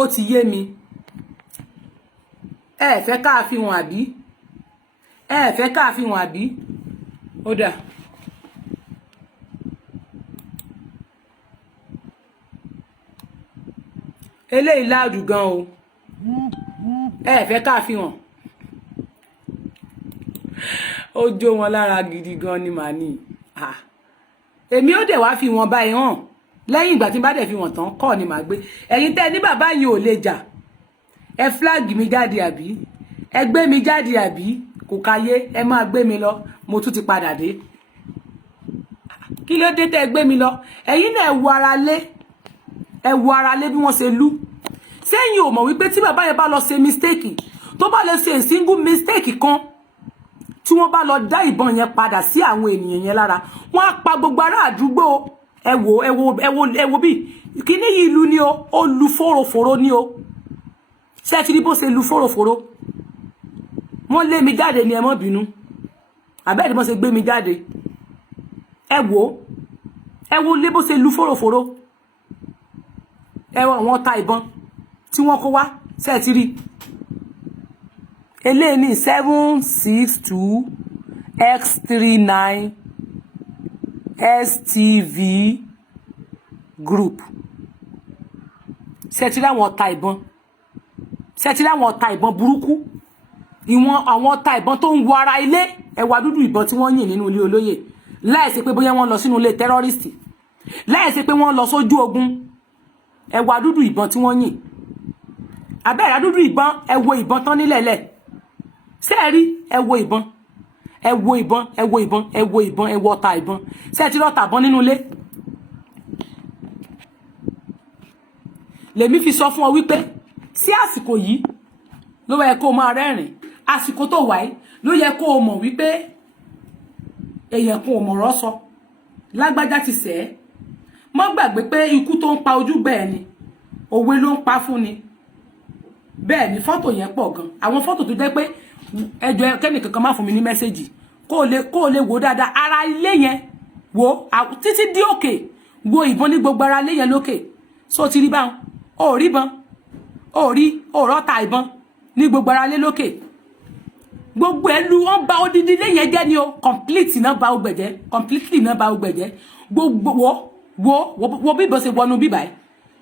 ó ti yé mi ẹ fẹ́ ká fi wọn àbí ẹ fẹ́ ká fi wọn àbí ó dà eléyìí láàdù gan o ẹ fẹ́ ká fi wọn ó jó wọn lára gidi gan ni màá ní èmi ó dẹ̀ wá fi wọn báyìí hàn lẹ́yìn ìgbà tí n bá dẹ̀ fi wọn tán kọ́ ni màá gbé ẹ̀yin tẹ́ ní bàbá yìí ò lè jà ẹ flag mi jáde àbí ẹ gbé mi jáde àbí kò káyé ẹ máa gbé mi lọ mo tún ti padà dé kí ló dé tẹ́ gbé mi lọ ẹ̀yin náà ẹ wo ara lé bí wọ́n ṣe lú sẹ́yìn ò mọ̀ wípé tí bàbá yẹn bá lọ ṣe mistake tó bá lọ ṣe single mistake kan tí wọ́n bá lọ dá ìbọn yẹn padà sí àwọn ènìyàn yẹn lára wọ́n á pa gbogbo ará àdúgbò ẹ wo bí kíní yìí lu ni o ó lu fòròfòrò ni o ṣé ti rí bó ṣe lu fòròfòrò wọ́n lé mi jáde ni ẹ má bínú àbẹ́ẹ̀dì bó ṣe gbé mi jáde ẹ wo lé bó ṣe lu fòròfòrò ẹ wo àwọn ta ìbọn tí wọ́n kó wá ṣé ti rí eléyìí ní 762 X39 STV group ṣé ti rí àwọn ta ìbọn ṣé ti rí àwọn ta ìbọn burúkú ìwọ̀n àwọn ta ìbọn tó ń wọ ara ilé ẹwà dúdú ìbọn tí wọ́n yìn nínú ilé olóyè láìsí pé bóyá wọ́n lọ sínú ilé tẹ́rọ́rìstì láìsí pé wọ́n lọ sójú ogun ẹwà dúdú ìbọn tí wọ́n yìn abẹ́rẹ́ dúdú ìbọn ẹ wo ìbọn tán nílẹ̀lẹ̀ ṣé ẹ rí ẹ wo ìbọn ẹ wo ìbọn ẹ wo ìbọn ẹ wo ìbọn ẹ wo ọta ìbọn ṣé ẹ ti rọ́ta ìbọn nínú ilé lèmi fi sọ fún ọ wípé sí àsìkò yìí ló yẹ kó máa rẹ́rìn àsìkò tó wáyé ló yẹ kó o mọ̀ wípé èèyàn kan ò mọ̀rọ̀ sọ lágbájá ti sẹ́ mọ́ gbàgbé pé ikú tó ń pa ojú bẹ́ẹ̀ ni òwe ló ń pa fún ni bẹ́ẹ̀ ni fọ́tò yẹn pọ̀ gan àwọn fọ́tò tó jẹ́ pé ẹjọ́ kẹ́nì kankan má fún mi ní mẹ́sẹ́jì kó o lè wò dáadáa ara ilé yẹn wò títí dí òkè wo ìbọn ní gbogbo ara ilé yẹn lókè so ti rí báwọn ò rí bọn ò rí òrọ́ta ìbọn ní gbogbo ara ilé lókè gbogbo ẹlú wọn bá odidi ilé yẹn jẹ́ ni o completely náà bá ogbẹ̀jẹ́ gbogbo wo bí ìbọn ṣe wọnú bíbá yìí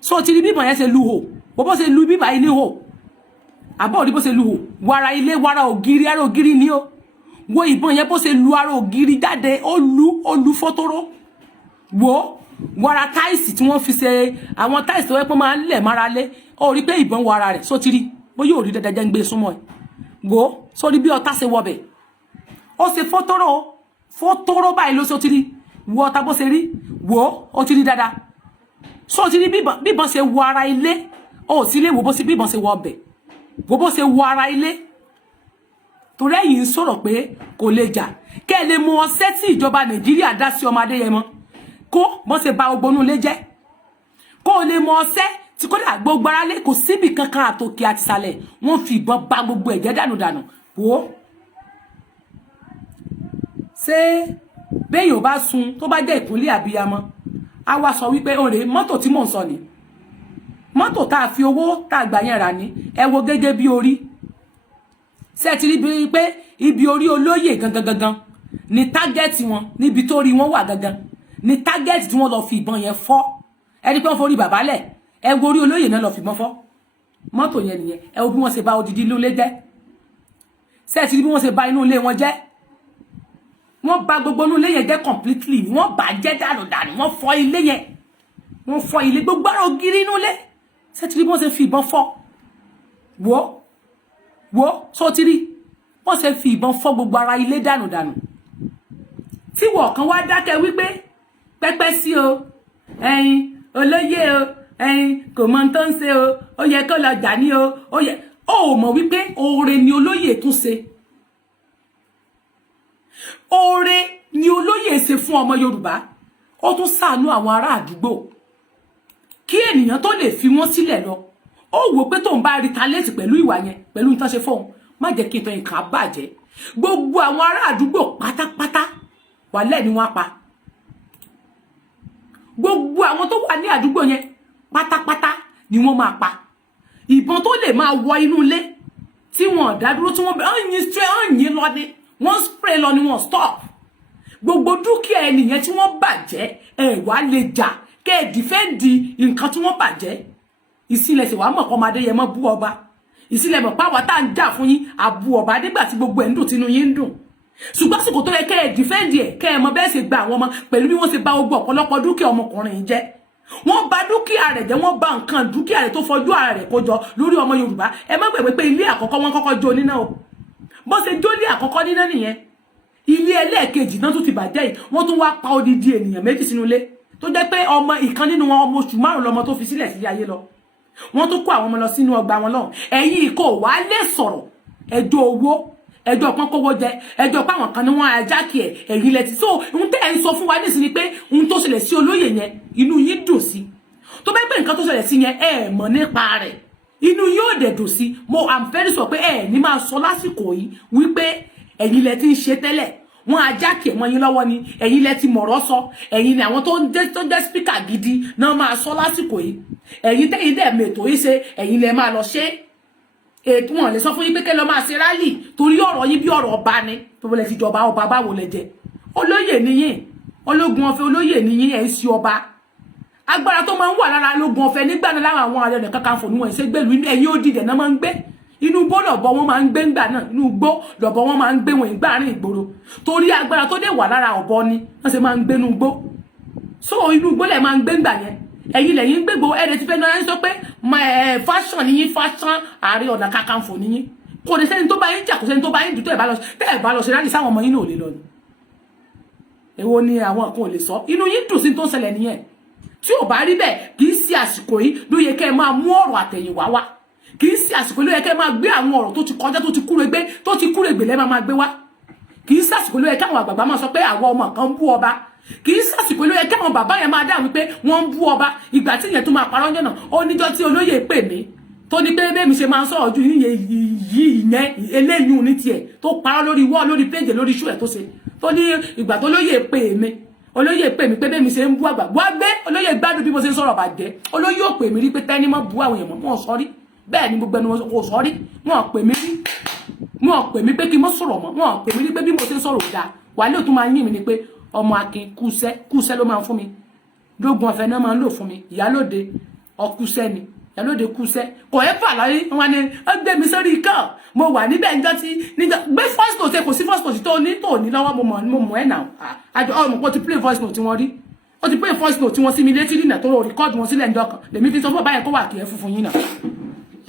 so ti rí bí ìbọn yẹn ṣe lu hò wo bó ṣe lu bíbá yìí ní hò àbọ̀ òrí bó ṣe lu hò wàrà ilé wàrà ògiri ara ògiri ni o wo ìbọn yẹn bó ṣe lu ara ògiri jáde ó lu fọ́tọ́rọ́ wo wàrà táìsì tí wọ́n fi ṣe àwọn táìsì tó yẹ pé máa ń lẹ̀ mára lé ó rí pé ìbọn wọ ara rẹ̀ so ti rí bó yóò rí dandan jẹ́ ń gbé súnmọ́ ẹ̀ wo sórí bí ọ̀tá ṣe wọbẹ̀ ó ṣe fọ́tọ́rọ́ báyìí ló so ti rí wo ọ̀tá bó ṣe rí wo ó ti rí dáadáa so ti rí bíbọn ṣe wọ ara ilé ó sì lè wo bó ṣe bíbọn ṣe wọ ọbẹ̀ wo bó ṣe wọ ara ilé torí ẹ̀yin ń sọ̀rọ̀ pé kò lè jà kẹ́ ẹ lè mọ ọṣẹ́ tí ìjọba Nàìjíríà dá sí ọmọ Adéyẹmọ kó bó ṣe ba ogbonú ilé jẹ́ kó o lè mọ ọṣẹ́ tí kò dà gbogbo ara lé kò síbì kankan àtòkè àtìsàlẹ̀ wọ́n fi ìbọn ba gbogbo ẹ̀jẹ̀ dànù wò ṣé béèyàn bá sun tó bá jẹ́ ìkúnlẹ̀ àbíyamọ a wá sọ wípé òrè mọ́tò tí mò ń sọ ni mọ́tò tá a fi owó tá a gbà yẹn rà ní ẹ wo gẹ́gẹ́ bí orí ṣé ti rí bí pé ibi orí olóyè gangan ni tágẹ́ẹ̀tì wọn níbi tó rí wọn wà gangan ni tágẹ́ẹ̀tì tí wọ́n lọ fi ìbọn yẹn fọ́ ẹni pé wọ́n forí bàbá lẹ̀ ẹ wo orí olóyè náà lọ fi ìbọn fọ́ mọ́tò yẹn nìyẹn ẹ wo bí wọ́n ṣe bà odidi inú ilé jẹ́ ṣé ti rí bí wọ́n ṣe bà inú ilé wọn jẹ́ wọ́n bà gbogbo inú ilé yẹn jẹ́ completely ni wọ́n bà jẹ́ dànù wọ́n fọ́ ilé yẹn wọ́n fọ́ ilé gbogbo ara ògiri inú ilé ṣé ti rí bí wọ́n ṣe fi ìbọn fọ́ wo so ti rí wọ́n ṣe fi ìbọn fọ́ gbogbo ara ilé dànù tí wọ́n kan wá dákẹ́ wípé pẹ́pẹ́ sí o ẹ̀yin olóyè o ẹ̀yin kò mọ tó ń ṣe o ó yẹ kó lọ jà ní o ó yẹ ó mọ̀ wípé oore ni olóyè tún ṣe oore ni olóyè ṣe fún ọmọ Yorùbá ó tún ṣàánú àwọn ará àdúgbò kí ènìyàn tó lè fi wọ́n sílẹ̀ lọ ó wò pé tóun bá retaliate pẹ̀lú ìwà yẹn pẹ̀lú nǹkan ṣe fóun má jẹ́ kí n tán nǹkan bàjẹ́ gbogbo àwọn ará àdúgbò pátápátá wà lẹ́ni wọ́n pa gbogbo àwọn tó wà ní àdúgbò yẹn pátápátá ni wọ́n máa pa ìbọn tó lè máa wọ inú ilé tí wọ́n dá dúró tí wọ́n yin straight yin lọ ni wọ́n spray lọ ni wọ́n stop gbogbo dúkìá ẹnìyẹn tí wọ́n bàjẹ́ ẹ wá lè jà kẹ́ defend nǹkan tí wọ́n bàjẹ́ ìsílẹ̀ sì wá mọ̀ kọ́ máa dé yẹ mọ́ bú ọba ìsílẹ̀ mọ̀ páwa tá ń jà fún yín àbú ọba nígbà tí gbogbo ẹ̀ ń dùn tínú yín ń dùn ṣùgbọ́n àsìkò tó yẹ kẹ́ ẹ defend ẹ̀ kẹ́ ẹ mọ bẹ́ẹ̀ ṣe gba àwọn ọmọ pẹ̀lú bí wọ́n ṣe bà gbogbo ọ̀pọ̀lọpọ̀ dúkìá ọmọkùnrin yìí jẹ́ wọ́n bà dúkìá rẹ̀ jẹ́ wọ́n bà nǹkan dúkìá rẹ̀ tó fojú ara rẹ̀ kó jọ lórí ọmọ Yorùbá ẹ má gbàgbé pé ilé àkọ́kọ́ wọ́n kọ́kọ́ jó níná o bó ṣe jó ilé àkọ́kọ́ níná nìyẹn ilé ẹlẹ́ẹ̀kejì náà tún ti bàjẹ́ yìí wọ́n tún wá pa odidi ènìyàn méjì sínú ilé tó jẹ́ pé ọmọ ìkan nínú wọn ọmọ oṣù 5 lọmọ tó fi sílẹ̀ sí ayé lọ wọ́n tún kó àwọn ọmọ lọ sínú ọgbà wọn lọ ẹ̀yin kò wá lè sọ̀rọ̀ ẹjọ́ owó ẹjọ́ pọ́n kówó jẹ ẹjọ́ pé àwọn kan ní wọ́n ajákì ẹ̀ ẹ̀yin lẹ́tí so ohun tẹ́ ẹ̀ ń sọ fún wa nísìnyí pé ohun tó ṣẹlẹ̀ sí olóyè yẹn inú yín dùn sí tó bẹ́ẹ̀ pé nǹkan tó ṣẹlẹ̀ sí yẹn ẹ̀ mọ̀ nípa rẹ̀ inú yóò dẹ̀ dùn sí mo am very sure pé ẹ̀ ní máa sọ lásìkò yìí wípé ẹ̀yin lẹ ti ń ṣe tẹ́lẹ̀ wọ́n ajákì mọ́ yín lọ́wọ́ ni ẹ̀yin lẹ ti mọ̀rọ̀ sọ ẹ̀yin ni àwọn tó jẹ́ speaker gidi náà máa sọ lásìkò yìí ẹ̀yin tẹ́yin dẹ̀ mètò yìí ṣe ẹ̀yin lẹ máa lọ ṣe ètò wọn lè sọ fún yín pé kẹ́ lọ máa ṣe rally torí ọ̀rọ̀ yín bí ọ̀rọ̀ ọba ni tó lè fi jọba ọba báwo lẹ jẹ olóyè nìyín ológun ọ̀fẹ́ olóyè nìyín ẹ̀ ń sí ọba agbára tó máa ń wà lára ológun ọ̀fẹ́ nígbà náà láwọn àwọn Ààrẹ Ọ̀nà Kakanfò ní wọn ṣe gbèlú ẹ̀yin ó dìde náà máa ń gbé inú igbó lọ̀bọ̀ wọn máa ń gbé ńgbà náà inú igbó lọ̀bọ̀ wọn máa ń gbé wọn ìgbà rìn ìgboro torí agbára tó dé wà lára ọ̀bọ ni wọ́n ṣe máa ń gbé inú igbó so inú igbó lẹ̀ máa ń gbé ńgbà yẹn ẹ̀yin lẹ́yìn gbégbó ẹ̀rẹ́ ti fẹ́ náà ń sọ pé fashion ni yín fashion Ààrẹ Ọ̀nà Kakanfò ni yín kò ní sẹ́ni tó bá yín jà kò sẹ́ni tó bá yín dùn tẹ́ ẹ̀ bá lọ ṣe láti sáwọn ọmọ yín náà ò lè lọ ni èwo ni àwọn kan ò lè sọ inú yín dùn sí tó ń ṣẹlẹ̀ nìyẹn tí ò bá rí bẹ́ẹ̀ kì í sí àsìkò yìí ló yẹ kẹ́ ẹ máa mú ọ̀rọ̀ àtẹ̀yìnwá wá kì í sí àsìkò ló yẹ kẹ́ ẹ máa gbé àwọn ọ̀rọ̀ tó ti kọjá tó ti kúrègbè lẹ́ máa gbé wá kì í sí àsìkò ló yẹ káwọn àgbààgbà máa sọ pé àwọn ọmọ kan ń bú ọba kì í sí àsìkò ló yẹ káwọn bàbá yẹn máa dáhùn pé wọ́n ń bú ọba ìgbà tí ìyẹn tó máa parọ́ jọ̀nà ó níjọ́ tí olóyè pè mí tó ní pé bẹ́ẹ̀ mi ṣe máa ń sọ̀rọ̀ ju ìyẹn eléyìí ní tiẹ̀ tó parọ́ lórí wọ́ lórí péjì lórí ṣú ẹ̀ tó ṣe tó ní ìgbà tó lóyè pè mí olóyè pè mí pé bẹ́ẹ̀ mi ṣe ń bú àgbà wá gbé olóyè gbádùn bí mo ṣe ń sọ̀rọ̀ bàjẹ́ olóyè ò pè mí rí pé tẹ́ni mọ́ bú àwọn èèyàn mọ́ sọ́rí bẹ́ẹ̀ ni gbogbo ẹni wọn kò sọ́rí wọn pè mí rí wọn pè mí pé kí n mọ́ sọ̀rọ̀ mọ́ wọn pè mí rí pé bí mo ṣe ń sọ̀rọ̀ dáa wà ní òtún máa yín mi ni pé ọmọ akin kúṣẹ́ ló máa ń fún mi lógun ọ̀fẹ́ náà máa ń lò fún mi ìyálóde ọkúṣẹ́ ni ìyálóde kúṣẹ́ kò ẹ́ fà láyé wọn ni ó gbé mi sórí ikán mo wà níbẹ̀ níjọ́ tí gbé voice note kò sí voice note tó ní lọ́wọ́ mo mọ̀ ẹ́ nà àjọ ọmọ kò ti play voice note tí wọ́n rí ó ti play voice note tí wọ́n sí mi létí nínà tó record wọn sílẹ̀ ńjọ́ kan lèmi fi sọ fún báyẹn kó wà kí ẹ funfun yín náà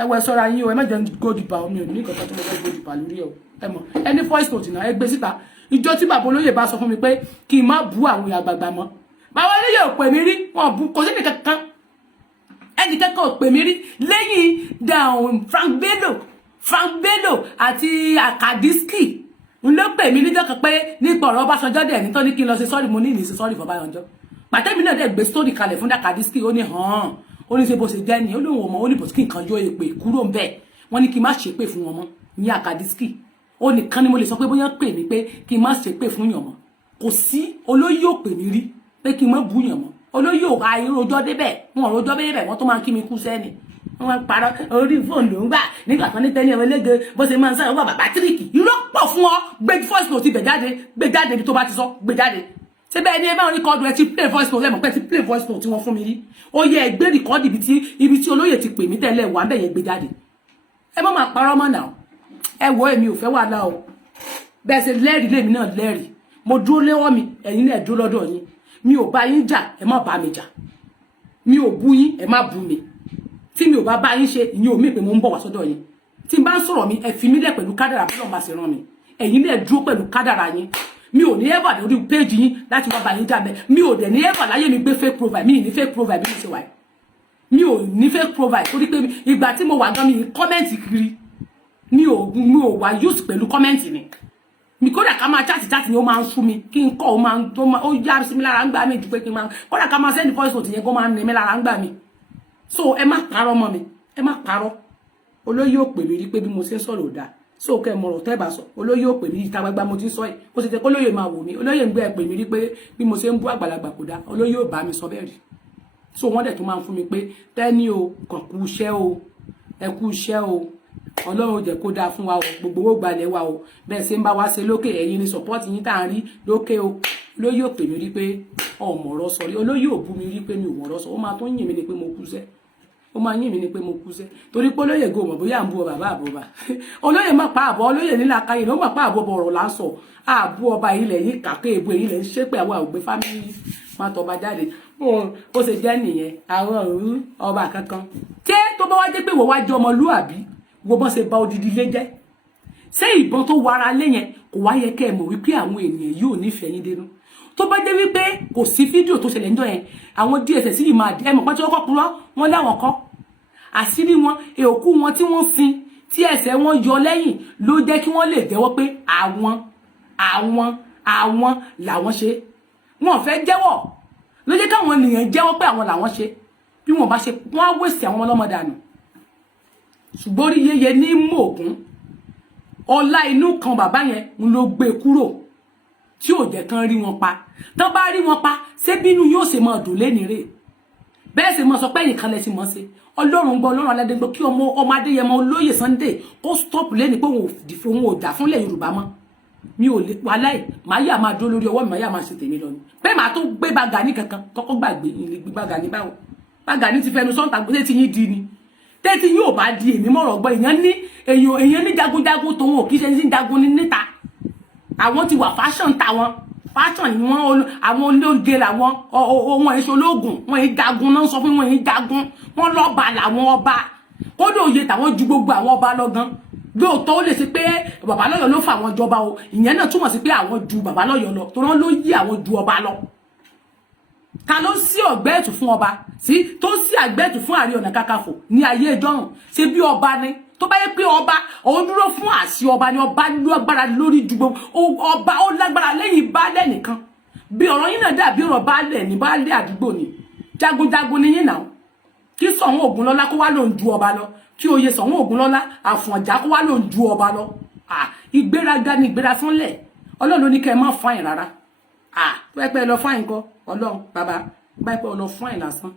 ẹ wọ ẹ sọ́ra yín o ẹ má jẹ́ go deeper omi ò ní nǹkan tó mo fẹ́ go deeper lórí ẹ o ẹ mọ̀ ẹni voice note náà ẹ gbé síta ìjọ tí bàbá olóyè bá sọ fún mi pé kí n má bú àwọn àgbààgbà mọ́ bàbá olóyè ò pè mí rí wọn bú kò sí nìkan kan ẹnì kankan ò pè mí rí lẹ́yìn down Frank Bello àti Akadiski n ló pè mí níjọ́ kan pé nípa ọ̀rọ̀ Ọbásanjọ́ dẹ̀ ní tó ní kí n lọ ṣe sọ́ọ̀rì mo ní ìní ṣe sọ́ọ̀rì fọ́báyọ̀njọ́ pàtẹ́mi náà dẹ̀ gbé sórí kalẹ̀ fún Akadiski ó ní hàn ó ní ṣe bó ṣe jẹ́ ni ó lóun ọmọ ó ní bó kí nǹkan yọ èpè kúrò ń bẹ̀ wọ́n ní kí n má ṣépè fún wọn mọ́ ní Akadiski ó nìkan ni mo lè sọ pé bóyá pè mí pé kí n má ṣépè fún yàn mọ́ kò sí olóyè ò pè mí rí pé kí n má bú yàn mọ́ olóyè ò àìròjọ́ débẹ̀ wọn rojọ́ débẹ̀ wọ́n tó máa kí mi kú sẹ́ni wọ́n parọ́ orí fóònù ló ń gbà nígbà kan ní tẹ́lẹ̀ ẹlẹ́gẹ̀ bó ṣe máa ń sáré wà bàbá tíríkì irọ́ pọ̀ fún ọ gbé voice note ibẹ̀ gbé jáde ibi tó bá ti sọ gbé jáde ṣé bẹ́ẹ̀ ni ẹ máa ń rìkọ́dù ẹ ti play voice note lẹ́mọ̀ pé ti play voice note tí wọ́n fún mi rí ó yẹ ẹgbẹ́ rìkọ́dù ibi tí olóyè ti pè mí tẹ́lẹ̀ wà bẹ́ẹ̀ yẹn gbé jáde ẹ má máa parọ́ mọ́ náà ẹ wọ èmi ò fẹ́ wà láà o bẹ́ẹ̀ ṣe lẹ́rìí lèmi náà lẹ́rìí mo dúró lọ́wọ́ mi ẹ̀yin náà dúró lọ́dọ̀ yín mi ò bá yín jà ẹ má bá mi jà mi ò bú yín ẹ má bú mi tí mi ò bá yín ṣe ìyẹn ò mí pé mo ń bọ̀ wá sọ́dọ̀ yín tí n bá ń sọ̀rọ̀ mi ẹ fi mí lẹ̀ pẹ̀lú kádàrà bí wọ́n bá ṣe rán mi ẹ̀yin náà dúró pẹ̀lú kádàrà yín mi ò ní ever lórí péjì yín láti wá bá yín jà bẹ́ẹ̀ mi ò dẹ̀ ní ever láyé mi gbé fake profile mi ní fake profile bí mo ṣe wà mi ò ní fake profile torí pé ìgbà tí mo wà gan mi ní kọ́mẹ́ǹtì kiri mi ò wá use pẹ̀lú kọ́mẹ́ǹtì ni mi kódà ká máa chat ni ó máa ń sú mi kí n kọ́ ó yá sí mi lára ń gbà mí ju pé kí n máa kódà ká máa send voice note yẹn kó máa ń ní mi lára ń gbà mí so ẹ má parọ́ mọ́ mi ẹ má parọ́ olóyè ò pè mí rí pé bí mo ṣe ń sọ̀rọ̀ ò dáa so kẹ́ mọ̀rọ̀ tẹ́ bá sọ olóyè ò pè mí ìta gbagba mo ti ń sọ ẹ̀ ó sì tẹ́ kólóyè máa wò mí olóyè ń gbé ẹ pè mí rí pé bí mo ṣe ń bú àgbàlagbà kò dáa olóyè ò bá mi sọ bẹ́ẹ̀ rí so wọ́n dẹ̀ tún máa ń fún mi pé tẹ́ni o kàn kú iṣẹ́ o ẹ kú iṣẹ́ o Ọlọ́run jẹ́ kó dáa fún wa o gbogbo owó gbalẹ̀ wa o bẹ́ẹ̀ ṣe ń bá wa ṣe lókè ẹ̀yin ni support yín tá à ń rí lókè o olóyè ò pè mí rí pé ọmọọ̀rọ̀ sọ rí olóyè ò bú mi rí pé mi ò mọ̀ọ̀rọ̀ sọ ó máa tún yìn mí ni pé mo kú sẹ́ ó máa yìn mí ni pé mo kú sẹ́ torí pé olóyè go mọ̀ bóyá à ń bú ọ bàbá àbọ̀bà olóyè má pa àbọ̀ olóyè nílà káyè ló má pa àbọ̀ ọ̀rọ̀ là ń sọ àbú ọba ilẹ̀ yìí kàkẹ́ èbú èyí lẹ̀ ń ṣépè àwọn àgbé fámìlì má tọba jáde ó ṣe jẹ́ nìyẹn àwọn òru ọba kankan tí tó bá wá jẹ́ pé ìwọ wá jẹ́ ọmọlúàbí wo bọ́n ṣe ba odidi ilé jẹ́ ṣé ìbọn tó wara lé yẹn kò wá yẹ kẹ́ ẹ mọ̀ wípé àwọn ènìyàn yóò nífẹ̀ẹ́ yín dénú tó bá jẹ́ wípé kò sí fídíò tó ṣẹlẹ̀ níjọ́ yẹn àwọn DSS yìí máa ẹ mọ̀ pé tí wọ́n kọ́ purọ́ wọn láwọn kọ́ àṣírí wọn èòkú wọn tí wọ́n sin tí ẹsẹ̀ wọn yọ lẹ́yìn ló jẹ́ kí wọ́n lè jẹ́wọ́ pé àwọn làwọn ṣe wọn fẹ́ jẹ́wọ́ ló jẹ́ káwọn ènìyàn jẹ́wọ́ pé àwọn làwọn ṣe bí wọ́n bá ṣe wọ́n á wèsì àwọn ọlọ́mọ dànù ṣùgbọ́n orí yeye ní mògún ọlá inú kan bàbá yẹn ń ló gbé kúrò tí ò jẹ́ kán rí wọn pa tán bá rí wọn pa ṣé bínú yóò ṣe máa dùn lẹ́ni rè bẹ́ẹ̀ sì máa sọ pé ìkan lẹ́sìn mọ́ sí ọlọ́run gbọ́ ọlọ́run aládégbò kí ọmọ Adéyẹmọ olóyè Sunday kó stop lẹ́ni pé òun ò jà fúnlẹ̀ Yorùbá mọ́ mi ò lè pa láì máa yà máa dúró lórí ọwọ́ mi máa yà máa ṣe tèmi lọ ni bẹ́ẹ̀ máa tó gbé Bàgàní kankan kọ́kọ́ gbàgbé ìlẹ̀ gbé Bàgàní báwo Bàgàní ti fẹnu sọ́ǹtà gbé tí yín di ni tẹ́tí yóò bá di èmi mọ̀rọ̀ gbọ́ èèyàn ní jagunjagun tòun ò kí ṣe ní jagun ní níta àwọn ti wà fashion táwọn fashion ni wọn àwọn ológe làwọn wọn èso ológun wọn èyí jagun náà sọ fún wọn èyí jagun wọn lọ́ba làwọn ọba kódò òye tàwọn ju gbogbo àwọn ọba lọ gan lóòótọ́ ó lè ṣe pé bàbá lọ́yọ̀ ló fà àwọn jọba o ìyẹn náà túmọ̀ sí pé àwọn ju bàbá lọ́yọ̀ lọ tó rán ló yí àwọn ju ọba lọ ta ló sí ọ̀gbẹ́ẹ̀tù fún ọba sí tó sí àgbẹ̀tù fún Ààrẹ Ọ̀nà Kakanfò ní ayé ìjọ́rùn ṣe bí ọba ni tó bá yẹ pé ọba òun dúró fún àṣì ọba ni ọba lágbára lórí ju gbogbo ọba ó lágbára lẹ́yìn baálẹ̀ nìkan bí ọ̀rọ̀ yín náà dàbí ọ̀rọ̀ baálẹ̀ ní baálẹ̀ àdúgbò ni jagunjagun ni yín náà kí Ṣọ̀ún Ògúnlọ́lá kó wá lòun ju ọba lọ kí oyè Ṣọ̀ún Ògúnlọ́lá Àfọ̀njá kó wá lòun ju ọba lọ ìgbéraga ni ìgbéra fúnlẹ̀ Ọlọ́run ló ní kẹ́ ẹ má fáyìn rárá pẹ́pẹ́ lọ fáyìn kọ́ Ọlọ́run bàbá báyìí pé lọ fáyìn lásán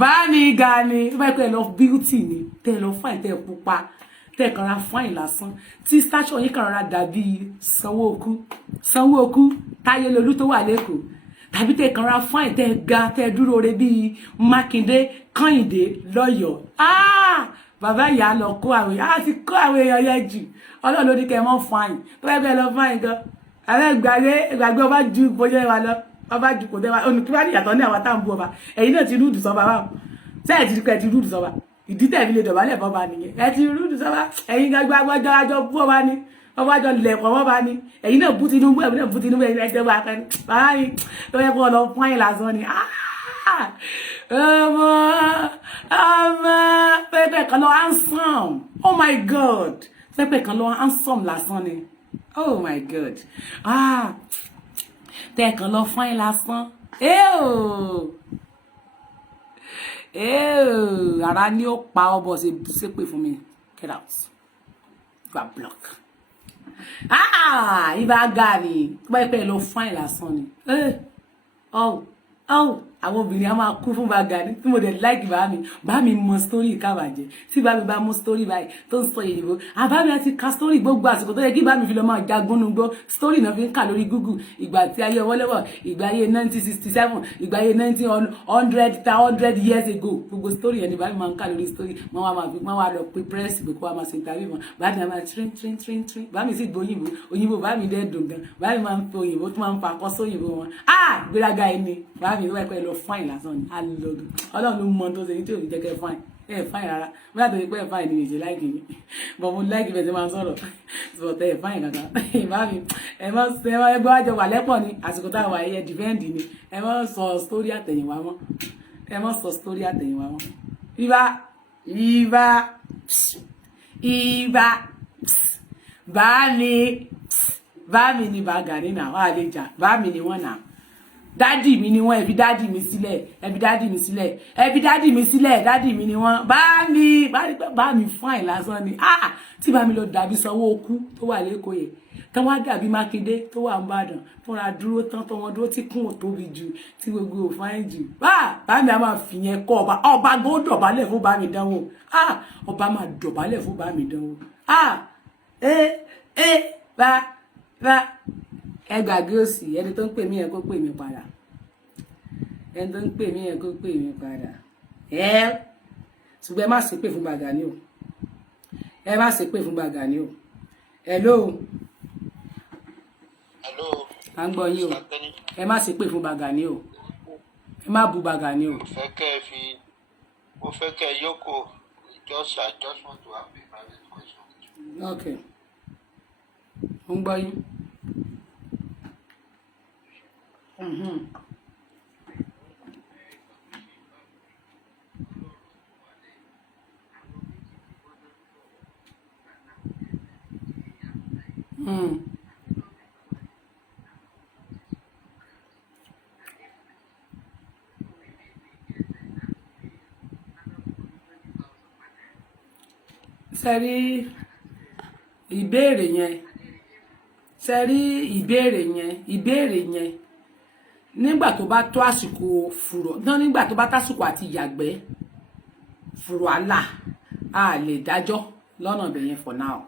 bá mi ga ni báyìí pé lọ beauty ni tẹ́ lọ fáyìn tẹ́ pupa tẹ́ kàn ra fáyìn lásán tí station yín kàn ra dàbí Sanwó-Okú Táyélolú tó wà lẹ́kọ̀ọ́ tàbí tẹ́ kàn ra fáyìn tẹ́ ga tẹ́ dúró re bí Mákindé Kẹ́hìndé lọ́yọ̀ọ́ bàbá ìyá lọ kó àwọn èèyàn ti kó àwọn èèyàn yẹn jù Ọlọ́run ló ní kẹ́ mọ́ fáyìn pẹ́pẹ́ lọ fáyìn gan àwọn ìgbàgbé ọba ju bóyá wa lọ ọba ju kò tẹ́wà olùkíwá ní ìyàtọ̀ ní àwọn táàbù ọba ẹ̀yin náà ti rúdù sọba wà sẹ́ẹ̀ ti kẹ́ ti rúdù sọba ìdí tẹ̀mí lè dọ̀bálẹ̀ fọba nìyẹn ẹ ti rúdù sọba ẹ̀yin gbàgbọ́ agbọ́jọ́ àjọ bú ọba ni ọba àjọ lẹ̀kọ̀ ọba ni ẹ̀yin náà bú Tinubu ẹ̀yin náà bú Tinubu ẹ̀yin ẹ̀jẹ̀ wà kan bàbá yìí tó yẹ kó lọ fún àyìn lásán ni ọmọ pẹpẹ kan lọ handsome oh my god pẹpẹ kan lọ handsome lásán ni oh my god tẹ́ẹ̀kan lọ fún ẹ lásán ara ni ó pa ọbọ̀ ṣe pé fún mi get out you are block ibà gàrí pẹ́pẹ́ lọ fún ẹ lásán ni àwọn obìnrin a máa kú fún Bàgàní tí mo dẹ̀ like bá mi mọ story kábàjẹ́ tí bá mi bá mú story báyìí tó ń sọ èyìnbó àbá mi àti ka story gbogbo àsìkò tó yẹ kí bá mi fi lọ máa jagunnu gbọ́ story náà fi ń kà lórí Google ìgbà tí ayé ọwọ́lẹ́wọ̀ ìgbà ayé 1967 ìgbà ayé 1900 years ago gbogbo story yẹn ni bá mi máa ń kà lórí story wọ́n wá lọ pé press gbé kó wá máa ṣe interview wọn bá mi máa train bá mi sì gbọ́ òyìnbó bá mi dẹ́ dùn gan bá mi máa ń fi òyìnbó tó máa ń fa akọ́sọ́ òyìnbó wọn gbéraga ẹni bá mi wá pẹ́ lọ fine lásán ni alọ́dún Ọlọ́run ló mọ tó ṣe ní tí ò fi jẹ́kẹ́ fine fine rárá bí wàá tó ṣe pé fine ni èjì láìkì mi bọ̀ mo láìkì bẹ́ẹ̀ tí máa ń sọ̀rọ̀ sọ̀tẹ́ fine kankan bá mi ẹgbẹ́ wájọ wà lẹ́pọ̀ ni àsìkò tá a wà yẹ dìfẹ́ǹdì ni ẹ má sọ sítórì àtẹ̀yìnwá mọ́ ibà bá mi ni Bàgàní náà wà lè jà bá mi ni wọ́n náà dádì mi ni wọ́n ẹbí dádì mi sílẹ̀ dádì mi ni wọ́n bá mi fine lásán ni tí bá mi lọ dàbí Sanwó-Okú tó wà lẹ́kọ̀ọ́ yẹn tán wá dàbí Mákindé tó wà ń bàdàn tó ra dúró tán tó wọn dúró tí kún ò tóbi jù tí gbogbo ò fáìn jù bá mi a máa fìyẹn kọ ọba gbó dọ̀bálẹ̀ fún bá mi dánwò ọba máa dọ̀bálẹ̀ fún bá mi dánwò bá ẹ gbàgbé òsì ẹni tó ń pè mí yẹn kó pè mí padà ẹni tó ń pè mí yẹn kó pè mí padà ṣùgbọ́n ẹ má ṣépè fún Gani o ẹ má ṣépè fún Gani o hello à ń gbọ́ yín o ẹ má ṣépè fún Gani o ẹ má bú Gani o. mo fẹ́ kẹ́ ẹ yókò I just want to have a private question. Okay. Mo ń gbọ́ yín. Sẹ́rí ìbéèrè yẹn nígbà tó bá tó àsìkò fùrọ̀ náà nígbà tó bá tásìkò àti ìyàgbẹ́ fùrọ̀ àlà a lè dájọ́ lọ́nà ibẹ̀ yẹn for now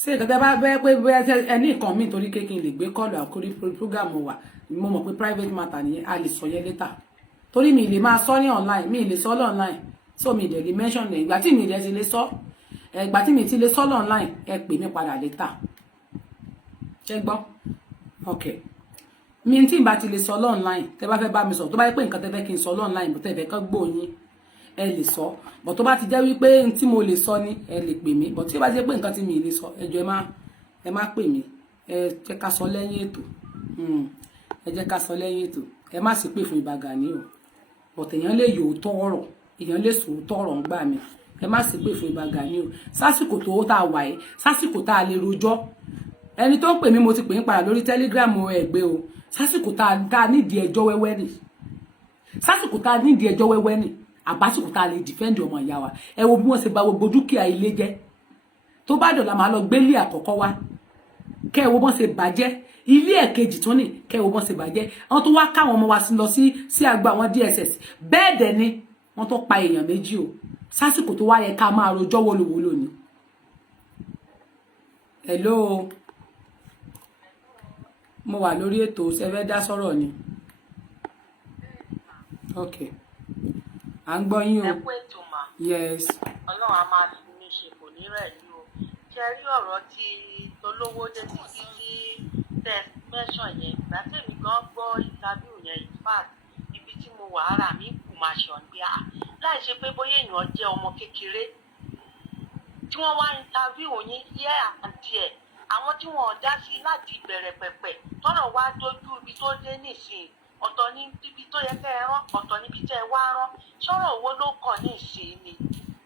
ṣé ìkàtà bá bẹ́ẹ̀ pé bẹ́ẹ̀ ẹni nǹkan míì torí kékin lè gbé kọ́ọ̀lù àkórí program wà mo mọ̀ pé private matter nìyẹn a lè sọ yẹn later torí mi lè máa sọ ní online mi lè sọ online so mi dẹ̀ lè mention ẹ̀ ìgbà tí mi dẹ̀ ti lè sọ ìgbà tí mi ti lè sọ online ẹ pè mí padà later ṣé gbọ́ okay mi tí n bá ti lè sọ online tẹ́ bá fẹ́ bá mi sọ tó bá yẹ pé nǹkan tẹ́ fẹ́ kí n sọ online bó tẹ́ fẹ́ kàn gbóyin ẹ lè sọ bó tó bá ti jẹ́ wípé n tí mo lè sọ ni ẹ lè pè mí bó tí ó bá jẹ́ pé nǹkan tí mi lè sọ ẹ jọ̀ọ́ ẹ má pè mí ẹ jẹ́ ká sọ lẹ́yìn ètò ẹ jẹ́ ká sọ lẹ́yìn ètò ẹ má sì pè fún Ìbà Gani o bó tèèyàn lè yò tó ọ̀rọ̀ èèyàn lè sọ tó ọ̀rọ̀ ń gbà mí ẹ má sì pè fún Ìbà Gani o sásìkò tó tá wà ẹ sásìkò tá lè rojọ́ ẹni tó ń pè mí mo ti pè ń padà lórí Telegram ẹgbẹ́ o sásìkò tá nídìí ẹjọ́ wẹ́wẹ́ ni sásìkò tá nídìí ẹjọ́ wẹ́wẹ́ ni àbásìkò tá lè defend ọmọ ìyá wa ẹ wo bí wọ́n ṣe bà gbogbo dúkìá ilé jẹ́ tó bá dọ̀la máa lọ gbélé àkọ́kọ́ wá kẹ́ ẹ wo bọ́n ṣe bàjẹ́ ilé ẹ̀kejì tó ní kẹ́ ẹ wo bọ́n ṣe bàjẹ́ àwọn tó wá káwọn ọmọ wa lọ sí àgbà àwọn DSS bẹ́ẹ̀ dẹ̀ ni wọ́n tó pa èèyàn méjì o sásìkò tó wá yẹ ká máa rojọ́ wólowólo ni. Hello mo wà lórí ètò ṣe fẹ́ dá sọ̀rọ̀ ni okay à ń gbọ́ yín o. ẹ kú ètò mà. yes. ọlọ́run a máa fi mí ṣe kò ní rẹ̀ yìí o ṣe rí ọ̀rọ̀ tí tolówó dé títí tí test mention yẹn ìgbà tèmi gan gbọ́ interview yẹn in fact ibi tí mo wà ara mi kù máa ṣàn bí a láì ṣe pé bóyá èèyàn jẹ́ ọmọ kékeré tí wọ́n wá interview yín yẹ́ àǹtí ẹ̀ àwọn tí wọ́n dá sí láti bẹ̀rẹ̀ pẹ̀pẹ̀ tọ́nà wá dójú ibi tó dé nísìnyí ọ̀tọ̀ ní ibi tó yẹ kẹ́ ẹ rán ọ̀tọ̀ níbi tẹ́ ẹ wá rán sọ̀rọ̀ owó ló kàn ní ìsìn ni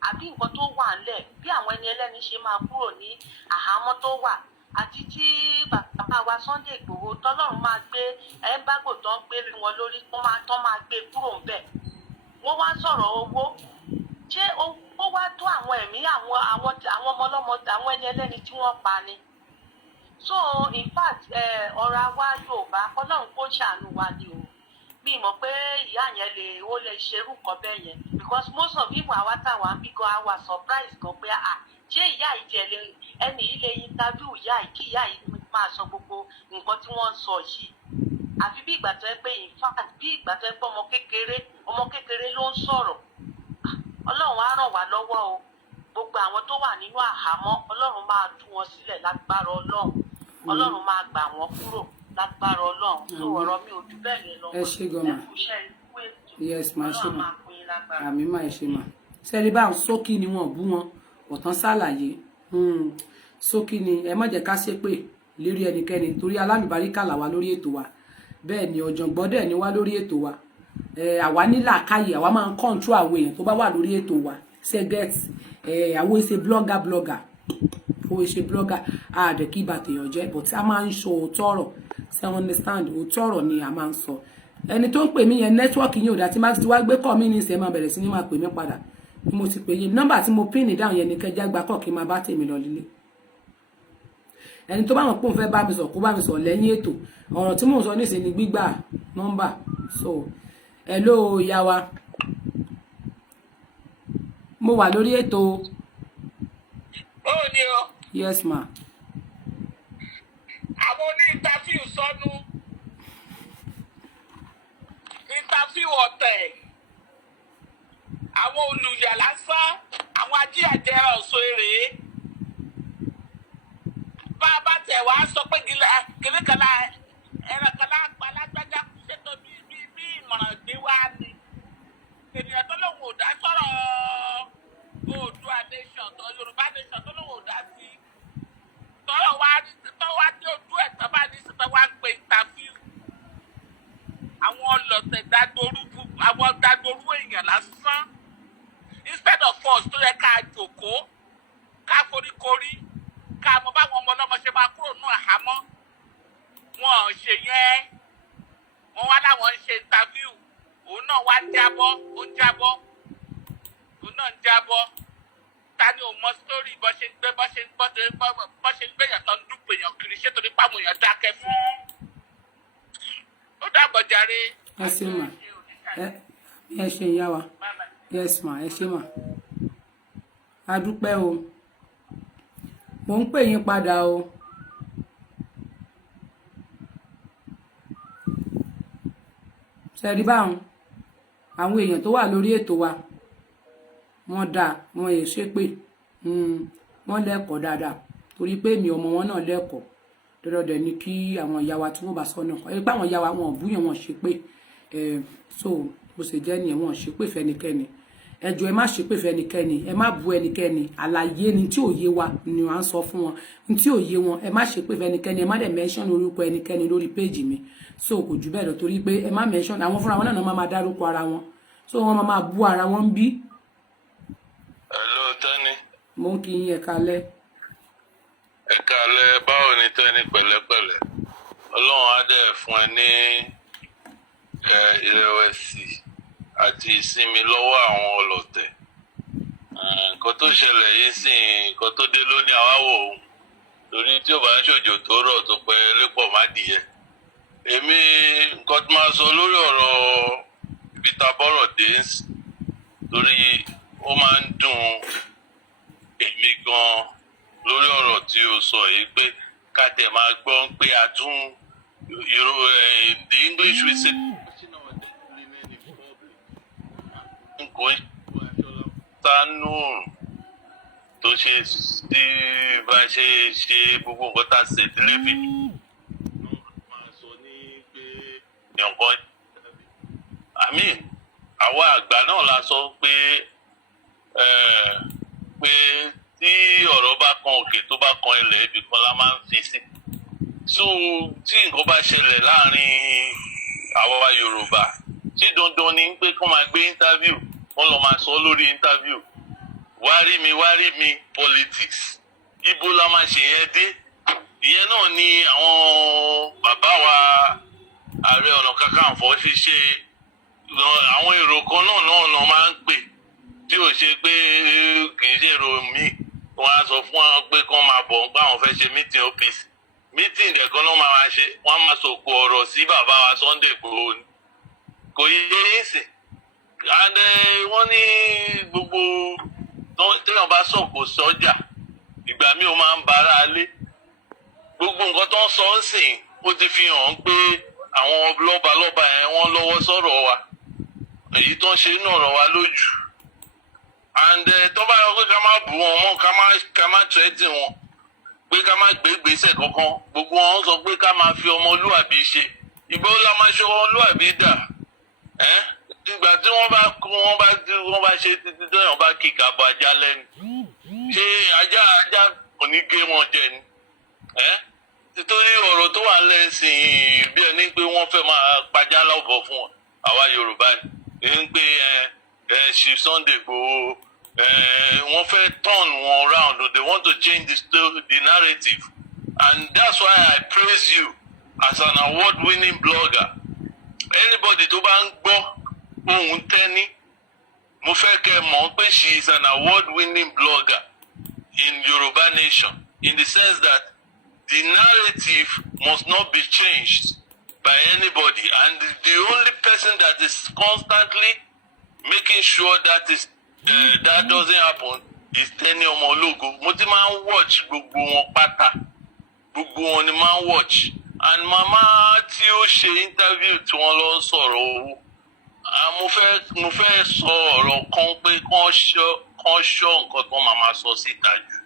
àbí nǹkan tó wà ńlẹ̀ bí àwọn ẹni ẹlẹ́ni ṣe máa kúrò ní àhámọ́ tó wà àti tí bàbá wa Sunday Igboho tọ́lọ́run máa gbé ẹ̀ńbágò tó ń gbé wọn lórí tó máa gbé kúrò ńbẹ̀ wọ́n wá sọ̀rọ̀ owó ṣé ó wá tó àwọn ẹ̀mí àwọn ọmọ ọlọ́mọ àwọn ẹni ẹlẹ́ni tí wọ́n pa ni so in fact ọ̀rọ̀ àwa Yorùbá Ọlọ́run kó ṣàánú wa ni o mi mọ̀ pé ìyá yẹn lè ṣerú nǹkan bẹ́ẹ̀ yẹn because most of people àwa táwa ń bí gan àwa surprise gan pé ṣé ìyá yìí jẹ ẹni yìí lè interview ìyá yìí kí ìyá yìí máa sọ gbogbo nǹkan tí wọ́n ń sọ yìí àfi bí ìgbà tó yẹ pé in fact bí ìgbà tó yẹ pé ọmọ kékeré ló ń sọ̀rọ̀ Ọlọ́run á ràn wá lọ́wọ́ o gbogbo àwọn tó wà nínú àhámọ́ Ọlọ́run máa tú wọn sílẹ̀ lágbára Ọlọ́run máa gbà wọ́n kúrò lágbára Ọlọ́run tó ọ̀rọ̀ mi ò jù bẹ́ẹ̀ yẹn lọ. ẹ ṣe gan-an yes ma ṣe ma àmì má ẹ ṣe ma sẹ́rí bá sókí ni wọ́n bú wọn ọ̀tán ṣàlàyé sókí ni ẹ má jẹ́ ká ṣépè lérí ẹnikẹ́ni torí alálùbáríkà làwa lórí ètò wa bẹ́ẹ̀ ni ọ̀jọ̀gbọ́n dẹ̀ ni wá lórí ètò wa àwa ní làákàyè àwa máa ń kọ́ńtró àwọn èèyàn tó bá wà lórí ètò wa ṣẹ́gẹ́t àwọn ìṣe blogger owó ìṣe blogger àdẹ̀ kí bàtẹ̀ èèyàn jẹ́ but a máa ń sọ òótọ́ ọ̀rọ̀ ṣe understand òótọ́ ọ̀rọ̀ ni a máa ń sọ ẹni tó ń pè mí yẹn nẹ́tíwọ́ọ̀kì yín ò dá tí má ti wá gbé kọ́ mí ní ìṣẹ́ máa bẹ̀rẹ̀ sí ní máa pè mí padà bí mo ti pè yín nọ́mbà tí mo pín ní dáhùn yẹn ní kẹjá gba kọ́ kí n máa bá tèmi lọ lílé ẹni tó bá mọ̀ pé òun fẹ́ bá mi sọ kó bá mi sọ lẹ́yìn ètò ọ̀rọ̀ tí mò ń sọ nísìnyí ni gbígbà nọ́mbà so hello ìyá wa mo wà lórí ètò ó ní o yes ma àwọn oní interview sọnù interview ọ̀tẹ̀ àwọn olùyà lásán àwọn ajíàjẹrà ọ̀sọ́ èrè bá a bá tẹ̀ wá sọ pé kìnnìkanná ẹ̀rọ̀kanná alágbájá kú ṣètò bí ìmọ̀ràn gbé wá ni ènìyàn tó lóun ò dá sọ̀rọ̀ Oòduà nation tó Yorùbá nation tó lóun ò dá sí tọ́rọ̀ wá dé ojú ẹ̀ tó bá ní sípẹ́ wá ń pe interview àwọn ọlọ́tẹ̀ dádorú èèyàn lásán instead of us tó yẹ ká jókòó ká foríkorí ká mọ báwọn ọmọ ọlọ́mọ ṣe máa kúrò nù àhámọ́ wọn ò ṣe yẹn wọn wá láwọn ń ṣe interview òun náà wá jábọ́ ó ń jábọ́ òun náà ń jábọ́ ta ni ò mọ sítórì bọ́ ṣe ń gbéyàn tó ń dúpọ̀ èèyàn kiri ṣé torí pàmò èèyàn dákẹ́ fún ó dàbọ̀ jàre. ẹ ṣe mà ẹ ṣe ìyá wa yes ma ẹ ṣe mà a dúpẹ́ o mò ń pè yín padà o ṣẹ̀rí báwọn àwọn èèyàn tó wà lórí ètò wa wọ́n dáa wọ́n yẹ ṣépè wọ́n lẹ́kọ̀ọ́ dáadáa torí pé èmi ọmọ wọn náà lẹ́kọ̀ọ́ dọ́dọ̀dẹ̀ ni kí àwọn ìyá wa tí wọ́n bá sọ náà ẹ pé àwọn ìyá wa wọn ò búyàn wọn ṣépè so bó ṣe jẹ́ nìyẹn wọn ṣépè fẹ́nikẹ́ni ẹ jọ̀ọ́ ẹ má ṣépè fẹ́nikẹ́ni ẹ má bú ẹnikẹ́ni àlàyé ni tí ò yé wa ni wọ́n á sọ fún wọn ní tí ò yé wọn ẹ má ṣépè fẹ́nikẹ́ni ẹ má dẹ̀ mention orúkọ ẹnikẹ́ni lórí péèjì mi so kò jù bẹ́ẹ̀ lọ torí pé ẹ má mention àwọn fúnra wọn náà máa dárúkọ ara wọn so wọ́n máa bú ara wọn ń bí. Hello Tẹ́ni. mo ń kí yín ẹ kálẹ́. Ẹ kálẹ́ báwo ni Tẹ́ni pẹ̀lẹ́pẹ̀lẹ́ Ọlọ́run á dẹ̀ fún ẹ ní ìrẹ̀wẹ̀sì àti ìsinmi lọ́wọ́ àwọn ọlọ̀tẹ̀ nǹkan tó ṣẹlẹ̀ yìí sì nǹkan tó dé lónìí àwáwò òun torí tí ò bá ń ṣòjò tó rọ̀ tó pẹ́ lépọ̀ má dìyẹ èmi nǹkan tó máa sọ lórí ọ̀rọ̀ Peter bọ́rọ̀ dé torí ó máa ń dùn èmi gan lórí ọ̀rọ̀ tí o sọ yìí pé ká tẹ̀ máa gbọ́ pé a tún the English we say nǹkan sánú tó ṣe tí bá ṣe gbogbo nǹkan tá a ṣe ìdílé fi máa sọ ní pé nǹkan àmì àwa àgbà náà la sọ pé tí ọ̀rọ̀ bá kan òkè tó bá kan ilẹ̀ ibì kan la máa ń fi sí so tí nǹkan bá ṣẹlẹ̀ láàrin àwa Yorùbá tí dandan ni pé kó máa gbé interview wọ́n lọ máa sọ lórí interview wárí mi politics ibo la máa ṣe yẹn dé ìyẹn náà ni àwọn bàbá wa Ààrẹ Ọ̀nà Kakanfò fi ṣe àwọn èrò kan náà máa ń pè tí ò ṣe pé kì í ṣe èrò míì wọ́n á sọ fún wọn pé kán máa bọ̀ nípa àwọn fẹ́ ṣe meeting office meeting ẹ̀kan náà máa ṣe wọ́n á máa sòkò ọ̀rọ̀ sí bàbá wa Sunday Igboho ni kò yé yín sìn and wọ́n ní gbogbo téèyàn bá sọ̀kò sọ́jà ìgbà míì ó máa ń bara lé gbogbo nǹkan tó ń sọ ń sìn ó ti fi hàn pé àwọn lọ́balọ́ba yẹn wọ́n lọ́wọ́ sọ̀rọ̀ wa èyí tó ń ṣe inú ọ̀rọ̀ wa lójú and tó bá yọ pé ká má bù wọn mọ́ ká má tẹ́tì wọn pé ká má gbé ìgbésẹ̀ kankan gbogbo wọn sọ pé ká máa fi ọmọlúwàbí ṣe ìgbà wo la máa ṣe ọmọlúwàbí dà ìgbà tí wọ́n bá ṣe títí tóyàn bá kíkà bọ ajá lẹ́nu ṣé ajá kò ní gé wọn jẹ ni nítorí ọ̀rọ̀ tó wà lẹ́sìn bí ẹni pé wọ́n fẹ́ máa pajá lọ́bọ̀ fún àwa Yorùbá ni ń pé ṣì Sunday Igboho wọ́n fẹ́ turn wọn round they want to change the narrative and that's why I praise you as an award-winning blogger anybody tó bá ń gbọ́ ohun Tẹ́ni mo fẹ́ kẹ́ mọ̀ pé she is an award-winning blogger in Yorùbá nation in the sense that the narrative must not be changed by anybody, and the only person that is constantly making sure that that doesn't happen is Tenny Omologo. Mo ti máa ń watch gbogbo wọn pátá, gbogbo wọn ni máa ń watch, and mama tí ó ṣe interview tí wọ́n lọ sọ̀rọ̀ owó, mo fẹ́ sọ ọ̀rọ̀ kan pé kán ṣọ́ nǹkan tó máa sọ síta jù.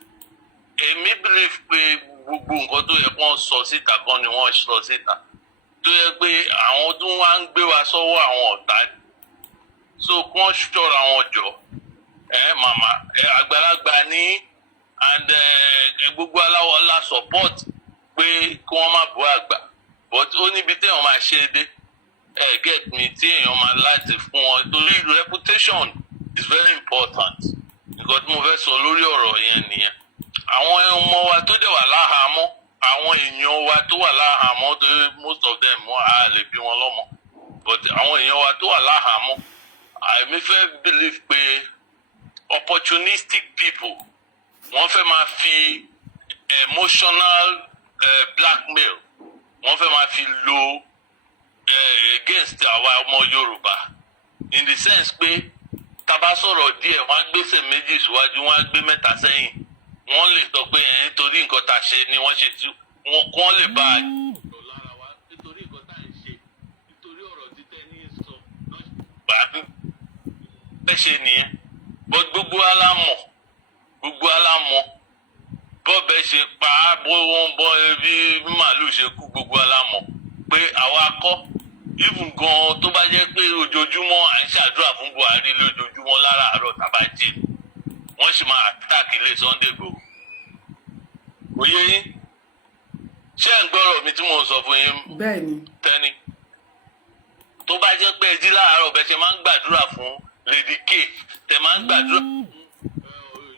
Èmi believe pé gbogbo nǹkan tó yẹ kán sọ síta kan ni wọ́n sọ síta, tó yẹ pé àwọn tó wá ń gbé wa sọ́wọ́ àwọn ọ̀tá, so kán ṣọ́ra wọn jọ. Màmá àgbàlagbà ní and gbogbo aláwọ̀ la support pé kí wọ́n má bú àgbà, but ó níbi téèyàn máa ṣe dé, get me, tí èèyàn máa láti fún wọn, torí reputation is very important. Nǹkan tí mo fẹ́ sọ lórí ọ̀rọ̀ yẹn nìyẹn. Àwọn ọmọ wa tó dẹ̀ wà láhàámọ́, àwọn èèyàn wa tó wà láhàámọ́, torí most of them á lè bí wọn lọ́mọ, but àwọn èèyàn wa tó wà láhàámọ́, àìmí fẹ́ believe pé opportunistic people wọ́n fẹ́ máa fi emotional blackmail wọ́n fẹ́ máa fi lo against àwa ọmọ Yorùbá, in the sense pé tá bá sọ̀rọ̀ díẹ̀ wọ́n á gbèsè méjì síwájú, wọ́n á gbé mẹ́ta sẹ́yìn, wọ́n lè sọ pé nítorí nǹkan tá a ṣe ni wọ́n ṣe tú wọn, kán lè bá a lọ lára wa nítorí nǹkan tá a ń ṣe, nítorí ọ̀rọ̀ tí Tenny sọ lọ́sibàbí fẹ́ ṣe nìyẹn. But gbogbo alámọ̀ bọ́ọ̀bẹ ṣe pa á, bó wọ́n bọ́ bí màálù ṣe kú, gbogbo alámọ̀ pé àwa kọ́, even gan tó bá jẹ́ pé ojoojúmọ́ à ń ṣàdúrà fún Buhari lójoojúmọ́ láràárọ̀ tàbá jí, wọ́n sì máa attack ilé Sunday Igboho. Òye yín ṣé ń gbọ́rọ̀ mi tí mò ń sọ fún yín? Bẹ́ẹ̀ni. Tenny, tó bá jẹ́ pé ẹ jí láàárọ̀ bẹ́ẹ̀ ṣe máa ń gbàdúrà fún Lady K, tẹ máa ń gbàdúrà fún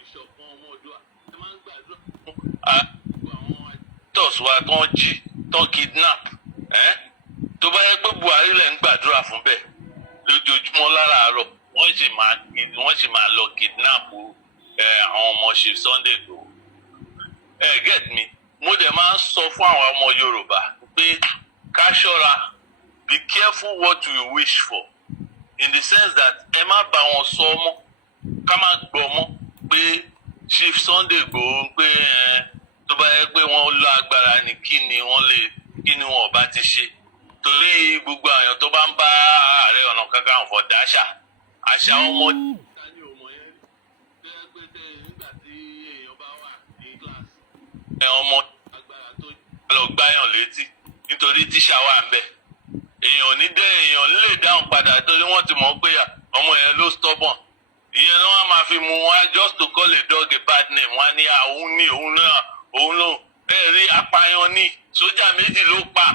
ìṣọ̀kan ọmọ Oòduà, tẹ máa ń gbàdúrà fún àwọn actors wa tó ń jí, tó ń kidnap, tó bá yẹ pé Buhari lẹ̀ ń gbàdúrà fún bẹ́ẹ̀ lójoojúmọ́ láràárọ̀, wọ́n sì máa lọ kidnap àwọn ọmọ ṣe Sunday Igboho. Get me, mo dẹ̀ máa ń sọ fún àwọn ọmọ Yorùbá pé ká ṣọ́ra, be careful what you wish for, in the sense that ẹ má bá wọn sọ mọ́, ká má gbọ́ mọ́ pé Chief Sunday Igboho pé tó bá yẹ pé wọ́n lọ agbára ni kí ni wọ́n ọba ti ṣe, torí gbogbo àyàn tó bá ń bá Ààrẹ Ọ̀nà Kakanfò dáṣà àṣà ọmọ ọmọ agbára tó lọ gbáyàn létí nítorí tíṣà wà ń bẹ̀, èèyàn lè dáhùn padà torí wọ́n ti mọ̀ pé ọmọ yẹn ló stubborn. Ìyẹn náà wọ́n máa fi mú wọn just to call a dog a bad name, wọ́n ní òun ló rí apààyàn ní sójà méjì ló pa.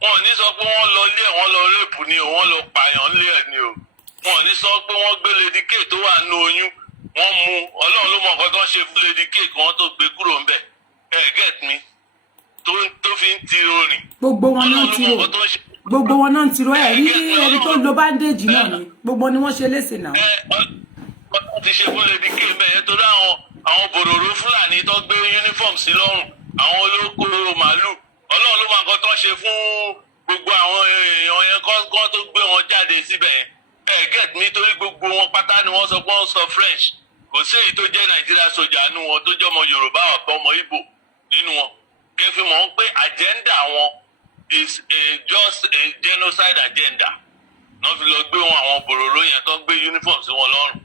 Wọn ò ní sọ pé wọ́n lọ lé ẹ̀, wọ́n lọ rẹ́pù ni o, wọ́n lọ pààyàn lé ẹ̀ ni o. Wọn ò ní sọ pé wọ́n gbé Lady K tó wà nínú oyún, wọ́n mú, Ọlọ́run ló mọ̀ nǹkan tó ń ṣe fún Lady K kí wọ́n tó gbé kúrò ńbẹ̀. Get me, tó fi ń ti orin. Gbogbo wọn náà ti rò ẹ rí ẹni tó lo bandage náà ni gbogbo ni wọ́n ṣe léṣe náà. Wọ́n ti ṣe fún Lady K bẹ́ẹ̀ torí àwọn bòròró Fúlàní tó gbé uniform sí lọ́rùn, àwọn olóko màálù, Ọlọ́run ló mọ̀ nǹkan tó ń ṣe fún gbogbo àwọn èèyàn yẹn kọ́ tó gbé wọn jáde síbẹ̀ yẹn. Get me, torí gbogbo wọn pátá ni wọ́n sọ pé wọ́n sọ French, kò sí èyí tó jẹ́ Nàìjíríà sójà nínú wọn tó jẹ́ ọmọ Yorùbá ọ̀pọ̀ ọmọ Ìgbò nínú wọn. Kẹfì mọ̀ pé agenda wọn is just a genocide agenda. Wọ́n fi lọ gbé wọn àwọn bòròró yẹn tó ń gbé uniform sí wọn lọ́rùn.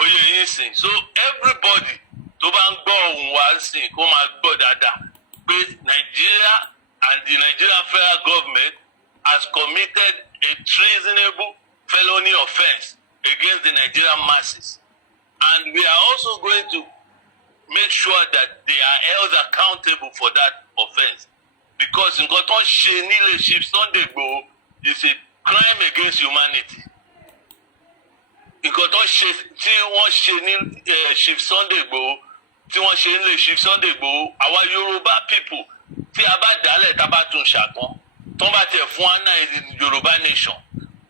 Oyè yín sìn, so everybody tó bá ń gbọ́ ohùn wa sìn kó máa gbọ́ dáadáa pé Nigeria and the Nigerian federal government has committed a treasonable felony offence against the Nigerian masses, and we are also going to make sure that they are held accountable for that offence, because nǹkan tó ń ṣe nílé Chief Sunday Igboho is a crime against humanity. Nǹkan tó ṣe tí wọ́n ṣe ní Chief Sunday Igboho, tí wọ́n ṣe nílé Chief Sunday Igboho, àwa Yorùbá people tí a bá dálẹ̀ tá a bá tún ṣàtàn tó bá tẹ̀ fún wa náà Yorùbá nation,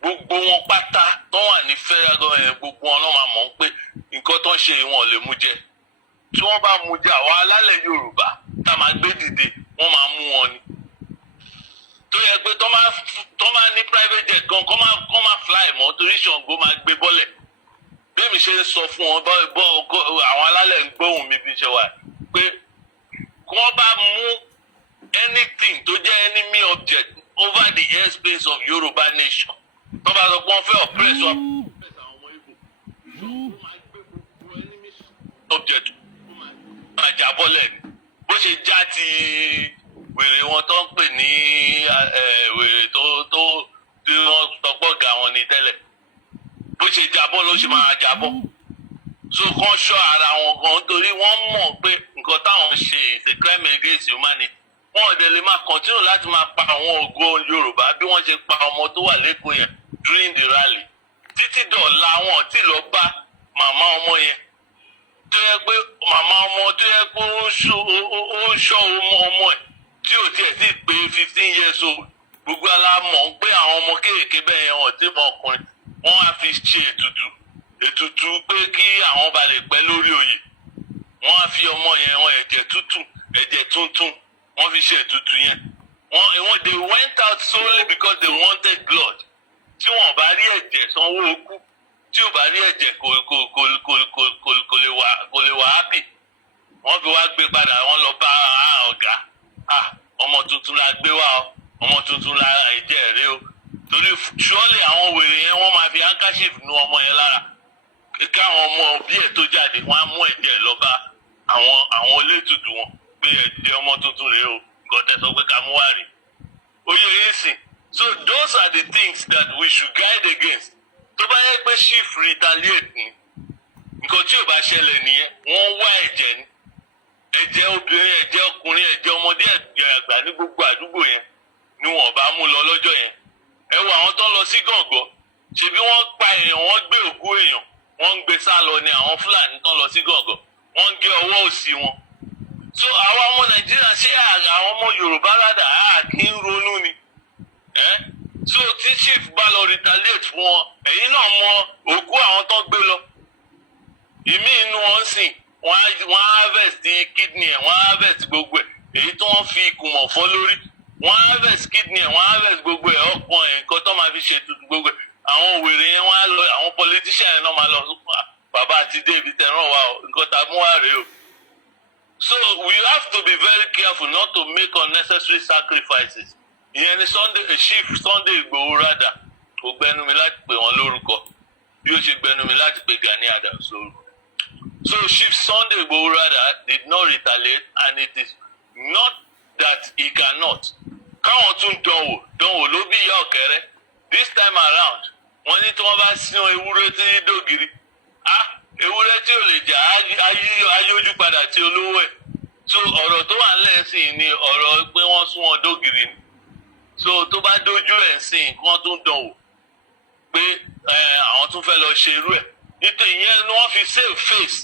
gbogbo wọn pátá tó wà ní federal government, gbogbo wọn náà máa mọ̀ pé nǹkan tó ń ṣe ìwọ̀n lè mú jẹ. Tí wọ́n bá mú jẹ àwa alálẹ̀ Yorùbá tá a máa gbé dìde wọ́n máa mú wọn ni. tó yẹ pé tó máa ní private jet gan kọ́ máa fly mọ́ torí Ṣàngó máa gbé bọ́lẹ̀. bí mi ṣe ń sọ fún wọn àwọn alálẹ̀ ń gbóhùn mi bí ṣe wà pé kí wọ́n bá mú anything tó jẹ́ enemy object over the airspace of Yorùbá nation tó bá sọ pé wọ́n fẹ́ oppress àwọn ọmọ Ìgbò ó máa gbé gbogbo enemy object ó máa jábọ́lẹ̀ ni bó ṣe já ti wèrè wọn tó ń pè ní wèrè tó tí wọ́n tọpọ̀ gà wọn ní tẹ́lẹ̀ bó ṣe jábọ́ ló ṣe máa jábọ́ so kàn ṣọ́ ara wọn gan torí wọ́n mọ̀ pé nǹkan táwọn ṣe is a crime against humanity wọn ò dẹ̀ lè máa continue láti máa pa àwọn ògo Yorùbá bí wọ́n ṣe pa ọmọ tó wà lẹ́kọ̀ọ́ yẹn during the rally títí dọ̀la wọn tí lọ bá màmá ọmọ yẹn tó yẹ pé màmá ọmọ tó yẹ pé ó ń ṣọ́ ọmọ ẹ̀ tí ò tiẹ̀ sì pé 15 years old gbogbo alámọ̀ ń pé àwọn ọmọ kéèké bẹ́ẹ̀ yẹn wọ́n ti mọ ọkùnrin wọ́n á fi ṣe ètùtù pé kí àwọn ba lè pẹ́ lórí oyè wọ́n á fi ọmọ yẹn wọn ẹ̀jẹ̀ tuntun wọ́n fi ṣe ètùtù yẹn wọ́n they went out solely because they wanted blood tí wọ́n bá rí ẹ̀jẹ̀ sanwó okú tí ò bá rí ẹ̀jẹ̀ kò lè wà happy wọ́n fi wá gbé padà wọ́n lọ bá ọ̀gá ọmọ tuntun la gbé wá ọmọ tuntun la ẹ̀jẹ̀ rẹ o torí surely àwọn wèrè yẹn wọ́n máa fi handkerchief nu ọmọ yẹn lára kí àwọn ọmọ bí ẹ̀ tó jáde wọ́n á mú ẹ̀jẹ̀ lọ bá àwọn elétùtù wọn pé ẹ̀jẹ̀ ọmọ tuntun rèé o gọ́tẹ́ sọ pé ká mú wá rí oyè yìí sìn so those are the things that we should guide against tó bá yẹ pé chief retaliate ni nǹkan tí ò bá ṣẹlẹ̀ nìyẹn wọ́n wá ẹ̀jẹ̀ ni ẹ̀jẹ̀ obìnrin ẹ̀jẹ̀ ọkùnrin ẹ̀jẹ̀ ọmọdé ẹ̀jẹ̀ àgbà ní gbogbo àdúgbò yẹn ni wọ́n bá mú lọ lọ́jọ́ yẹn ẹ wo àwọn tó ń lọ sí Gàngọ́ ṣebí wọ́n pa èèyàn wọ́n gbé òkú èèyàn wọ́n ń gbé sá lọ ni àwọn Fúlàní tó ń lọ sí Gàngọ́ wọ́n ń gé ọwọ́ òsì wọn so àwọn ọmọ Nàìjíríà ṣé àwọn ọmọ Yorùbá rádà kí ń ronú ni so tí chief bá lọ retaliate fún wọn ẹ̀yin náà mọ òkú àwọn tó gbé lọ ìmí inú wọn sìn wọ́n á harvest kidney ẹ̀ wọ́n á harvest gbogbo ẹ̀ èyí tí wọ́n fi ìkùmọ̀ fọ́ lórí wọ́n á harvest kidney ẹ̀ wọ́n á harvest gbogbo ẹ̀ ọkàn ẹ̀ nǹkan tó máa fi ṣètò gbogbo ẹ̀ àwọn wèrè yẹn wọ́n á lọ àwọn politician yẹn náà máa lọ bàbá àti David tẹ̀ràn wa nǹkan tá a mú wá rèé o so we have to be very careful not to make unnecessary sacrifices ìyẹn ni chief Sunday Igboho rádà kò gbẹnu mi láti pè wọ́n lórúkọ bí ó ṣe gbẹnu mi láti pè Gani Adams lórúkọ. So Chief Sunday Igboho rather did not retaliate, and it is not that he cannot. Káwọn tún dánwò ló bí ìyá ọ̀kẹ́rẹ́. This time around, wọ́n ní tí wọ́n bá sin ewúrẹ́ tí dògiri. Ewúrẹ́ tí ò lè jà ayójú padà tí olówó ẹ̀. So ọ̀rọ̀ tó wà nílẹ̀ sí ni ọ̀rọ̀ pé wọ́n sún wọn dògiri ni. So tó bá dójú ẹ̀ sí kí wọ́n tún dánwò pé àwọn tún fẹ́ lọ ṣe irú ẹ̀. Nítorí ìyẹn ni wọ́n fi save face.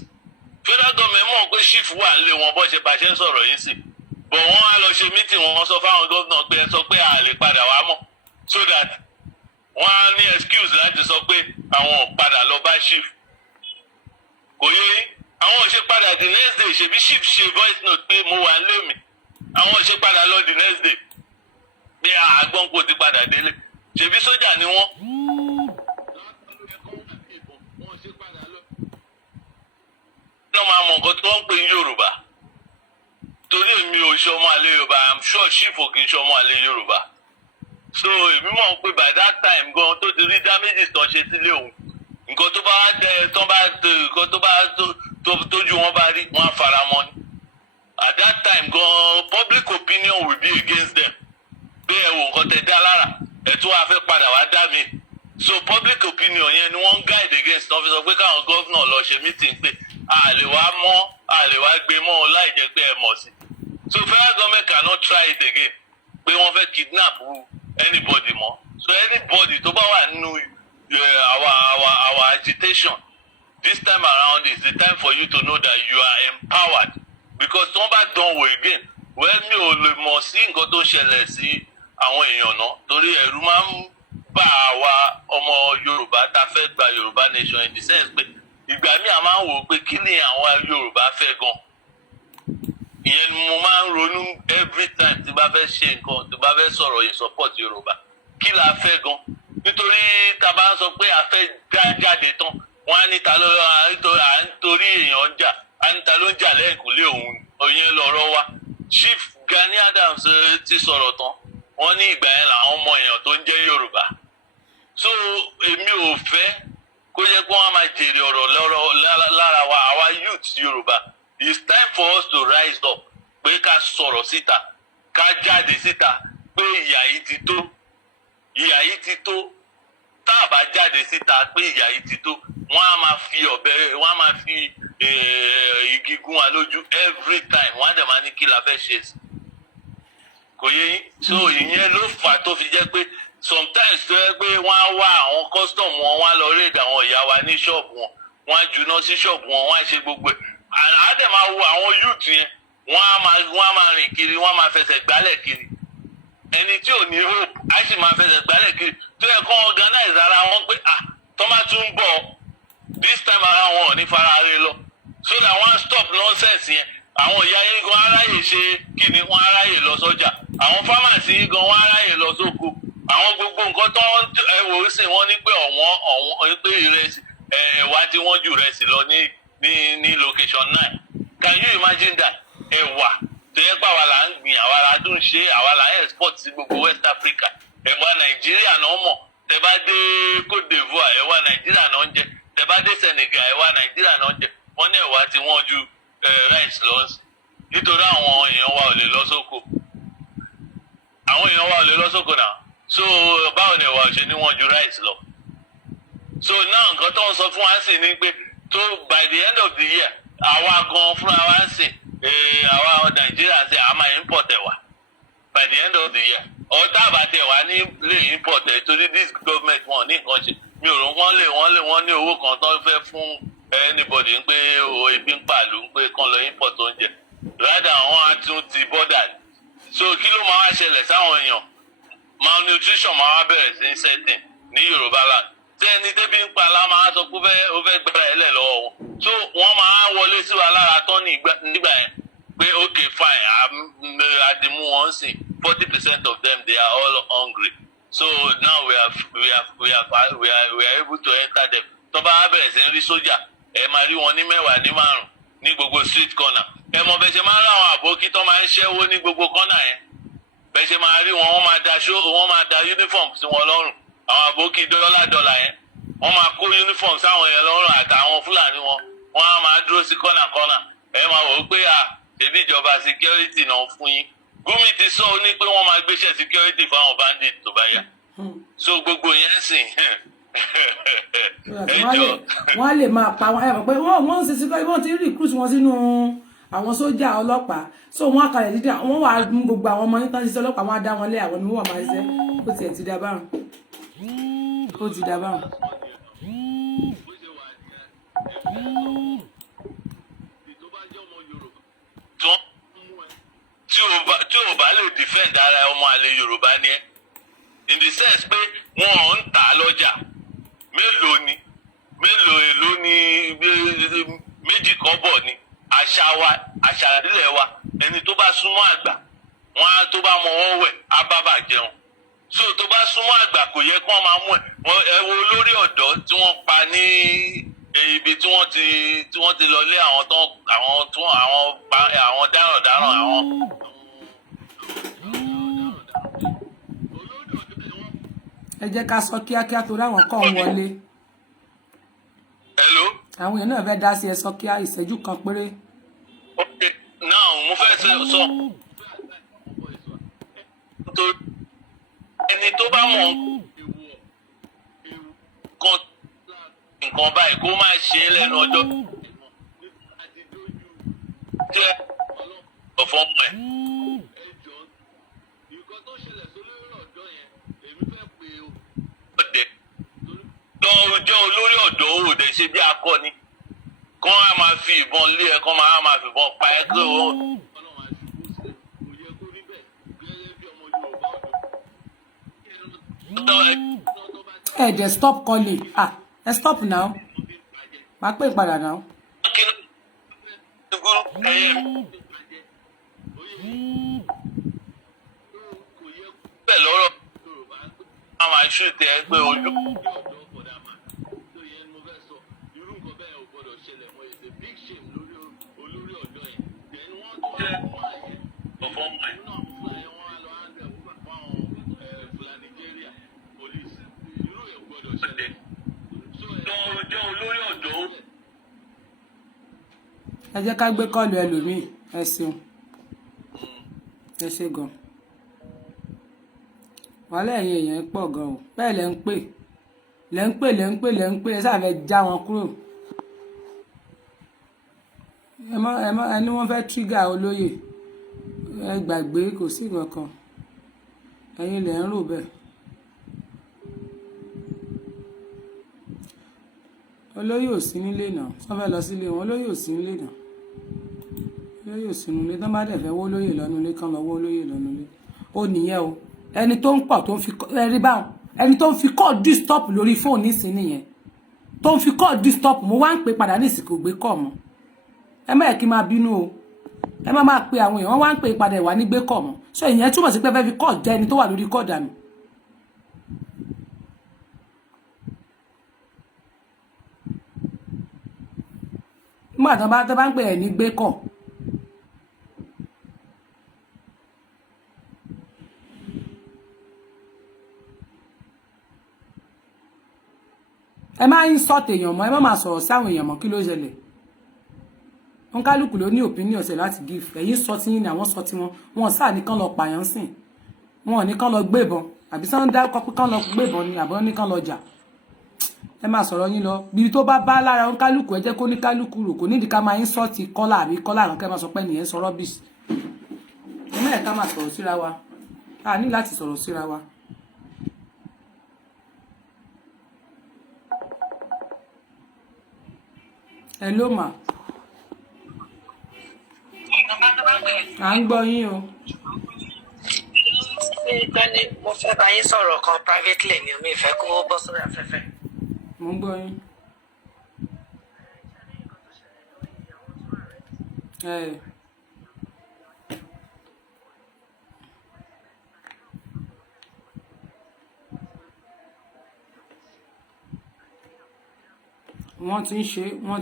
Federal government mọ̀ pé chief wà nílé wọn bọ́ ṣe bàṣẹ ń sọ̀rọ̀ yìí sí bọ̀ wọ́n á lọ ṣe meeting wọn sọ fáwọn gómìnà pé ẹ sọ pé a lè padà wá mọ́ so that wọ́n á ní excuse láti sọ pé àwọn ò padà lọ bá chief kò yé àwọn ò ṣe padà the next day ṣèbí chief ṣe voice note pé mo wà nílé mi àwọn ò ṣe padà lọ the next day bí àgbọn kò ti padà délé ṣèbí sójà ni wọ́n. náà máa mọ nǹkan tí wọ́n ń pè ní Yorùbá torí èmi ò ṣe ọmọ àlè Yorùbá I'm sure chief ò kì í ṣe ọmọ àlè Yorùbá so èmi mọ̀ pé by that time gan tó ti rí damages tó ń ṣe sílé òun nǹkan tó bá dẹ tó bá nǹkan tó bá tójú wọn bá rí wọn á fara mọ́ ni at that time gan public opinion will be against them bí ẹ wò nǹkan tẹ dá lára ẹ tún wá fẹ́ padà wá dá mi so public opinion yẹn ni wọ́n ń guide against tó fi sọ pé káwọn gọ́vnà lọ ṣe meeting pé àlè wá gbé mọ́ ọ láì jẹ́ pé ẹ mọ̀ sí so federal government cannot try it again pé wọ́n fẹ́ kidnap anybody mọ́ so anybody tó bá wà nínú our agitation this time around is the time for you to know that you are empowered because tí wọ́n bá dán wò again well mi ò lè mọ̀ sí nǹkan tó ṣẹlẹ̀ sí àwọn èèyàn náà torí ẹ̀rù máa ń bá àwa ọmọ Yorùbá tá a fẹ́ gba Yorùbá nation in the sense pé ìgbà míì a máa ń wò pé kí ni àwọn Yorùbá fẹ́ gan ìyẹn ni mo máa ń ronú every time tí bá fẹ́ ṣe nǹkan tí bá fẹ́ sọ̀rọ̀ in support Yorùbá kí la fẹ́ gan nítorí tá a bá ń sọ pé a fẹ́ jáde tán wọ́n á ní ta ló à ń torí èèyàn ń jà á ní ta ló ń jà lẹ́yìnkùlé òyìn lọ́rọ̀ wa Chief Gani Adams ti sọ̀rọ̀ tán wọ́n ní ìgbà yẹn làwọn ọmọ èèyàn tó ń jẹ́ Yorùbá so èmi ò fẹ́ kó jẹ́ pé wọ́n máa jèrè ọ̀rọ̀ lára wa àwa youth Yorùbá it's time for us to rise up pé ká sọ̀rọ̀ síta ká jáde síta pé ìyà yìí ti tó tá a bá jáde síta pé ìyà yìí ti tó wọ́n á máa fi wọ́n á máa fi igi gún wa lójú every time wọ́n á dẹ̀ máa ní kí la fẹ́ ṣe sí kò yé yín so ìyẹn ló fà á tó fi jẹ́ pé sometimes tó yẹ pé wọ́n á wá àwọn custom wọn wọ́n á lọ rédè àwọn ìyá wa ní ṣọ́ọ̀bù wọn wọ́n á juná sí ṣọ́ọ̀bù wọn wọ́n á ṣe gbogbo ẹ̀ á dẹ̀ máa wo àwọn youth yẹn wọ́n á máa rìn kiri wọ́n á máa fẹsẹ̀ gbálẹ̀ kiri ẹni tí ò ní hope á sì máa fẹsẹ̀ gbálẹ̀ kiri tó yẹ kó organize ara wọn pé tó máa tún bọ̀ this time ara wọn ò ní fara rẹ lọ so that wọ́n á stop nonsense yẹn àwọn ìyá yín gan aráyè ṣe kí ni wọ́n aráyè lọ sọ́jà àwọn pharmacy yín gan wọ́n aráyè lọ sóko àwọn gbogbo nǹkan tó ẹwò sí wọ́n ní pé ọ̀wọ́n pé ìrẹsì ẹ̀wà tí wọ́n jù rẹsì lọ ní location 9 can you imagine that ẹ̀wà tó yẹ pé àwa là ń gbìn àwa là tún ṣe àwa là ń export sí gbogbo West Africa ẹ̀wà Nàìjíríà náà mọ̀ tẹ́ bá dé Côte d'Ivoire ẹ̀wà Nàìjíríà náà ń jẹ tẹ́ bá dé Senegal ẹ̀wà Nàìjíríà náà ń jẹ wọ́n ní ẹ̀wà tí wọ́n ju rice lọ nítorí àwọn èèyàn wa ò lè lọ sóko náà so báwo ni ẹ̀wà ṣe ní wọ́n ju rice lọ so náà nǹkan tó ń sọ fún wa sí ni pé tó by the end of the year àwa gan fúnra wa ń sìn àwa Nàìjíríà ṣe a máa import ẹ̀wà by the end of the year ọ̀tá àbàtẹ̀ ẹ̀wà ní lè import ẹ̀ torí this government wọn ní nǹkan ṣe mi ò rò wọ́n ní owó kan tó fẹ́ fún anybody ń pé ebi ń pàlú ń pé kán lọ import oúnjẹ rather àwọn atún ti border so kí ló máa wá ṣẹlẹ̀ sáwọn èèyàn malnutrition máa wá bẹ̀rẹ̀ sí setting ní Yorùbá land tí ẹni débi ń pa la máa sọ pé ó fẹ́ gbẹ́ra ẹ̀ lẹ̀ lọ́wọ́ wọn so wọ́n máa wọlé sí wa lára tán nígbà yẹn pé okay fine àdìmú wọn sìn 40% of them they are all hungry so now we are able to enter them tó bá bẹ̀rẹ̀ sí rí sójà ẹ máa rí wọn ní mẹ́wàá ní márùn ní gbogbo street corner ẹ mọ̀ bẹ́ẹ̀ ṣe máa ń ráwọn àbókí tó máa ń ṣẹ́wó ní gbogbo corner yẹn bẹ́ẹ̀ ṣe máa rí wọn wọ́n máa da uniform sí wọn lọ́rùn àwọn àbókí dọ́là yẹn wọ́n máa kó uniform sáwọn yẹn lọ́rùn àtàwọn Fúlàní wọ́n á máa dúró sí corner ẹ máa wò ó pé ṣèbí ìjọba security náà fún yín Gumi ti sọ ó ní pé wọ́n máa gbéṣẹ́ security fáwọn bandit tó bá yá so gbogbo yẹn sìn wọ́n lè máa pa wọn ẹ̀rọ pé wọ́n ń ṣe sí wọ́n ti recruit wọn sínú àwọn sójà ọlọ́pàá so wọ́n àkàlẹ̀ dídí wọ́n wà mú gbogbo àwọn ọmọ nípa ṣiṣẹ́ ọlọ́pàá wọ́n á dá wọn lé àwọn ni wọ́n wà máa ṣiṣẹ́ ó tiẹ̀ ti dá báwọn ó ti dá báwọn. tí o bá lè defend ara ọmọ àlè Yorùbá ni ẹ in the sense pé wọn ń tà lọ́jà mélòó èlò ni méjì kọ́bọ̀ ni àṣà ìdílé wa ẹni tó bá súnmọ́ àgbà wọn á tó bá mọ ọwọ́ wẹ̀ á bá bà jẹun so tó bá súnmọ́ àgbà kò yẹ kí wọ́n máa mú ẹ wo olórí ọ̀dọ́ tí wọ́n pa ní ibi tí wọ́n ti lọ lé àwọn dáràn àwọn. ẹ jẹ́ ká sọ kíákíá torí àwọn kan wọlé. Hello. àwọn èèyàn náà fẹ́ dá sí ẹ sọ kíá ìṣẹ́jú kan péré. ok now mo fẹ́ sọ ẹni tó bá mọ̀ nǹkan báyìí kó máa ṣe é lẹ́nu ọjọ́ tí ẹ ọ̀fọ́ mọ̀ ẹ́. jẹ́ olórí ọ̀dọ́ òde ṣe bí akọni kán á máa fi ìbọn lé ẹ kán máa fi ìbọn pa ẹ́ pé ó. ẹ jẹ́ stop calling ẹ stop now máa pè padà now. bẹ́ẹ̀ lọ́rọ̀ àwọn àìsù tẹ ẹ pé ojú. ẹ jẹ́ ká gbé kọ́ọ̀lù ẹlòmíì ẹ ṣeun ẹ ṣe gan wàhálà ẹ̀yin èèyàn pọ̀ gan o bẹ́ẹ̀ lẹ́ ń pè ẹ sáfẹ́ já wọn kúrò ẹni wọ́n fẹ́ tírígà olóyè ẹ gbàgbé kò sí nǹkan kan ẹ̀yin lẹ́ ń rò bẹ́ẹ̀. olóyè ò sí nílé náà wọ́n fẹ́ lọ sílé wọn olóyè ò sí nílé náà olóyè ò sí nílé tán bá dẹ̀ fẹ́ wó olóyè lọ́nu ilé kán lọ wó olóyè lọ́nu ilé ó nìyẹn o ẹni tó ń pọ̀ tó ń fi ẹrí báwọn ẹni tó ń fi call disturb lórí fóònù nísìnyí nìyẹn tó ń fi call disturb mo wá ń pè padà ní ìsìnkú gbé kọ̀ mọ́ ẹ má yẹ kí n máa bínú o ẹ má máa pe àwọn èèyàn wọ́n wá ń pè padà ìwà ní gbé kọ̀ mọ́ so ìyẹn túmọ̀ sí pé fẹ́ fi call jẹ ẹni tó wà lórí call dànù. nígbà tó bá ń pè ẹ̀ ní gbé kọ̀ ẹ máa ń sọ̀tì èèyàn mọ́ ẹ má máa sọ̀rọ̀ sí àwọn èèyàn mọ́ kí ló ṣẹlẹ̀ wọn kálukú ló ní opinion ọ̀sẹ̀ láti give ẹ̀yin sọ tí yín ni àwọn sọ tí wọn sáà nìkan lọ pààyàn sìn wọn nìkan lọ gbébọn àbí sọ́n dá kọ́ pé kán lọ gbébọn ni àbọ̀ nìkan lọ jà ẹ máa sọ̀rọ̀ yín lọ bí tó bá bá lára wọn kálukú ẹ jẹ́ kó ní kálukú rò kò nídìí ká máa ń sọ̀tì kọ́là àbí kọ́là àwọn kẹ́ máa sọ pé nìyẹn sọ rubbish ẹ mẹ́ẹ̀ ká máa sọ̀rọ̀ síra wa a ní láti sọ̀rọ̀ síra wa. Hello ma. À ń gbọ́ yín o. Gbẹ́ni mo fẹ́ bá yín sọ̀rọ̀ kan privately ni mi fẹ́ kó bọ́ sórí afẹ́fẹ́. Mo ń gbọ́ yín. Wọ́n ti ń ṣe. Wọ́n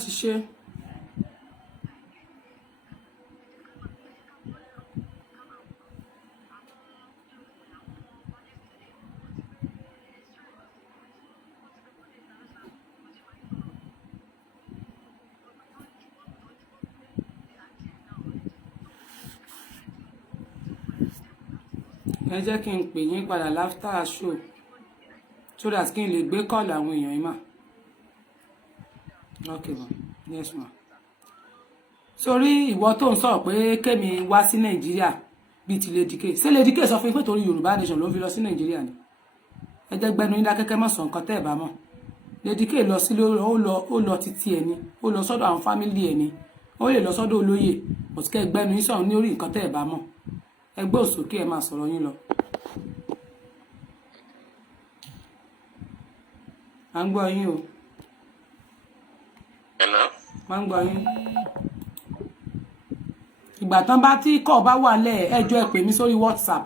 ti ṣe. Ẹ jẹ́ kí n pè yín padà láfter show so that kí n lè gbé kọ́ọ̀lù àwọn èèyàn yìí mà. Okay ma, yes ma. Sórí ìwọ tó ń sọ̀rọ̀ pé kémi wá sí Nàìjíríà bíi ti Lady K ṣé Lady K sọ fún yín pé torí Yorùbá nation ló fi lọ sí Nàìjíríà ni ẹ jẹ́ gbẹnu yín dákẹ́kẹ́ mọ̀ sọ nǹkan tẹ́ ẹ̀ bá mọ̀. Lady K lọ sí ó lọ títí ẹ̀ ni ó lọ sọ́dọ̀ àwọn fámìlì ẹ̀ ni ó lè lọ sọ́dọ̀ olóyè òsìkẹ́ gbẹnu yín sọ̀rọ̀ ní orí nǹkan tẹ́ ẹ̀ bá mọ̀ ẹgbẹ́ òsòkè ẹ̀ máa sọ̀rọ̀ yín lọ. À ń gbọ́ yín o. Máa ń gbọ́ yín. Ìgbà tán bá tí kọ́ bá wà lẹ̀ ẹjọ́ ẹ pè mí sórí WhatsApp.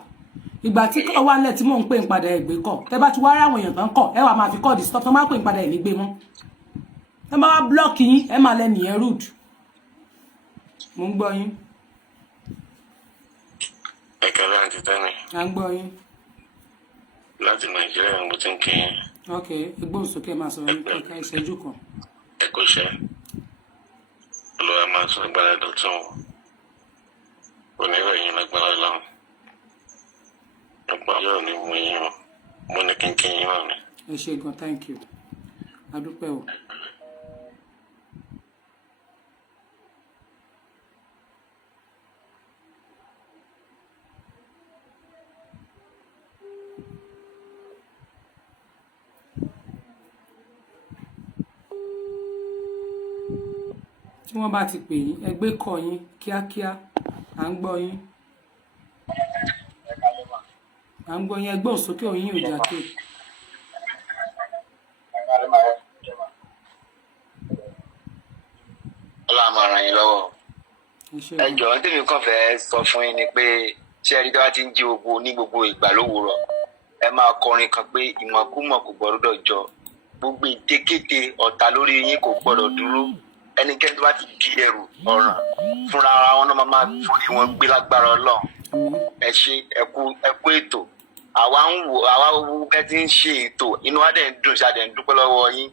Ìgbà tí kọ́ wà lẹ̀ tí mò ń pè ń padà ẹ̀gbẹ́ kọ̀. Tẹ́ bá ti wá ráwọn èèyàn tán kọ̀ ẹ wà máa fi kọ́ di stop tán máa pè ń padà ẹ̀ nígbé mọ́. Ẹ máa wá blọ́ọ̀kì yín ẹ máa lẹ́nu yẹn rude. Mo ń gbọ́ yín. Ẹ kẹ́lẹ́ àti tẹ́ni. À ń gbọ́ yín. Láti Nàìjíríà mo ti ń kí yín. Ok, ẹgbọ́n sókè máa sọ̀rọ̀ yín kọ́ka ìṣẹ́jú kan. Ẹ kò ṣe. Olúwa máa sọ agbára dọ̀tún. Oníròyìn lágbára lọ́hùn. Ẹ̀gbọ́n yóò ní mú yín o. Mo ní kí n kí yín náà ni. Ẹ ṣé gan, thank you. adúpẹ́ o. tí wọ́n bá ti pè yín ẹgbẹ́ kọ yín kíákíá à ń gbọ́ yín ẹgbẹ́ òsókè òyìn ò jákè. Ọlọ́run máa ràn yín lọ́wọ́. Ẹ jọ̀ọ́ tèmi kàn fẹ́ sọ fún yín ni pé ṣé ẹni tó bá ti ń jí gbogbo ní gbogbo ìgbà lówùúrọ̀ ẹ máa kọrin kan pé ìmọ̀kúmọ̀ kò gbọ́dọ̀ jọ gbogbo ìtékété ọ̀tá lórí yín kò gbọ́dọ̀ dúró ẹnikẹ́ni tó bá ti di ẹrù ọ̀ràn fúnra ara wọn náà máa forí wọn gbé lágbára Ọlọ́run. Ẹ ṣe ẹkú ètò àwa wo bẹ́ẹ̀ ti ń ṣe ètò inú wa dẹ̀ ń dùn ṣáà dẹ̀ ń dúpẹ́ lọ́wọ́ yín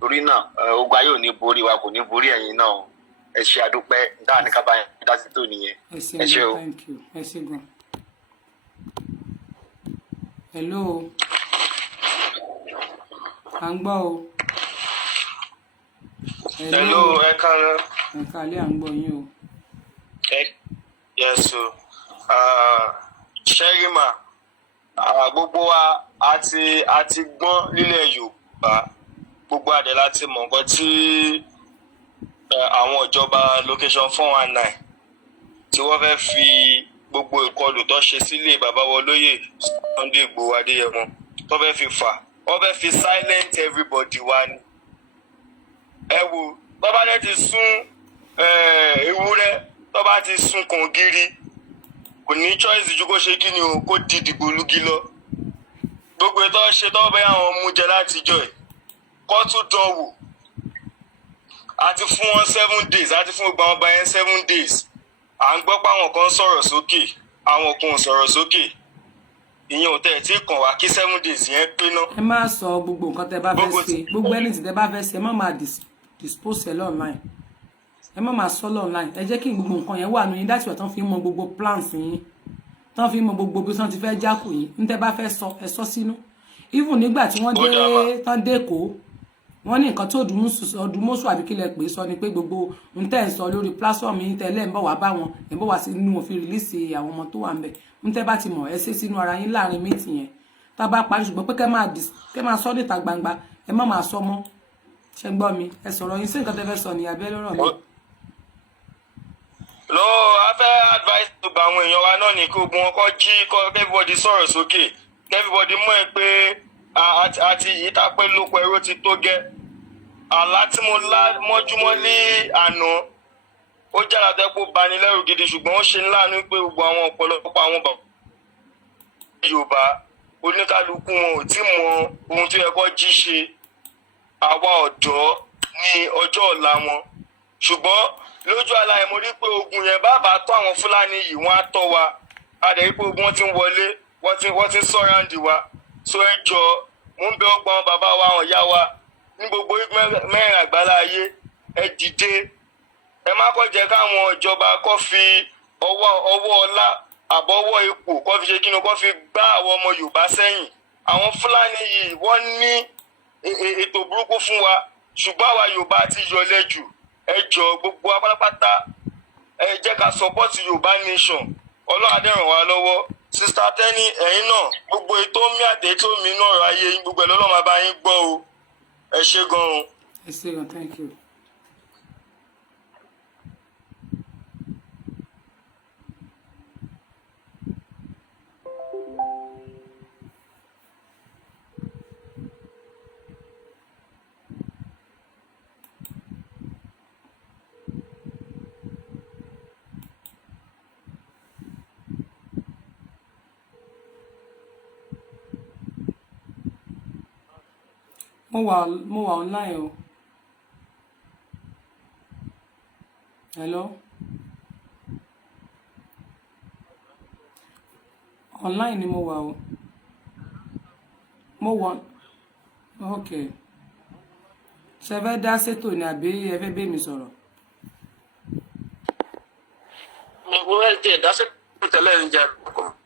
torí náà ogun ayé ò ní borí wa kò ní borí ẹ̀yin náà ẹ ṣe àdúpẹ́ dáa ní kábàá yẹn dá sí tó nìyẹn ẹ ṣe o. ẹ ṣe gan. hello à ń gbọ́ o. hello ẹ kálẹ́. ẹ kálẹ́ à ń gbọ́ yín o. yes o ṣẹ́rìmà gbogbo wa a ti gbọ́n nílẹ̀ Yorùbá gbogbo adé láti mọ̀ nǹkan tí àwọn ìjọba location 419 tí wọ́n fẹ́ fi gbogbo ìkọlù tó ṣe sílé bàbá wa olóyè Sunday Igboho Adéyẹmọ tó fẹ́ fi fà wọ́n fẹ́ fi silent everybody wa ni. ẹ wo bàbá rẹ ti sún ewúrẹ́ tó bá ti sún kòǹgìrì kò ní choice ju kó ṣe kí ni o kó di dìgbò lúgí lọ gbogbo ètò ṣe tó bẹ́ẹ̀ àwọn mú jẹ látijọ́ ẹ̀ kó tún dán wò àti fún wọn 7 days àti fún gbogbo àwọn ọba yẹn 7 days à ń gbọ́ pé àwọn kan sọ̀rọ̀ sókè àwọn kan ò sọ̀rọ̀ sókè ìyẹn ò tẹ̀ tí kàn wá kí 7 days yẹn pé ná. ẹ má sọ gbogbo nǹkan tẹ bá fẹ́ ṣe gbogbo ẹni tí tẹ bá fẹ́ ṣe ẹ má máa dispose ẹ online ẹ má máa sọ online ẹ jẹ́ kí gbogbo nǹkan yẹn wà nínú dáṣìwà tán fi mọ gbogbo plans yín tán fi mọ gbogbo bí wọ́n ti fẹ́ jákù yín ní tẹ bá fẹ́ sọ ẹ sọ sínú even nígbà tí wọ́n dé tán dẹ́kọ̀ọ́ wọ́n ní nǹkan tí Odùmọ̀ṣù àbí kílẹ̀ pé sọ ni pé gbogbo ń tẹ̀ ń sọ lórí platform yín tẹ́lẹ̀ ń bọ̀ wá bá wọn ń bọ̀ wá sí inú òfin rìlíìsì àwọn ọmọ tó wà ń bẹ̀ ń tẹ́ bá ti mọ̀ ẹ ṣe sínú ara yín láàrin méjì yẹn tá a bá parí ṣùgbọ́n pé kẹ́ máa sọ níta gbangba ẹ má máa sọ mọ́ ṣe gbọ́ mi ẹ sọ̀rọ̀ yín sí nǹkan tẹ́ fẹ́ sọ ní abẹ́ lọ́rọ̀ mi. lọ a fẹ́ advice gbogbo àwọn èèyàn wa náà ní kí ogun wọn kọ́ jí kọ́ everybody sọ̀rọ̀ sókè everybody mọ̀ ẹ́ pé àti yìí tá pé lóko ẹ̀rọ ti tó gẹ́ àlá tí mo lá mọ́júmọ́ ní àná ó jára dẹ́pọ̀ bani lẹ́rù gidi ṣùgbọ́n ó ṣe ní láàánú pé gbogbo àwọn ọ̀pọ̀lọpọ̀ àwọn bàbá Yorùbá oníkálukú wọn ò tí mọ ohun tó yẹ kó jí ṣe àwa ọ̀dọ́ ní ọjọ́ ọ̀la wọn ṣùgbọ́n lójú àlá yẹn mo rí pé ogun yẹn bàbá tó àwọn Fúlàní yìí wọ́n á tọ́ wa a dẹ̀ rí pé ogun wọn ti ń wọlé wọ́n ti ń sọ́ráǹdì wa so ẹ jọ mo ń bẹ ọgbọ́n bàbá wa àwọn ìyá wa ní gbogbo mẹ́rin àgbálá ayé ẹ dìde ẹ má kọ́ jẹ́ káwọn ìjọba kọ́ fi ọwọ́ ọlá àbọ̀wọ́ ipò kọ́ fi ṣe kí ni kọ́ fi gbá àwọn ọmọ Yorùbá sẹ́yìn àwọn Fúlàní yìí wọ́n ní ètò burúkú fún wa ṣùgbọ́n àwa Yorùbá ti yọlẹ̀ jù ẹ jọ gbogbo apátápátá ẹ jẹ́ ká support Yorùbá nation Ọlọ́run á dẹ̀ ràn wá lọ́wọ́ Sister Tenny ẹ̀yin náà gbogbo ètò mi àti ètò mi náà ọ̀rọ̀ ayé yín gbogbo ẹ̀ lọ́lọ́ máa bá yín gbọ́ o ẹ ṣé gan-an. ẹ ṣé gan, thank you. mo wà online o. Hello. Online ni mo wà o. Mo wà. Okay. Ṣé fẹ́ dá sétò ni àbí ẹ fẹ́ bẹ́ mi sọ̀rọ̀? Mo fẹ́ jẹ́ dá sétò tẹ́lẹ̀ ń jà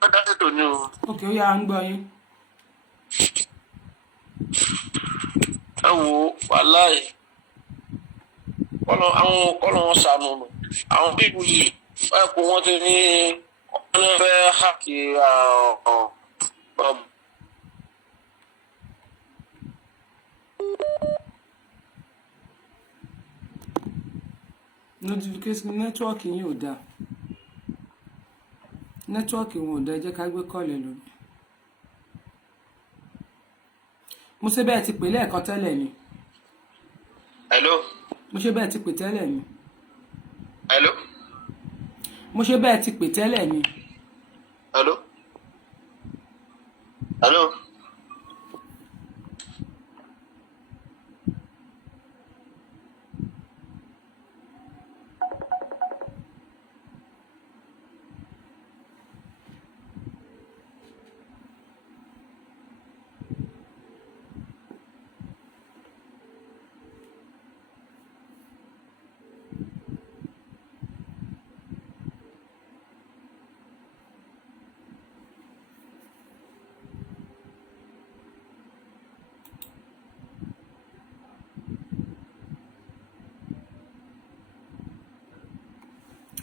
fẹ́ dá sétò ni o. Okay, ó yá ń gbọ́ yín. ẹ wo wàláì kọ́nà wọn ṣàánú nù àwọn pípù yìí ẹ kó wọn ti ní wọn fẹ́ hákì notification network yìí ò dáa network wọn ò dáa ẹ jẹ́ ká gbé kọ́ọ̀lẹ̀ lórí mo ṣe bẹ́ẹ̀ ti pè lẹ́ẹ̀kan tẹ́lẹ̀ ni. hello. mo ṣe bẹ́ẹ̀ ti pè tẹ́lẹ̀ ni. hello. mo ṣe bẹ́ẹ̀ ti pè tẹ́lẹ̀ ni. hello. hello.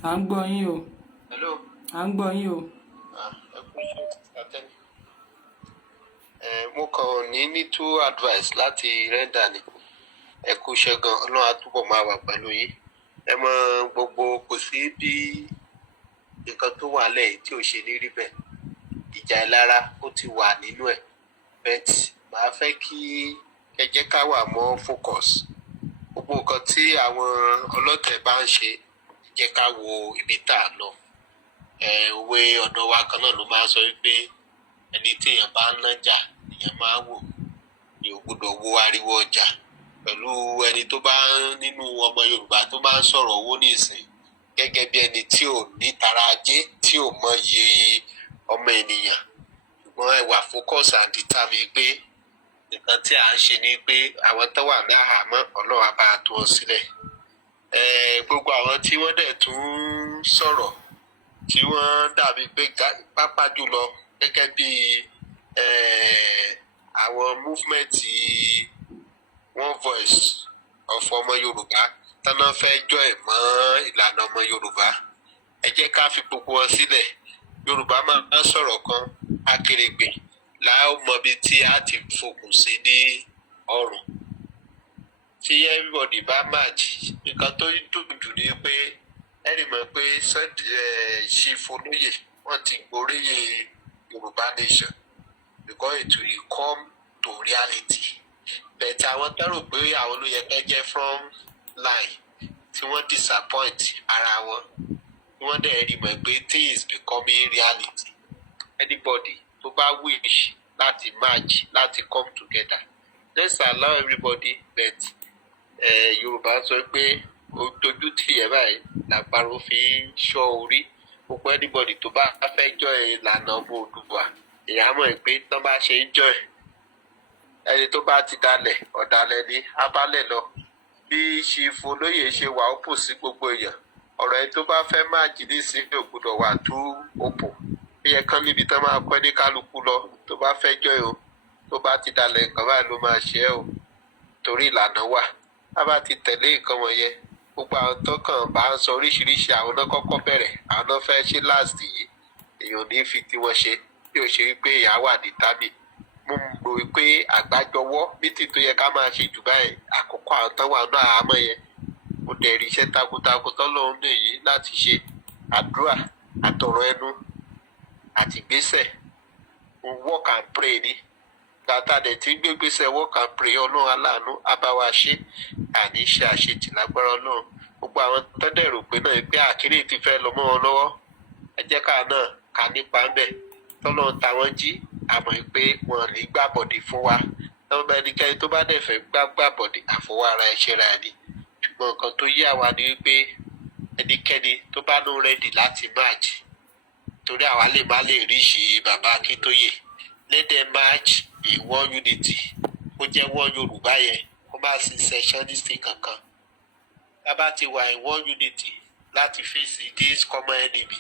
à ń gbọ́ yín o. hello. à ń gbọ́ yín o. ẹ kú iṣẹ́ àtẹ́ni. mo kàn ní two advice láti rẹ́ńdà ni ẹ kú iṣẹ́ gan ọlọ́run á túbọ̀ máa wà pẹ̀lú yín ẹ mọ gbogbo kò sí bí nǹkan tó wà lẹ́yìn tí ò ṣe ní rí bẹ́ẹ̀ ìjà ìlara ó ti wà nínú ẹ̀ bet màá fẹ́ kí ẹ jẹ́ ká wà mọ́ focus gbogbo nǹkan tí àwọn ọlọ́tẹ̀ bá ń ṣe jẹ́ ká wo ibi tá a lọ òwe ọ̀dọ̀ wa kan náà ló máa sọ wípé ẹni tí èèyàn bá ń nájà èèyàn máa wò ní ò gbọ́dọ̀ wo ariwo ọjà pẹ̀lú ẹni tó bá nínú ọmọ Yorùbá tó bá ń sọ̀rọ̀ owó nísìn gẹ́gẹ́ bí ẹni tí ò ní tara ajé tí ò mọ iye ọmọ ènìyàn ṣùgbọ́n ẹ wà focus and determine pé nǹkan tí à ń ṣe ni pé àwọn tó wà ní àhámọ́ Ọlọ́run á bá tú wọn sílẹ̀ gbogbo àwọn tí wọ́n dẹ̀ tún sọ̀rọ̀ tí wọ́n dàbí pé pápá jùlọ gẹ́gẹ́ bí àwọn movement one voice of ọmọ Yorùbá tọ́nà fẹ́ jọ ẹ̀ mọ́ ìlànà ọmọ Yorùbá ẹ jẹ́ ká fi gbogbo wọn sílẹ̀ Yorùbá máa ń sọ̀rọ̀ kan akèrègbè láò mọbi tí a ti fokùn sí ní ọrùn tí everybody bá match nǹkan tó dùn jù ni pé ẹnì mọ̀ pé Ṣífolóyè wọ́n ti gboríyè Yorùbá nation because it will come to reality but àwọn tẹ́rù pé àwọn ló yẹ kẹ́ jẹ́ from line tí wọ́n disappoint ara wọn tí wọ́n dẹ̀ rí mọ̀ pé things becoming reality anybody tó bá wish láti match láti come together let's allow everybody but Yorùbá sọ pé ojú tìyẹ báyìí làpárò fi ń ṣọ́ orí gbogbo anybody tó bá fẹ́ jọ ìlànà ọmọ Odùduwà èèyàn mọ̀ pé tán bá ṣe ń jọ ẹni tó bá ti dalẹ̀ ọ̀dàlẹ̀ ni abálẹ̀ lọ bí Ṣífolóyè ṣe wà ó pò sí gbogbo èèyàn ọ̀rọ̀ ẹni tó bá fẹ́ máa jì ní ìsinmi ògbúdọ̀ wà tó òpò ó yẹ kán níbi tán máa pẹ́ ní kálukú lọ tó bá fẹ́ jọ ẹ̀ o tó bá ti dalẹ̀ nǹkan báyìí ló máa ṣe é o torí ìlànà wà a bá ti tẹ̀lé nǹkan wọ̀nyẹn gbogbo àwọn tó kàn bá ń sọ oríṣiríṣi àwọn náà kọ́kọ́ bẹ̀rẹ̀ àwọn náà fẹ́ ṣe last yìí èèyàn ní fi tiwọn ṣe bí ó ṣe wípé ìyá wà ní tábì mo rò wípé àgbájọwọ́ mítì tó yẹ ká máa ṣe jù báyìí àkókò àwọn tó wà náà àmọ́ yẹn mo dẹ̀ rí iṣẹ́ takuntakun tọ́lọ́run lè yí láti ṣe àdúrà àtọ̀rọ̀ ẹnu àtìgbésẹ̀ work and pray ni data dẹ̀ tí gbégbésẹ̀ work and pray ọlọ́run aláàánú abáwa ṣe àní ṣe àṣetì lágbára ọlọ́run gbogbo àwọn tọ́dẹ̀ rò pé náà pé àkíní ti fẹ́ lọ mọ́ wọn lọ́wọ́ ẹ jẹ́ ká náà ká nípa ń bẹ̀ tọ́lọ́run táwọn jí àmọ́ pé wọn lè gbàbọ̀dé fún wa lọ́wọ́ bá ẹnikẹ́ni tó bá dẹ̀ fẹ́ gbàbọ̀dé àfọwọ́ ara ẹ̀ ṣe ra ẹni ṣùgbọ́n nǹkan tó yé àwa ni wípé ẹnikẹ́ni tó bá ló rẹ́dì láti march torí àwa lè má lè rí ṣe bàbá Akíntóyè let them march in one unity ó jẹ́ one Yorùbá yẹn kó má sí sectionist kankan bàbá ti wà in one unity láti face this common enemy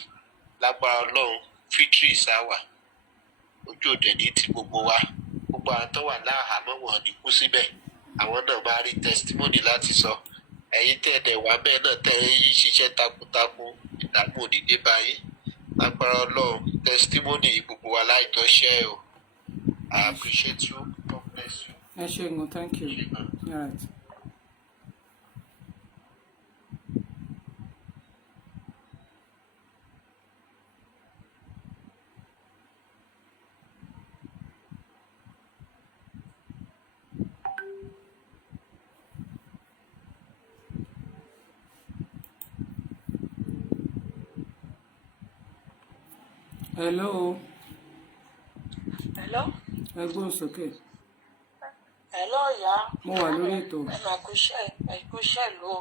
lágbára Ọlọ́run victory sáwà ojú òde ní ti gbogbo wa gbogbo àwọn tó wà láhàámọ́ wọn ní kú síbẹ̀ àwọn náà máa rí testimony láti sọ. Ẹ̀yin tẹ́ ẹ̀dẹ̀ wá bẹ́ẹ̀ náà tẹ́ ẹ yí ṣiṣẹ́ takuntakun ìdààmú òdìdé báyìí. Lágbára Ọlọ́run testimony gbogbo wa láìjọ share o. I appreciate you. God bless you. ẹ ṣé gan, thank you. All right. Hello. Hello. Ẹ gbóhùn sókè. Hello, ìyá. Mo wà lórí ètò. Ẹ máa kú iṣẹ́ ìlú o.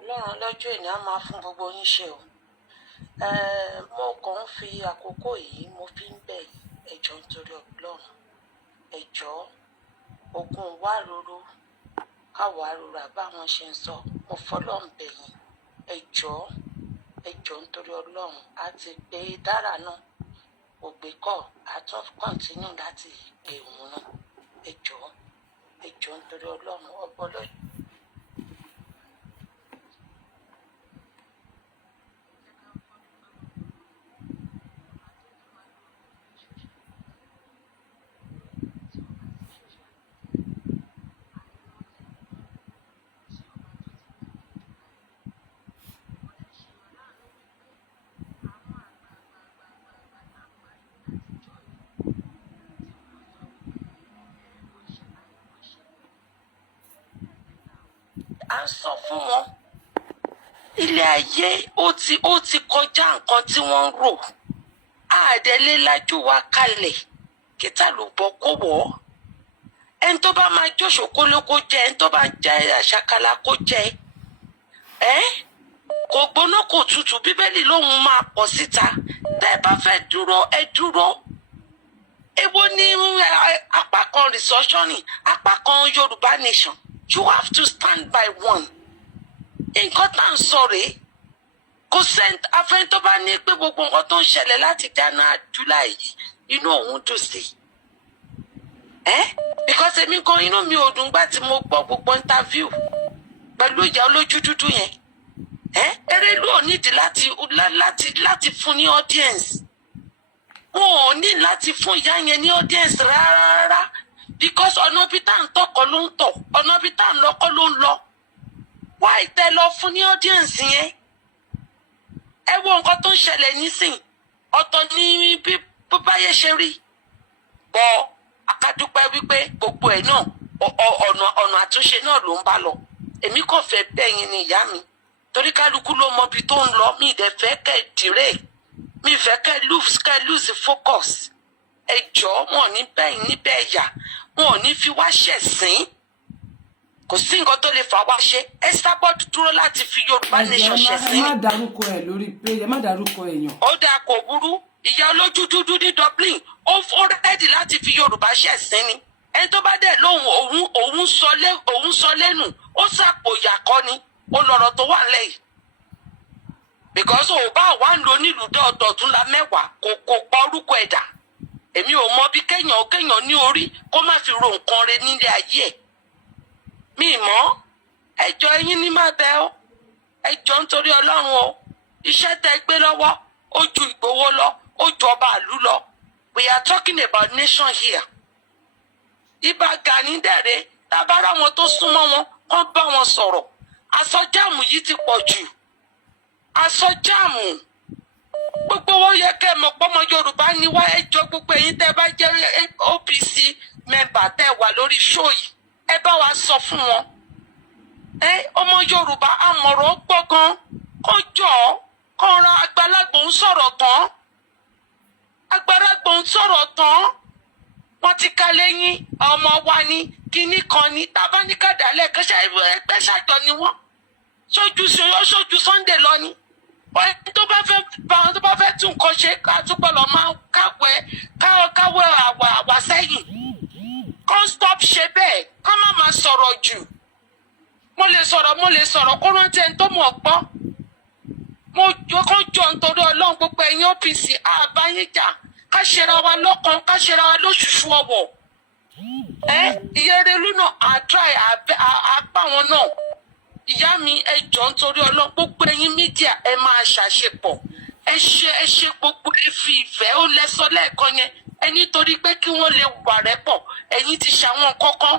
Ọlọ́run lọ́jọ́ ìní á máa fún gbogbo yín ṣe o. Mo kàn ń fi àkókò yìí mo fi ń bẹ̀ ẹ jọ̀ọ́ nítorí Ọlọ́run. Ẹ jọ̀ọ́ ogun wá roro káwa rora báwọn ṣe ń sọ. Mo fọlọ́run bẹ̀ yín. Ẹ jọ̀ọ́ nítorí Ọlọ́run á ti gbé dára náà. Ògbé kọ̀ á tún kọ́ntínú láti gbé òun náà. Ẹ jọ̀ọ́ nítorí Ọlọ́run ọgbọ́lọ́. À ń sọ fún wọn ilé ayé ó ti kọjá nǹkan tí wọ́n ń rò. Àdẹ́lé lájú wa kalẹ̀ kíta ló bọ́ kó wọ́. Ẹni tó bá máa jóṣòkó ló kó jẹ, ẹni tó bá jẹ àṣàkálà kó jẹ. Kò gbóná kò tutù, Bíbélì lóhun máa pọ̀ síta. Tẹ́ ẹ bá fẹ́ dúró ẹ dúró. Èwo ni apá kan restructuring, apá kan Yorùbá nation. You have to stand by one. Nǹkan tá à ń sọ rèé. Kò sẹ́ńt afẹ́ tó bá ní pé gbogbo nǹkan tó ń ṣẹlẹ̀ láti January July yìí inú òun dùn sí. Because èmi gan inú mi ò dùn gbà tí mo gbọ́ gbogbo interview pẹ̀lú ìyá olójú dúdú yẹn. Erelu ò nídìí láti fún ní audience. Wọn ò ní láti fún ìyá yẹn ní audience rárá. Because ọ̀nà bí tá à ń tọkọ ló ń tọ̀, ọ̀nà bí tá à ń lọkọ ló ń lọ. Why tẹ lọ fún ní audience yẹn? Ẹ wo nǹkan tó ń ṣẹlẹ̀ nísìn, ọ̀tọ̀ ní bí báyé ṣe rí. Bọ́ akádúpẹ́ wípé gbogbo ẹ̀ náà ọ̀nà àtúnṣe náà ló ń bá lọ. Èmi kàn fẹ́ bẹ́yìn ni ìyá mi. Torí kálukú ló mọ ibi tó ń lọ, mi ìdẹ̀ fẹ́ kẹ́ dìré, mi fẹ́ kẹ́ lose focus. Ẹ jọ̀ọ́ wọn ní bẹ́yìn níbẹ̀ yà, wọn ò ní fi wá ṣẹ̀sín. Kò sí nǹkan tó lè fà wá ṣe. Ẹ sábọ́dù dúró láti fi Yorùbá nation ṣẹ̀sín. Ẹ má dárúkọ ẹ lórí pé ẹ má dárúkọ èèyàn. Ó dáa kò burú. Ìyá olójú dúdú ní Dublin ó rẹ́dì láti fi Yorùbá ṣẹ̀sín ni. Ẹni tó bá dẹ̀ lóhùn òun sọ lẹ́nu ó sàpò ìyàkọ́ ni. Ó lọ̀rọ̀ tó wà lẹ́yìn. Because ò bá wà ń lo nílùú dọ̀tún la mẹ́wàá kò pa orúkọ ẹ̀dá. Èmi ò mọ bí kéèyàn ní orí kó má fi ro nǹkan re nílé ayé ẹ̀. Mi mọ̀ ẹjọ́ ẹ̀yin ní má bẹ̀ ọ́. Ẹjọ́ nítorí Ọlọ́run o. Iṣẹ́ tẹ́ gbé lọ́wọ́ ó ju Ìgbòho lọ, ó ju ọba ìlú lọ. We are talking about nation here. Ìbá Gani dẹ̀rẹ̀ tábára wọn tó súnmọ́ wọn kán bá wọn sọ̀rọ̀. Àsọjáàmù yìí ti pọ̀ jù. Àsọjáàmù. Gbogbo wọn yẹ kẹ́ mọ̀ pọ́mọ Yorùbá ni wá. Ẹjọ́ gbogbo ẹ̀yin tẹ́ bá jẹ́ OPC member tẹ́ wà lórí show yìí. Ẹ bá wa sọ fún wọn. Ọmọ Yorùbá àmọ̀rọ̀ gbọ́gán kó jọ kó ra àgbàlagbò ń sọ̀rọ̀ tán. Àgbàlagbò ń sọ̀rọ̀ tán. Wọ́n ti ka lẹ́yìn ọmọ wa ní kinní kan ní tábánikàdálẹ̀ kẹ́sẹ́ ẹgbẹ́ ṣàjọ ni wọ́n. Sójú Sunday lọ ni. Ẹni tó bá fẹ́ tún nǹkan ṣe àtúpọ̀ lọ máa káwé àwà sẹ́yìn. Kó stop ṣe bẹ́ẹ̀ kó má máa sọ̀rọ̀ jù. Mo lè sọ̀rọ̀ kó rántí ẹni tó mọ̀ gbọ́. Mo kàn jọ nítorí Ọlọ́run gbogbo ẹ̀yin OPC àbáyéjà ká ṣera wa lọ́kàn ká ṣera wa lóṣùṣù ọwọ̀. Ìyẹ́rẹ́lú náà àtúráì apá wọn náà. Ìyá mi ẹ jọ̀ọ́ nítorí Ọlọ́run gbogbo ẹ̀yin mídíà ẹ máa ṣàṣepọ̀. Ẹ ṣe gbogbo fi ìfẹ́ ó lẹ́sọ lẹ́ẹ̀kan yẹn. Ẹ nítorí pé kí wọ́n lè wà rẹ́pọ̀. Ẹ̀yin ti ṣàwọn kọ́kọ́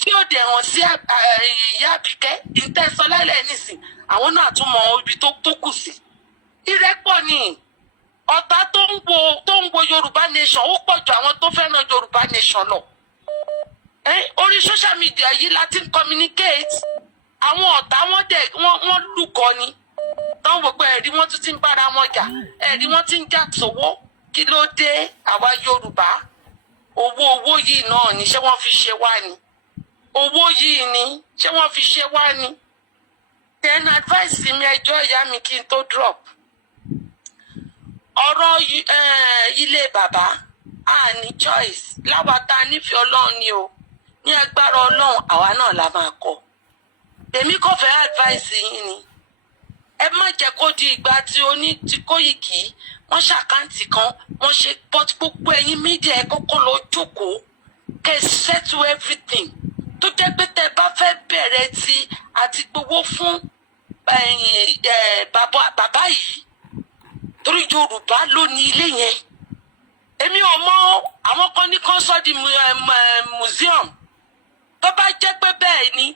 tí ó dẹ̀ hàn sí ìyá Àbíkẹ́ ìtẹ́sọ lálẹ́ nísìn. Àwọn náà tún mọ ibi tó kù sí. Ìrẹ́pọ̀ ni ọ̀tá tó ń wo Yorùbá nation ó pọ̀ ju àwọn tó fẹ́ràn Yorùbá nation lọ. Orí social media yìí la ti ń communicate. Àwọn ọ̀tá wọ́n lùkọ́ ni. Táwọn gbogbo ẹ̀rí wọ́n tún ti ń bára wọn jà. Ẹ̀rí wọ́n ti ń jà sówó. Kí ló dé àwa Yorùbá? Owó yìí náà ni ṣé wọ́n fi ṣe wá ni? Owó yìí ni ṣé wọ́n fi ṣe wá ni? Then advice mi ẹjọ́ ìyá mi kí n tó drop. Ọ̀rọ̀ ilé bàbá a ní choice. Láwa tá a nífẹ̀ẹ́ Ọlọ́run ni o. Ní agbára Ọlọ́run àwa náà la máa kọ́. Èmi kò fẹ́ advice yín ni. Ẹ má jẹ́ kó di ìgbà tí Kóìkì wọ́n ṣàkáǹtì kan wọ́n ṣe but gbogbo ẹ̀yin mídíà ẹ kọ́kọ́ lọ jókòó kẹ́ settle everything tó jẹ́ pé tẹ́ bá fẹ́ bẹ̀rẹ̀ ti àti gbowó fún bàbá yìí torí Yorùbá ló ní ilé yẹn. Èmi ò mọ àwọn kan ní kọ́ńsọ́ọ̀dì museum tó bá jẹ́ pé bẹ́ẹ̀ ni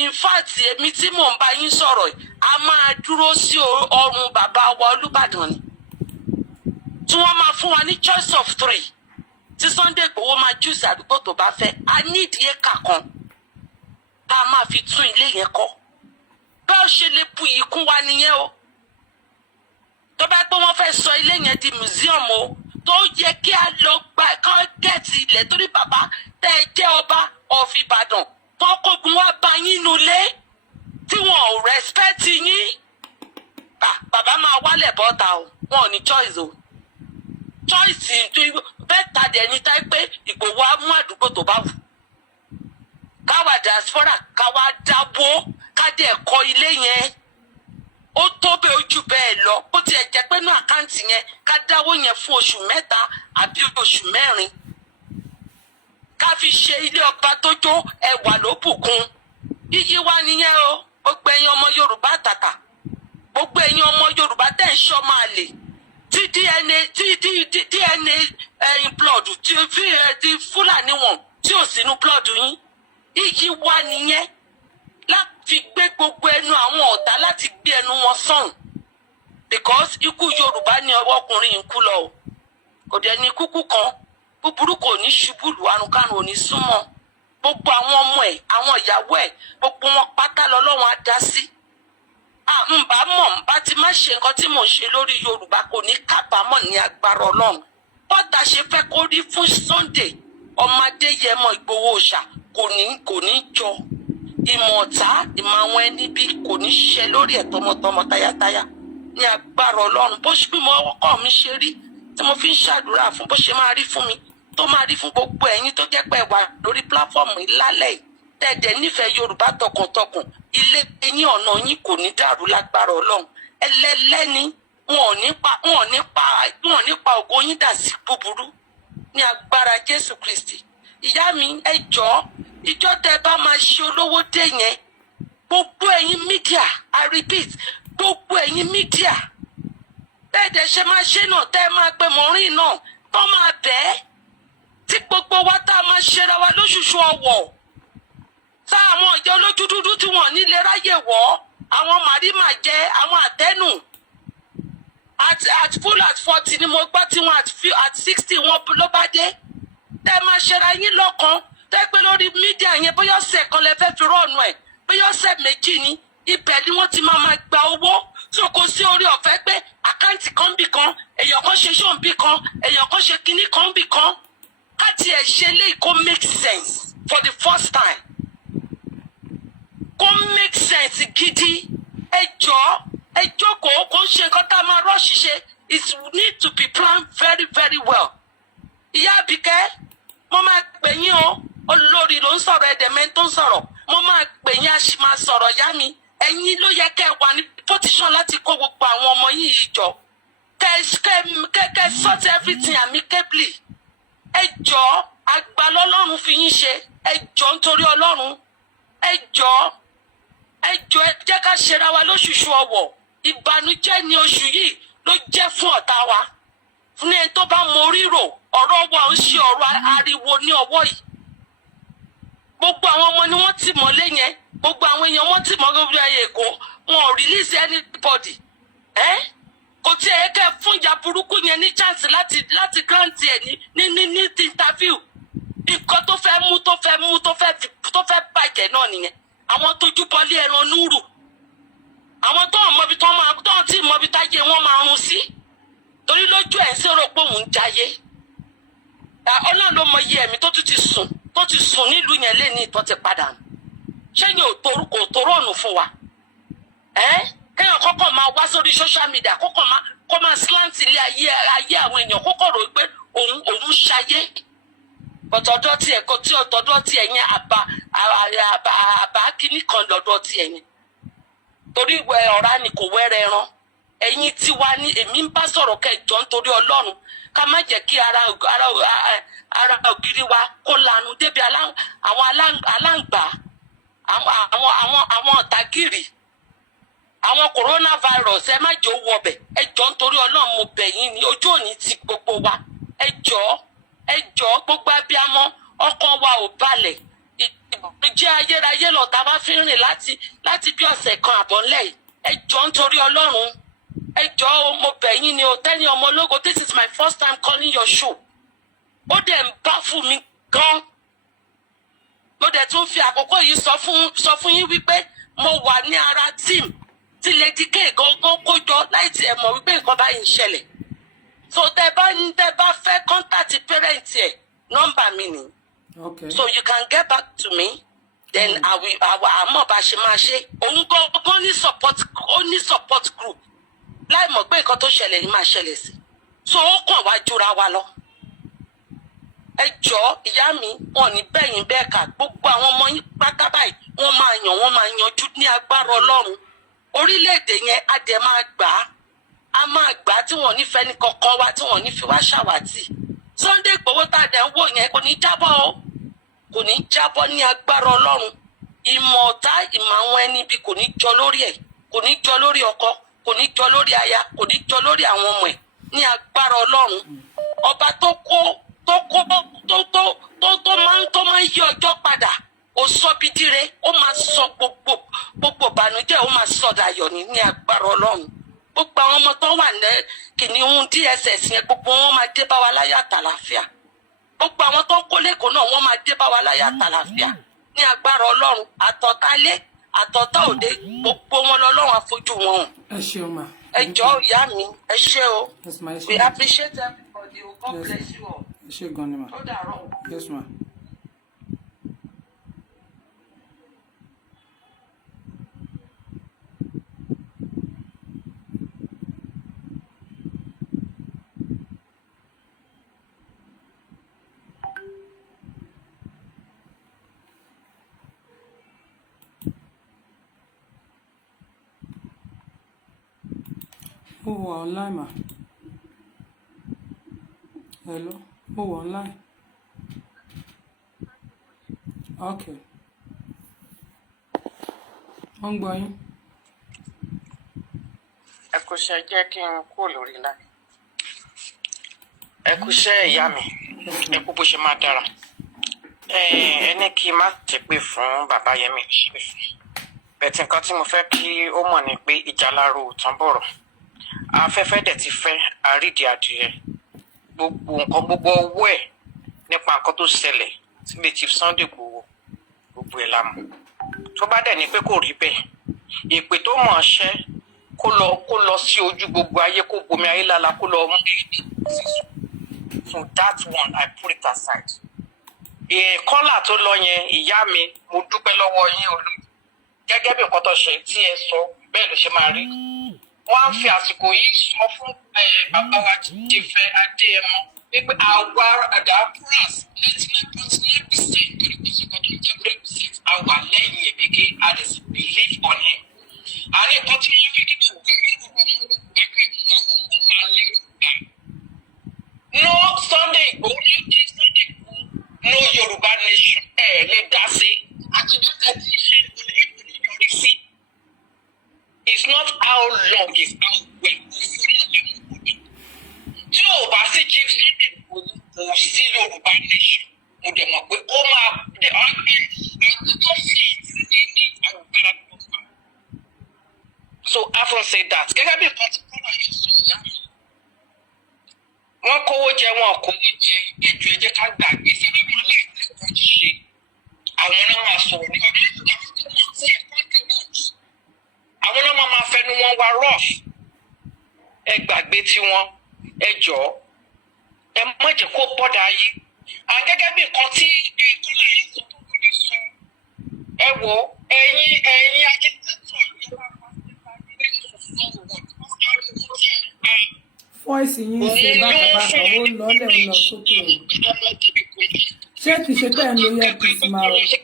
in fact èmi tí mò ń bá yín sọ̀rọ̀ a máa dúró sí ọrùn bàbá wa Olúbàdàn ni tí wọ́n máa fún wa ní choice of 3 tí Sunday Igboho máa choose àdúgbò tó bá fẹ́ a need éka kan tá a máa fi tún ilé yẹn kọ́ bẹ́ẹ̀ ṣe lè bu yìí kún wa nìyẹn o tó bá pé wọ́n fẹ́ sọ ilé yẹn di museum o tó yẹ kí a lọ gba kán gẹ̀ẹ́tì ilẹ̀ torí bàbá tẹ́ ẹ jẹ́ ọba of Ìbàdàn tọkọgùn wa bá yín nulẹ̀ tí wọn ò respect yín bàbá máa wálẹ̀ bọ́ta o wọn ò ní choice o choice bẹ́ẹ̀ tàdé ẹni táyé pé Ìgbòho á mú àdúgbò tó bá wù káwa diaspora káwa dábò kádé ẹ̀kọ́ ilé yẹn ó tó bẹ́ẹ̀ ojú bẹ́ẹ̀ lọ bó tiẹ̀ jẹ́ pé ní àkáǹtì yẹn ká dáwó yẹn fún oṣù 3 àbí oṣù 4 ká fi ṣe ilé ọba tó jó ẹwà ló bùkún iyì wa nìyẹn o gbogbo ẹ̀yin ọmọ Yorùbá tàtà gbogbo ẹ̀yin ọmọ Yorùbá tẹ̀ ń ṣọ́ máa lè tí DNA blood tí Fúlàní wọn tí ò sínú blood yín iyì wa nìyẹn láti gbé gbogbo ẹnu àwọn ọ̀tá láti gbé ẹnu wọn sọ̀hún because ikú Yorùbá ni ọwọ́ ọkùnrin ń kú lọ o kò dẹ̀ ní kúkú kan búburú kò ní ṣubú lù àrùnkárùn ò ní súnmọ́ gbogbo àwọn ọmọ ẹ̀ àwọn ìyàwó ẹ̀ gbogbo wọn pátá lọ́lọ́run á dá sí. Nbá ti má ṣe nǹkan tí mò ń ṣe lórí Yorùbá kò ní kábàámọ̀ ní agbára Ọlọ́run bọ́dà ṣe fẹ́ kó rí fún Sunday ọmọ Adéyẹmọ Ìgbòho Òòṣà kò ní jọ ìmọ̀ ọ̀tá ìmọ̀ àwọn ẹni bí kò ní ṣiṣẹ́ lórí ẹ̀ tọmọtọmọ tayátayá ní agbára Ọlọ́run bó ṣe bí mo ọkọ mi ṣe rí tí mo fi ń ṣàdúrà fún bó ṣe máa rí fún mi tó máa rí fún gbogbo ẹ̀yin tó jẹ́ pé wà lórí pláfọ́ọ̀mù ìlálẹ̀ tẹ̀dẹ̀ nífẹ̀ẹ́ Yorùbá tọkàntọkàn ilé yín ọ̀nà yín kò ní dàrú lágbára Ọlọ́run ẹlẹ́lẹ́ni wọn ò ní pa ògo yín dà sí búburú ní agbára Jésù Kristi. Ìyá mi ẹ jọ̀ọ́ ìjọ tẹ bá máa ṣe olówó dé yẹn gbogbo ẹ̀yin mídíà I repeat gbogbo ẹ̀yin mídíà bẹ́ẹ̀ dẹ̀ ṣe máa ṣe náà tẹ́ máa pe mọ̀rin náà tó máa bẹ́ẹ̀ tí gbogbo wa tá a máa ṣera wa lóṣooṣù ọwọ́ tá àwọn ìjọ olójú dúdú tí wọ́n nílé ráyè wọ̀ àwọn màrímà jẹ́ àwọn àtẹ́nù at full at 40 ni mo gbọ́ tí wọ́n at 60 wọn ló bá dé tẹ́ máa ṣera yín lọ́kàn tẹ́ pé lórí mídíà yẹn bóyá ọ̀sẹ̀ kan lẹ fẹ́ fi rọ́ọ̀nù ẹ̀ bóyá ọ̀sẹ̀ méjì ni ibẹ̀ ni wọ́n ti máa gba owó tí o kò sí orí ọ̀fẹ́ pé àkáǹtì kan bì kan èèyàn kan ṣe ṣóun bì kan èèyàn kan ṣe kinní kan bì kan káàtì ẹ̀ ṣe léyìí kó make sense for the first time kó make sense gidi ẹ jókòó kó ń ṣe nǹkan tá a máa rọ́ọ̀ṣì ṣe it need to be planned very very well. Ìyá Àbíkẹ́ mo máa pè yín o olórí ló ń sọ̀rọ̀ ẹ̀dẹ̀mẹ́ tó ń sọ̀rọ̀ mo máa pè yín a sì máa sọ̀rọ̀ yá mi ẹ̀yin ló yẹ kẹ́ ẹ wà ní position láti kó gbogbo àwọn ọmọ yìí jọ kẹ́ sort everything amicably ẹ jọ̀ọ́ àgbà lọ́lọ́run fi yín ṣe. Ẹ jọ̀ọ́ nítorí Ọlọ́run, ẹ jọ̀ọ́ ẹ jẹ́ ká ṣera wa lóṣùṣù ọwọ̀. Ìbànújẹ́ ni oṣù yìí ló jẹ́ fún ọ̀tá wa. Fún ẹni tó bá mọ rírò, ọ̀rọ̀ wa ń ṣe ọ̀rọ̀ ariwo ní ọwọ́ yìí. Gbogbo àwọn ọmọ ni wọ́n ti mọ́lé yẹn, gbogbo àwọn èèyàn wọ́n ti mọ́ lórí ayé Èkó, wọn ò release anybody. Kò tí ẹ kẹ́ fún ìyá burúkú yẹn ní chance láti grant ẹ̀ ní interview. Nǹkan tó fẹ́ bàjẹ́ náà nìyẹn. Àwọn tójú bọ́lé ẹran núrù, àwọn tó ń mọbi tó ń tí mọbi táyé wọn máa run sí, torí lójú ẹ̀ ń ṣèrò pé òun ń jayé. Ọlọ́run ló mọ iye ẹ̀mí tó ti sùn nílùú yẹn lé ní ìtọ́ ti padà. Ṣẹ́yìn kò toró ọ̀nù fún wa. Kéèyàn kọ́kọ́ máa wá sórí social media kó máa slant ilé ayé àwọn èèyàn kókò rò pé òun ṣayé. Ọ̀tọ̀dọ̀ tiẹ̀ kò tí ọ̀tọ̀dọ̀ tiẹ̀ yẹn àbá kíní kan lọ́dọ̀ tiẹ̀ yẹn. Torí ọ̀rá ni kò wẹ́rẹ̀ ẹran. Ẹ̀yin tiwa ni èmi ń bá sọ̀rọ̀ kẹjọ nítorí Ọlọ́run. Ká má jẹ́ kí ara ògiri wa kó lanu débi àwọn aláǹgbá, àwọn ọ̀tàgìrì, àwọn coronavirus. Ẹ má jẹ́ owó ọbẹ̀. Ẹ jọ̀ọ́ nítorí Ọlọ́run mo bẹ̀ yín ni, ojú òní ti gbogbo wa. Ẹ jọ̀ọ́ gbogbo abiyamọ, ọkàn wa ò balẹ̀. Ìjẹ́ ayérayé lọ̀tá bá fi rìn láti bí ọ̀sẹ̀ kan àbọ̀ ńlẹ̀ yìí. Ẹ jọ̀ọ́ nítorí Ọlọ́run, ẹ jọ̀ọ́ mo bẹ̀ yín ni o. Tẹ́ni ọmọ ológo, this is my first time calling your show. Ó dẹ̀ ń bá fún mi gan. Mo dẹ̀ tún fi àkókò yìí sọ fún yín wípé mo wà ní ara team tí Lady K gangan kó jọ láì tiẹ̀ mọ̀ wípé nǹkan báyìí ń ṣẹlẹ̀. So tẹ́ bá fẹ́ contact parent ẹ̀, nọ́mbà mi ni. Okay. So you can get back to me, then àmọ́ bá ṣe máa ṣe. Òun gangan ní support group. Láì mọ̀ pé nǹkan tó ṣẹlẹ̀ yìí máa ṣẹlẹ̀ sí. So ó kàn wá jura wa lọ. Ẹ jọ̀ọ́ ìyá mi, wọn ní bẹ́yìn bẹ́ẹ̀ kà. Gbogbo àwọn ọmọ yín pátá báyìí wọ́n máa yanjú ní agbára Ọlọ́run. Orílẹ̀-èdè yẹn á dẹ̀ máa gbà á. A máa gbà á tí wọ́n ní fẹ́ ní kankan wá, tí wọ́n ní fi wá ṣàwátì. Sunday Igboho tá a dẹ̀ ń wò yẹn kò ní jábọ́ o. Kò ní jábọ́ ní agbára Ọlọ́run. Ìmọ̀ ọ̀tá ìmọ̀ àwọn ẹni bí kò ní jọ lórí ẹ̀. Kò ní jọ lórí ọkọ, kò ní jọ lórí aya, kò ní jọ lórí àwọn ọmọ ẹ̀ ní agbára Ọlọ́run. Ọba tó máa ń yí ọjọ́ padà. Ó sọ bí dire, ó máa sọ gbogbo ìbànújẹ́, ó máa sọ dayọ̀ ní agbára Ọlọ́run. Gbogbo àwọn ọmọ tó wà ní kìnìún DSS yẹn, gbogbo wọn máa dé bá wa láyọ̀ àtàlàáfíà. Gbogbo àwọn tó ń kó lẹ́kọ̀ọ́ náà wọ́n máa dé bá wa láyọ̀ àtàlàáfíà ní agbára Ọlọ́run. Àtọ̀tálé àtọ̀tá òde, gbogbo wọn lọ́lọ́run àfojú wọn hàn. Ẹ ṣeun ma. Ẹ jọ̀ọ́ ìyá mi, ẹ ṣé o. Yes ma. We appreciate everybody. God bless you all. Ẹ ṣé gan ni ma. Ó dàárọ̀. Yes ma. Ó wà online ma. Hello. Ó wà online. Okay. Wọ́n ń gbọ́ yín. Ẹ kú iṣẹ́, jẹ́ kí n kúrò lórí náà. Ẹ kú iṣẹ́ ìyá mi, ẹ kú bó ṣe máa dára. Ẹ ní kí n má ti pè fún bàbá Yẹmí ṣe fún. Bẹ̀tì nǹkan tí mo fẹ́ kí ó mọ̀ ni pé ìjà láró tán bọ̀rọ̀. Afẹ́fẹ́ dẹ̀ ti fẹ́ àrídìí adìyẹ. Gbogbo owó ẹ̀ nípa nǹkan tó ṣẹlẹ̀ sílé Chief Sunday Igboho, gbogbo ẹ̀ la mọ̀. Tó bá dẹ̀ ní pé kò rí bẹ́ẹ̀, èpè tó mọ̀ ọ́n ṣẹ́ kó lọ sí ojú gbogbo ayé, kó bomi ayé lála, kó lọ mú sísun. So that one I put it aside. Kọ́là tó lọ yẹn, ìyá mi, mo dúpẹ́ lọ́wọ́ yín olú. Gẹ́gẹ́ bí nǹkan tó ṣe tí ẹ sọ, bẹ́ẹ̀ ló ṣe máa rí. Wọ́n á fi àsìkò yìí sọ fún bàbá wa Jẹ́fẹ́ Adéyẹmọ wípé àwa àdàpras 99.9% torí kò sí kan tó ń jẹ́ 100% àwa lẹ́yìn èbèké and is believe on him. Àní nǹkan tí wọ́n fi kíkọ́ gbà mí gbàgbé àwọn alẹ́ gbà. No Sunday Igboho ní Sunday Igboho Yorùbá nation lè dá sí àtijọ́ tẹ̀sí ṣe oníyọrí sí. It's not how long, it's how well. Tí o bá sí Chief Sunday kò sí Yorùbá nation, mo dẹ̀ mọ̀ pé ó máa tó sí ní agbára tó fà. So having said that, gẹ́gẹ́ bí nǹkan tí kọ́nà yẹn sọ ìyá mi, wọ́n kówó jẹ wọn kò ní jẹ ètò ẹ̀jẹ̀ ká gbàgbé sí bí wọ́n láì tẹ̀kọ́ ṣe àwọn náà máa sọ̀rọ̀ nípa bí wọ́n ti wọ́n ti ẹ̀kọ́ tẹ̀kọ́ àwọn náà máa fẹnu wọn wá rough. Ẹ gbàgbé tiwọn, ẹ jọ̀ọ́ ẹ má jẹ́ kó bọ́dà yìí. Àwọn gẹ́gẹ́ bí nǹkan tí ìkọ́lá yìí sọ tó kò lè sọ. Ẹ wo ẹ̀yin agitator yìí wá voice yín ṣe bákàbákà ó lọ́lẹ̀ ó lọ sókè o. Ṣé kìí ṣe pé ẹ̀ ń lo earpiece máa o? Ṣé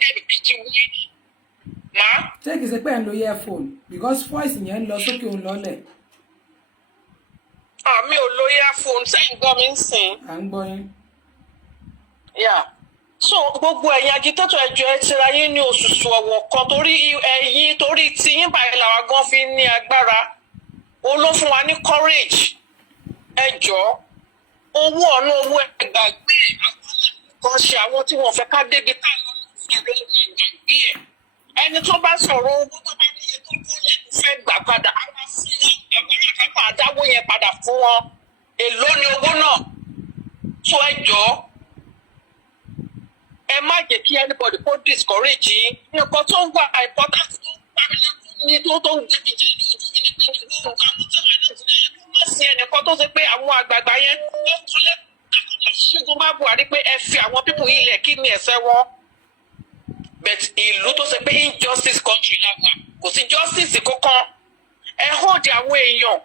kìí ṣe pé ẹ̀ ń lo earphone? Because voice yẹn ń lọ sókè ó lọ́lẹ̀. Mi ò lo earphone, sẹ́yìn gbọ́ mi ń sìn. À ń gbọ́ yín. So gbogbo ẹ̀yin agitator ẹjọ́ ẹ tira yín ní òṣùṣù ọ̀wọ̀ kan torí ẹ̀yin torí tiyín báyìí làwa gan fi ní agbára. Ó ló fún wa ní courage. Ẹ jọ̀ọ́ owó ọ̀nà owó ẹgbàgbé kan ṣe àwọn tí wọ́n fẹ́ ká débi tá a lọ sọ̀rọ̀ ìgbàgbé ẹ̀. Ẹni tó bá sọ̀rọ̀ owó tó bá níye tó kọ́lẹ̀ tó fẹ́ gbà padà á wá fún wọn ẹgbẹ́ àkàkọ́ àdáwó yẹn padà fún wọn. Èló ni owó náà? So ẹ jọ̀ọ́ ẹ má jẹ́ kí anybody kó discourage yín. Nǹkan tó ń wà important tó ń parí ní tó ń gbẹ́bí jẹ́ ní ojú mi ní pé kí wọ́n wà ní tí wọ́n á sí ẹnìkan tó ṣe pé àwọn àgbààgbà yẹn ó tún lé ṣẹ́gun bá Buhari pé ẹ fi àwọn pípù yìí lẹ̀ kí ni ẹ̀ṣẹ̀ wọn. But ìlú tó ṣe pé injustice country la wà kò sí justice kankan. Ẹ hold àwọn èèyàn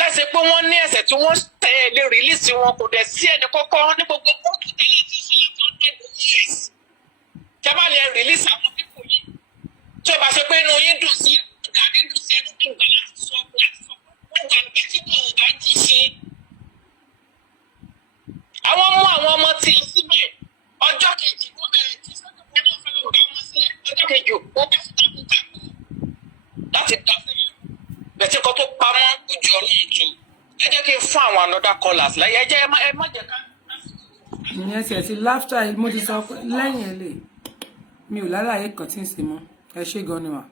láti pé wọ́n ní ẹ̀ṣẹ̀ tí wọ́n tẹ̀ lé release wọn kò dẹ̀ sí ẹnì kankan ní gbogbo kóòtù tẹ́lẹ̀ tí ṣe láti 100 years. Kẹ́ bá lè release àwọn pípù yìí. Tí o bá ṣe pé inú yín dùn sí gàdí dùn sí ẹnu tó gbà láti sọ wọ́n gbàgbé tí kò bá jì sí. Àwọn mú àwọn ọmọ tí ń síbẹ̀ ọjọ́ kejì ó bẹ̀rẹ̀ tí sọ́dọ̀ wọn náà fẹ́ lọ gbà wọn sílẹ̀ ọjọ́ kejì ó bá fi takuntakun láti dá sílẹ̀. Bẹ̀tí kan tó pamọ́ ojú ọlọ́run tó ẹ jẹ́ kí n fún àwọn another callers láyé ẹ jẹ́ ẹ má jẹ́ ká. Ìyẹn tiẹ̀ ti laughter mo ti sọ pé lẹ́yìn ẹ̀ lè mi ò lálàyé kan tí ń ṣe mọ́ ẹ ṣé gan ni wà.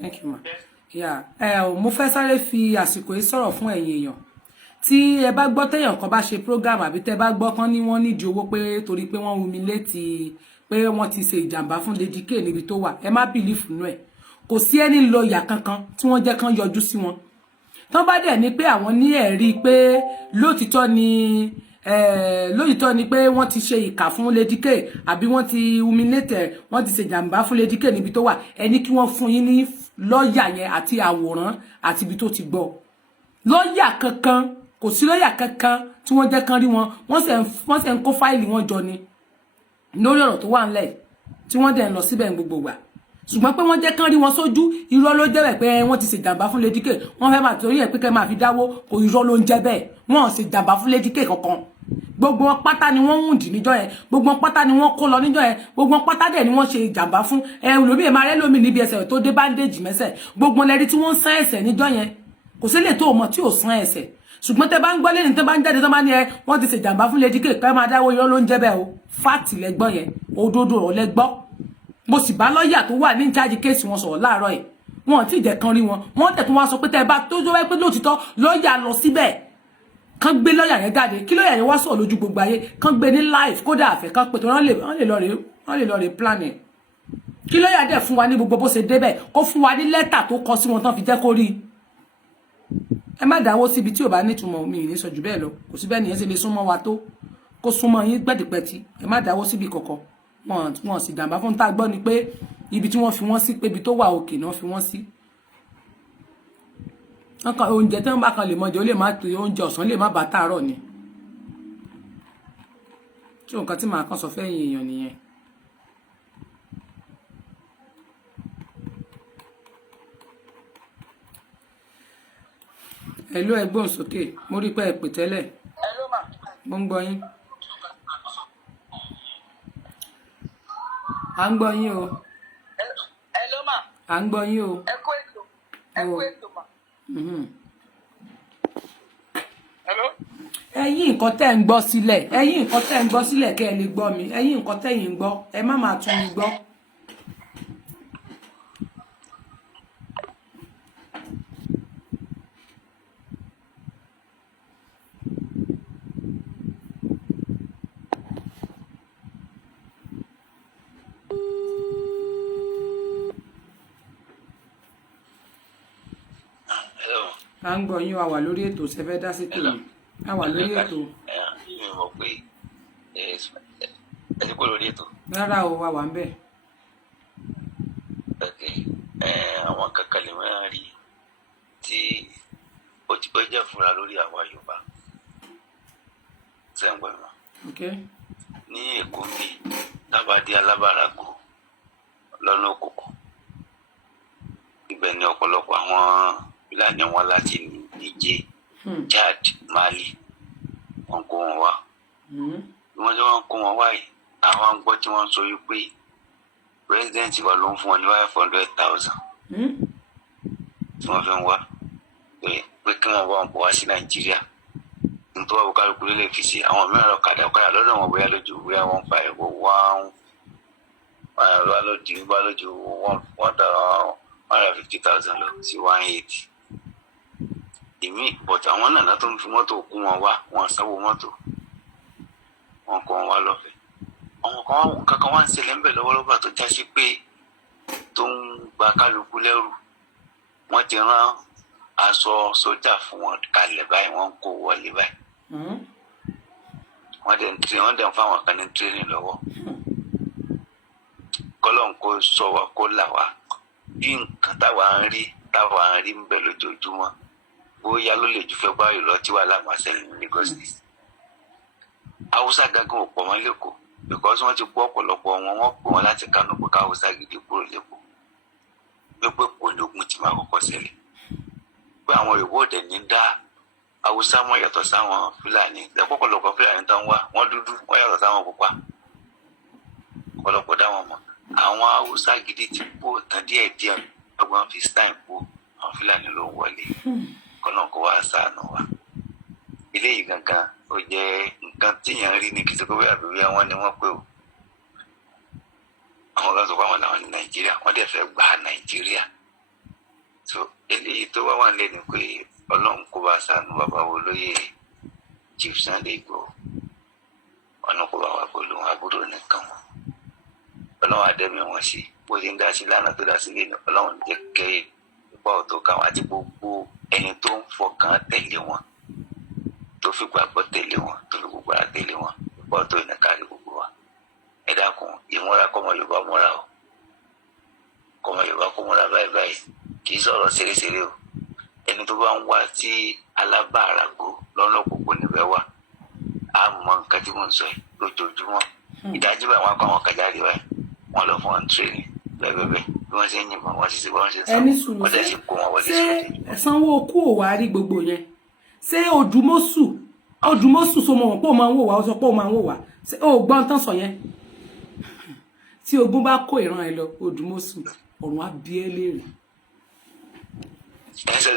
Thank you ma. Mo fẹ́ sáré fi àsìkò yìí sọ̀rọ̀ fún ẹ̀yin èèyàn tí ẹ bá gbọ́ téèyàn kan bá ṣe program àbí tẹ́ bá gbọ́ kan ní wọ́n nídìí owó pé torí pé wọ́n humiliate pé wọ́n ti ṣe ìjàmbá fún Lady K níbi tó wà ẹ má believe nínú ẹ̀ kò sí ẹni lọ́ọ̀yà kankan tí wọ́n jẹ́ kan yọjú sí wọn tán bá dẹ̀ ní pé àwọn ní ẹ̀rí pé lóòtítọ́ ni pé wọ́n ti ṣe ìkà fún Lady K àbí wọ́n ti humiliate wọ́n ti ṣe ìjàmbá fún Lady K níbi tó wà ẹni kí wọ́n fún yín ní lọ́ọ̀yà yẹn àti àwòrán àti ibi tó ti gbọ́ lọ́ọ̀yà kankan kò sí lọ́ọ̀yà kankan tí wọ́n jẹ́ kan rí wọn wọ́n ṣe ń kó fáìlì wọn jọ ni lórí ọ̀rọ̀ tó wà ńlẹ̀ tí wọ́n dẹ̀ ń lọ síbẹ̀ gbogbo gbà ṣùgbọ́n pé wọ́n jẹ́ kan rí wọn sójú irọ́ ló jẹ́ bẹ́ẹ̀ pé wọ́n ti ṣe jàmbá fún Lady K wọ́n fẹ́ máa torí ẹ̀ pé kẹ́ máa fi dáwó kò irọ́ ló ń jẹ́ bẹ́ẹ̀ wọ́n ṣe jàmbá fún Lady K kankan gbogbo wọn pátá ni wọ́n hùndì níjọ́ yẹn gbogbo wọn pátá ni wọ́n kó lọ níjọ́ yẹn gbogbo wọn pátá dẹ̀ ni wọ́n ṣe jàmbá fún olómi máa rẹ́ lómi níbi ẹsẹ̀ tó dé bandage mẹ́sẹ̀ gbogbo wọn lẹ́rí tí wọ́n san ẹsẹ̀ níjọ́ yẹn kò sí lè tó mọ̀ tí ò san ẹsẹ̀ ṣùgbọ́n tẹ́ bá ń gbọ́ lẹ́ni tẹ́ bá ń jáde tán bá ní wọ́n ti ṣe jàmbá fún Lady K kẹ́ máa dáwó irọ́ ló ń jẹ́ bẹ́ẹ̀ o fáàtì lẹ́gbọ́n yẹn òdodo ọ̀rọ̀ lẹ́gbọ́ mo sì bá lọ́ọ̀yà tó wà ní ìjáde kéèsì wọn sọ̀rọ̀ láàárọ̀ yìí wọn ti jẹ́ kan rí wọn wọ́n tẹ̀ tún wá sọ pé tẹ́ bá tó jọ pé lóòtítọ́ lọ́ọ̀yà lọ síbẹ̀ kán gbé lọ́ọ̀yà yẹn jáde kí lọ́ọ̀yà yẹn wá sọ̀rọ̀ lójú gbogbo ayé kán gbé ní live kódà àfẹ́ kán pè tó wọ́n lè lọ rè plan ẹ̀ kí lọ́ọ̀yà dẹ̀ fún wa ní gbogbo bó ṣe débẹ̀ kó fún wa ní lẹ́tà tó kọ sí wọn tán fi jẹ́ kó rí ẹ má dáwó síbi tí ò bá nítumọ̀ mi ní sọ jù bẹ́ẹ̀ lọ kò sí bẹ́ẹ̀ nìyẹn ṣe lè súnmọ́ wa tó kó súnmọ́ yín gbẹ̀dìpẹ̀tì ẹ má dáwó síbi kọ̀kọ̀ wọn sì jàmbá fún tá a gbọ́ ni pé ibi tí wọ́n fi wọ́n sí pé ibi tó wà òkè náà fi wọ́n sí oúnjẹ tí wọ́n bá kan lè mọ jẹ ó lè má tó oúnjẹ ọ̀sán lè má bá tààrọ̀ ni tí nǹkan tí màá kàn sọ fẹ́yìn èèyàn nìyẹn. Hello ẹ̀gbọ́n sókè mo rí pé ẹ pè tẹ́lẹ̀ mo ń gbọ́ yín. à ń gbọ́ yín o. ẹ ló mà. à ń gbọ́ yín o. ẹ kú ètò mà. hello. ẹ̀yin nǹkan tẹ́ ń gbọ́ sílẹ̀ ẹ̀yin nǹkan tẹ́ ń gbọ́ sílẹ̀ kẹ́ ẹ lè gbọ́ mi ẹ̀yin nǹkan tẹ́yin ń gbọ́ ẹ má máa tún mi gbọ́. à ń gbọ́ yín wà lórí ètò ṣẹfẹ́ dá sí tòun a wà lórí ètò. mi mọ̀ pé ẹ ti kó lórí ètò. rárá o wà ń bẹ̀. àwọn kankan lè máa rí tí ó jẹ́ fúnra lórí àwa Yorùbá tí a ń gbọ́ ìmọ̀. ní Èkó bí tábàdí alábàrágò lọ́nà òkùnkùn ibẹ̀ ni ọ̀pọ̀lọpọ̀ àwọn Fúlàní wọn láti Níjẹ̀, Chad, Mali wọn kó wọn wá. bí wọ́n ṣe wọ́n kó wọn wá yìí àwọn ń gbọ́ tí wọ́n ń sọ wípé pírẹsidẹ́ǹtì wa ló ń fún wọn ní 500,000 tí wọ́n fi ń wá pé kí wọ́n bá wọn bọ̀ wá sí Nàìjíríà nítorí àwọn kálukú lè fi sí àwọn mìíràn ọ̀kadà lọ́dọ̀ wọn bóyá lójú bóyá wọ́n fa ẹ̀wọ̀ lójú 150,000 lọ sí 180. ìmí bọ̀tà àwọn nàná tó ń fi mọ́tò kú wọn wá wọn sanwó mọ́tò wọn kó wọn wá lọ́fẹ̀ẹ́. àwọn kankan wá ń ṣẹlẹ̀ ń bẹ̀ lọ́wọ́lọ́wọ́ tó já sí pé tó ń gba kálukú lẹ́rù. wọ́n ti rán aṣọ sójà fún wọn kalẹ̀ báyìí wọ́n kó wọlé báyìí. wọ́n dẹ̀ ń fáwọn kan ní tírénì lọ́wọ́. kọ́lọ́n kó sọ wa kó là wá bí nǹkan táwa ń rí ń bẹ lójoojúmọ́ bóyá ló lè ju fẹ́ báyìí lọ tí wàhálà máa ṣẹlẹ̀ ní Lagos State. Haúsá gángan ò pọ̀ mọ́ lẹ́kọ̀ọ́ because wọ́n ti kó ọ̀pọ̀lọpọ̀ wọ́n pè wọ́n láti Kánò pé káwùsá gidi kúrò lẹ́kọ̀ọ́ pé kò ní ogun tí máa kọ́kọ́ ṣẹlẹ̀ pé àwọn Yorùbá òde ní dá Haúsá mọ̀ yàtọ̀ sáwọn Fúlàní lẹ́pọ̀pọ̀lọpọ̀ Fúlàní tán wá wọ́n dúdú wọ́n yàtọ̀ sáwọn pupa ọ̀pọ̀lọpọ̀ dá wọn mọ̀ àwọn Haúsá gidi ti kó tán díẹ̀díẹ̀ ọgbọ́n fi stein kó àwọn Fúlàní ló ń wọlé kọ́nà kó wá ṣàánú wa. ilé yìí gangan ó jẹ́ nǹkan tíyàn rí ní kìtìkọ́ àbíwí àwọn ni wọ́n pè ó. àwọn kan sọ pé àwọn làwọn ní Nàìjíríà wọ́n dẹ̀ fẹ́ gba Nàìjíríà. so eléyìí tó wá wà nílẹ̀ ni pé Ọlọ́run kó bá ṣàánú bàbá wo lóye Chief Sunday Igboho ọ̀nà kó bá wà pẹ̀lú àbúrò nìkan wọn. Ọlọ́run àdẹ́mi wọn sí bó ti ń dá sí lánàá tó dá sí lẹ́nu Ọlọ́run jẹ́ kẹ́ ipa ọ̀tọ̀ káwọn àti gbogbo ẹni tó ń fọkàn tẹ̀lé wọn tó fi gbàgbọ́ tẹ̀lé wọn tó fi gbogbo ara tẹ̀lé wọn ipa ọ̀tọ̀ ìnàkárí gbogbo wa. ẹ dákun ìmúra kọ́mọ Yorùbá múra o kọ́mọ Yorùbá kó múra báyìí báyìí kì í sọ̀rọ̀ ṣeréṣeré o. ẹni tó bá ń wá sí alábàáràgbó lọ́nà òpópó níbẹ̀ wá á mọ nǹkan tí mò ń sọ yìí lójoojúmọ́. ìdájí bá wọn kọ́ àwọn kájáde wáyé wọn lọ fún wọn tírénì bẹ́ẹ̀ bí wọ́n ṣe ń yìnbọn wọ́n ṣe wọ́n ṣe sọ wọ́n dẹ̀ ṣe kó wọn wọlé sóde. ṣé Sanwó-Olú ò wá rí gbogbo yẹn ṣé Odùmọ̀ṣù so mọ̀ pé ó máa ń wò wá ó sọ pé ó máa ń wò wá ó gbọ́n tán sọ yẹn tí ogun bá kó ìran ẹ lọ Odùmọ̀ṣù ọ̀run á bí ẹ léèrè. ẹsẹ̀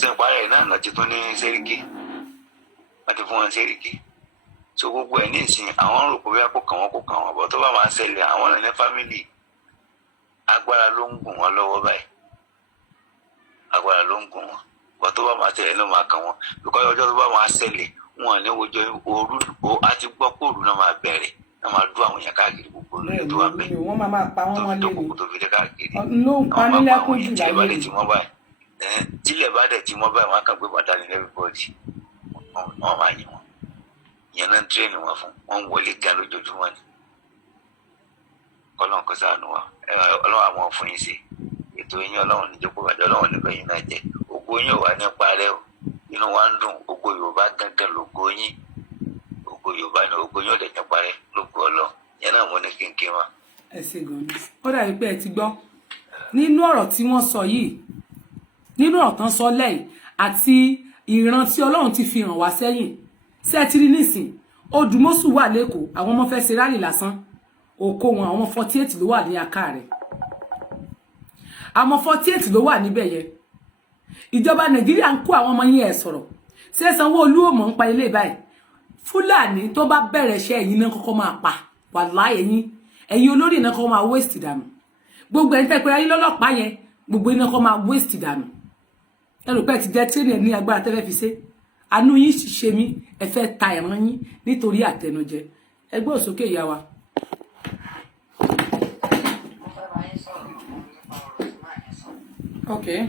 ṣe parí ẹ̀ náà láti tún ní Sẹ́ríkì láti fún wọn Sẹ́ríkì so gbogbo ẹ̀ ní ìsìn àwọn rò pé bóyá kò kàn wọ́n bọ̀ tó bá máa ṣẹlẹ̀ àwọn ọ̀nà ní fámìlì agbára ló ń gùn wọn lọ́wọ́ báyìí agbára ló ń gùn wọn bọ̀ tó bá máa ṣẹlẹ̀ ló máa kàn wọ́n lùkọ́ ọjọ́ tó bá máa ṣẹlẹ̀ wọn ní wojọ́ òru àti gbọ́ pé òru náà máa bẹ̀rẹ̀ náà máa dún àwọn èèyàn káàkiri gbogbo olóyè tó wà bẹ́ẹ̀ wọ́n máa pa wọ́n wọn lé tó fi dé káàkiri ló ń pa nílẹ̀kùn jù láyé tílẹ̀ bá dẹ̀ tí wọ́n báyìí wọ́n á kàn gbé bàtà ní everybody wọ́n máa yìn wọ́n ìyẹn náà ń tírẹ̀nì wọn fún wọn ń wọlé ga lójoojúmọ́ ni Ọlọ́run kó ṣàánú wa Ọlọ́run àwọn fún yín sí ètò yín Ọlọ́run níjókòó bàjẹ́ Ọlọ́run níbẹ̀ yín náà jẹ́ ògo yín ò wá nípa rẹ o inú wa ń dùn ògo Yorùbá gángan lògo yín ògo Yorùbá ni ògo yín ò dẹ̀ nípa rẹ lògo Ọlọ́run yẹn náà mo ní kínkín wa. ẹ ṣe gan-an ó dàbí pé ẹ ti gbọ́ nínú ọ̀rọ̀ tí wọ́n sọ yìí nínú ọ̀rọ̀ tán sọ lẹ́yìn àti ìran tí Ọlọ́run ti fi hàn wá sẹ́yìn ṣé ẹ ti rí nísìn Odùmọ̀ṣù wà lẹ́kọ̀ọ́ àwọn ọmọ fẹ́ ṣe rálì lásán òkó wọn àwọn 48 ló wà ní aká rẹ̀ àwọn 48 ló wà níbẹ̀ yẹn ìjọba Nàìjíríà ń kó àwọn ọmọ yín ẹ̀ sọ̀rọ̀ ṣé Sanwó-Olú ò mọ̀ ń pa ilé báyìí Fúlàní tó bá bẹ̀rẹ̀ iṣẹ́ ẹ̀yin náà kọ́kọ́ máa pa wàláhì ẹ̀yin olórí náà kọ́kọ́ máa waste dànù gbogbo ẹni tẹ́ pé ayé lọ́lọ́pàá yẹn gbogbo iná kọ́ máa waste dànù ẹrù pé ti jẹ́ tírénì ní agbára tẹ́fẹ́ fi ṣe àánú yín ṣe mí ẹ fẹ́ ta ẹ̀ràn yín nítorí àtẹnujẹ ẹgbẹ́ òsókè ìyá wa. Okay.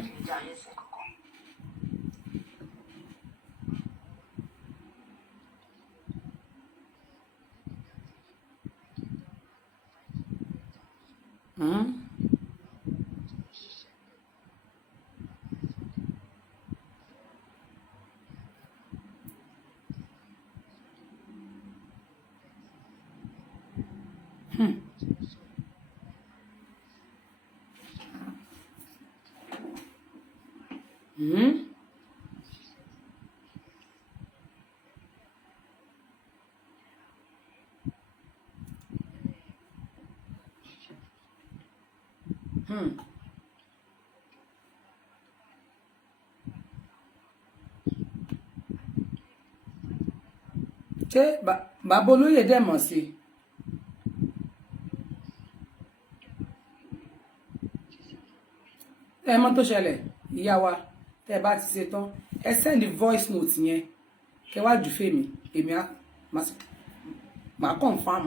Ṣé bàbá olóyè dẹ̀ mọ̀ sí ẹ mọ̀ tó ṣẹlẹ̀ ìyá wa tẹ́ bá ti ṣe tán ẹ send voice note yẹn kẹ́ wá jù fèmí èmi á máa confirm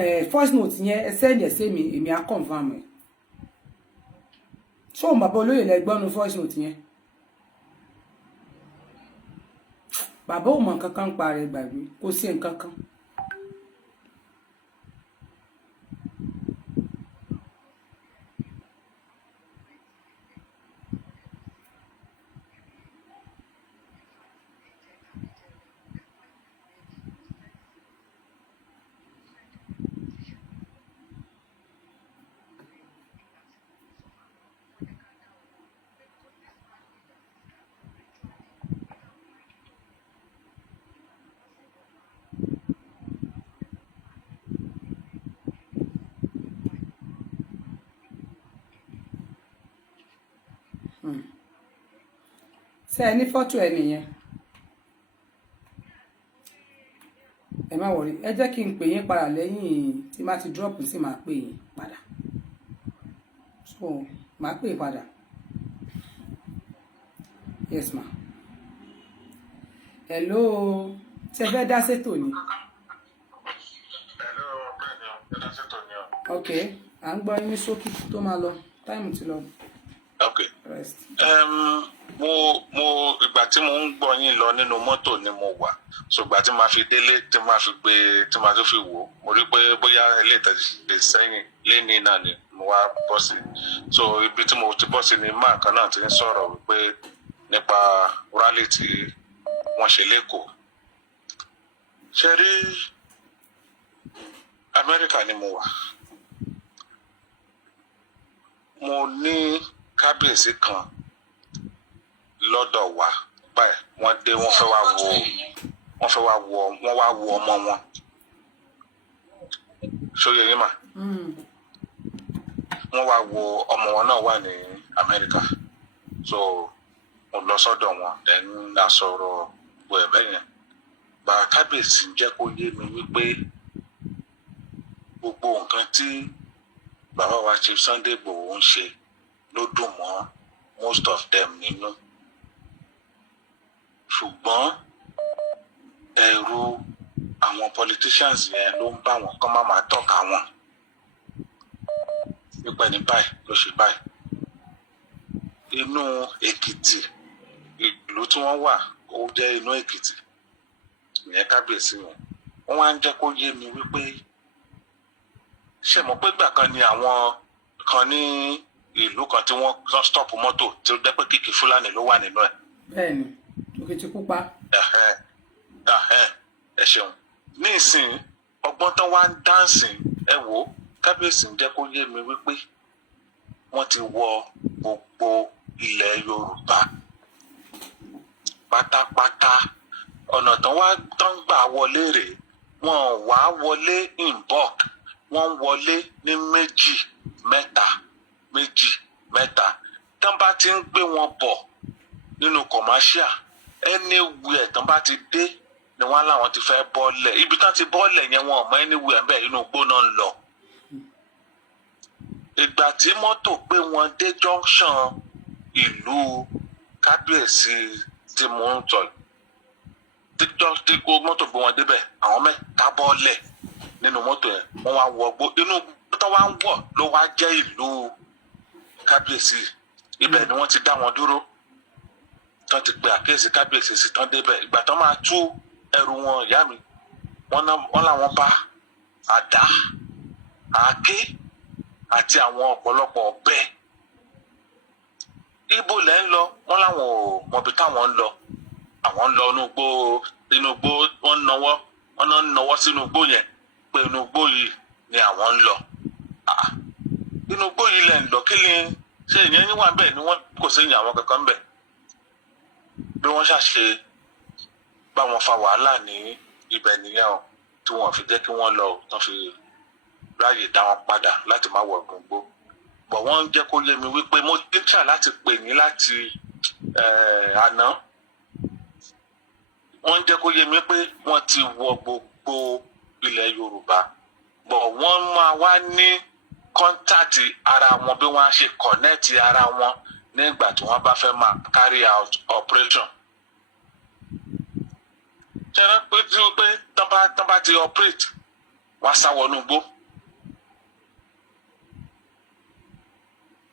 ẹ voice note yẹn ẹ send ẹ sí mi èmi á confirm ẹ ṣó bàbá olóyè lẹ gbọ́nu voice note yẹn bàbá ò mọ̀ nǹkan kan pa rẹ̀ gbàgbé kò sí nǹkan kan. Ṣé ẹ ní fọ́tò ẹ nìyẹn ẹ má wọrí ẹ jẹ́ kí n pè yín padà lẹ́yìn tí má ti drop sí máa pè yín padà so máa pè yín padà yes ma hello ṣé ẹ fẹ́ dá sétò ni. hello bẹ́ẹ̀ ni ẹ dá sétò ni o. ok à ń gbọ́ yín ní ṣókí tó máa lọ táìmù ti lọ. ok mo ìgbà tí mo ń gbọ́ yín lọ nínú mọ́tò ni mo wà so ìgbà tí màá fi délé tí màá fi gbé tí màá tó fi wò mo rí pé bóyá ilé ìtẹ̀síṣe sẹ́yìn lẹ́ni náà ni mo wá bọ́ sí so ibi tí mo ti bọ́ sí ni máa kan náà ti ń sọ̀rọ̀ wípé nípa rálì tí wọ́n ṣe lẹ́kọ̀ọ́ ṣe rí Amẹ́ríkà ni mo wà mo ní kábíyèsí kan lọ́dọ̀ wa báyìí wọ́n dé wọ́n wá wo ọmọ wọn ṣóyè yín mà wọ́n wá wo ọmọ wọn náà wà ní Amẹ́ríkà so mo lọ sọ́dọ̀ wọn ẹni náà sọ̀rọ̀ gbọ́ ẹ̀ bẹ́yẹn bá kábíyèsí jẹ́ kó yé mi wípé gbogbo nǹkan tí bàbá wa Chief Sunday Igboho ń ṣe ló dùn mọ́ most of them nínú ṣùgbọ́n ẹ̀rù àwọn politicians yẹn ló ń bá wọn kọ́ máa tọ́ka wọn nípa ní báyìí ló ṣe báyìí inú Èkìtì ìlú tí wọ́n wà ó jẹ́ inú Èkìtì ìyẹn kábíyèsí wọn wọ́n wá ń jẹ́ kó yé mi wípé ṣe mọ̀ pé gbà kan ni àwọn kan ní ìlú kan tí wọ́n stop mọ́tò tí ó jẹ́ pé kìkì Fúlàní ló wà nínú ẹ̀. bẹ́ẹ̀ni Òkìtìpupa. ẹ ṣeun ní ìsìn ọgbọ́n tán wá ń dáǹsì ẹ wò kábíyèsí ń jẹ́ kó yé mi wípé wọ́n ti wọ gbogbo ilẹ̀ Yorùbá pátápátá ọ̀nà tán gbà wọlé rèé, wọn wá wọlé in bulk, wọ́n wọlé ní méjì mẹ́ta tán bá ti ń gbé wọn bọ̀ nínú commercial anywhere tán bá ti dé ni wọ́n láwọn ti fẹ́ bọ́lẹ̀, ibi tán ti bọ́lẹ̀ yẹn wọn ò mọ anywhere bẹ́ẹ̀ inú igbó náà ń lọ. Ìgbà tí mọ́tò gbé wọn dé junction ìlú kábíyèsí tí mò ń sọ tí kó mọ́tò gbé wọn débẹ̀, àwọn mẹ́ta bọ́lẹ̀ nínú mọ́tò yẹn, wọ́n wá wọ gbó, inú tó wá ń wọ̀ ló wá jẹ́ ìlú kábíyèsí. Ibẹ̀ ni wọ́n ti dá wọn dúró, tán ti pe àkíyèsí kábíyèsí sí tán débẹ̀. Ìgbà tán máa tú ẹrù wọn, ìyá mi, wọ́n láwọn bá àdá, àáké àti àwọn ọ̀pọ̀lọpọ̀ ọ̀bẹ. Ibo lẹ́ ń lọ, wọ́n láwọn ò mọ̀bí táwọn ń lọ, àwọn ń lọ inú igbó, wọ́n nawọ́ sínú igbó yẹn pé inú igbó yìí ni àwọn ń lọ. Inú igbó yìí lẹ́ ń lọ, kí ni ṣe ìyẹn níwà bẹ́ẹ̀ ni wọ́n kò sí ìyàwó kankan bẹ́ẹ̀. Bí wọ́n ṣàṣe bá wọn fa wàhálà ní ibẹ̀ nìyẹn o, tí wọ́n fi jẹ́ kí wọ́n lọ, tán fi ráyè dá wọn padà láti má wọ gbogbo. Bọ̀ wọ́n ń jẹ́ kó yé mi wípé mo ti ń tà láti pè ní láti àná. Wọ́n ń jẹ́ kó yé mi pé wọ́n ti wọ gbogbo ilẹ̀ Yorùbá. Bọ̀ wọ́n máa wá ní kọ́ńtàtì ara wọn bí wọ́n á ṣe kọ̀nẹ́ẹ̀tì ara wọn nígbà tí wọ́n bá fẹ́ máa carry out operation. Ṣé ẹ pé tí ó pé tán bá ti operate, wọ́n á sá wọnú igbó.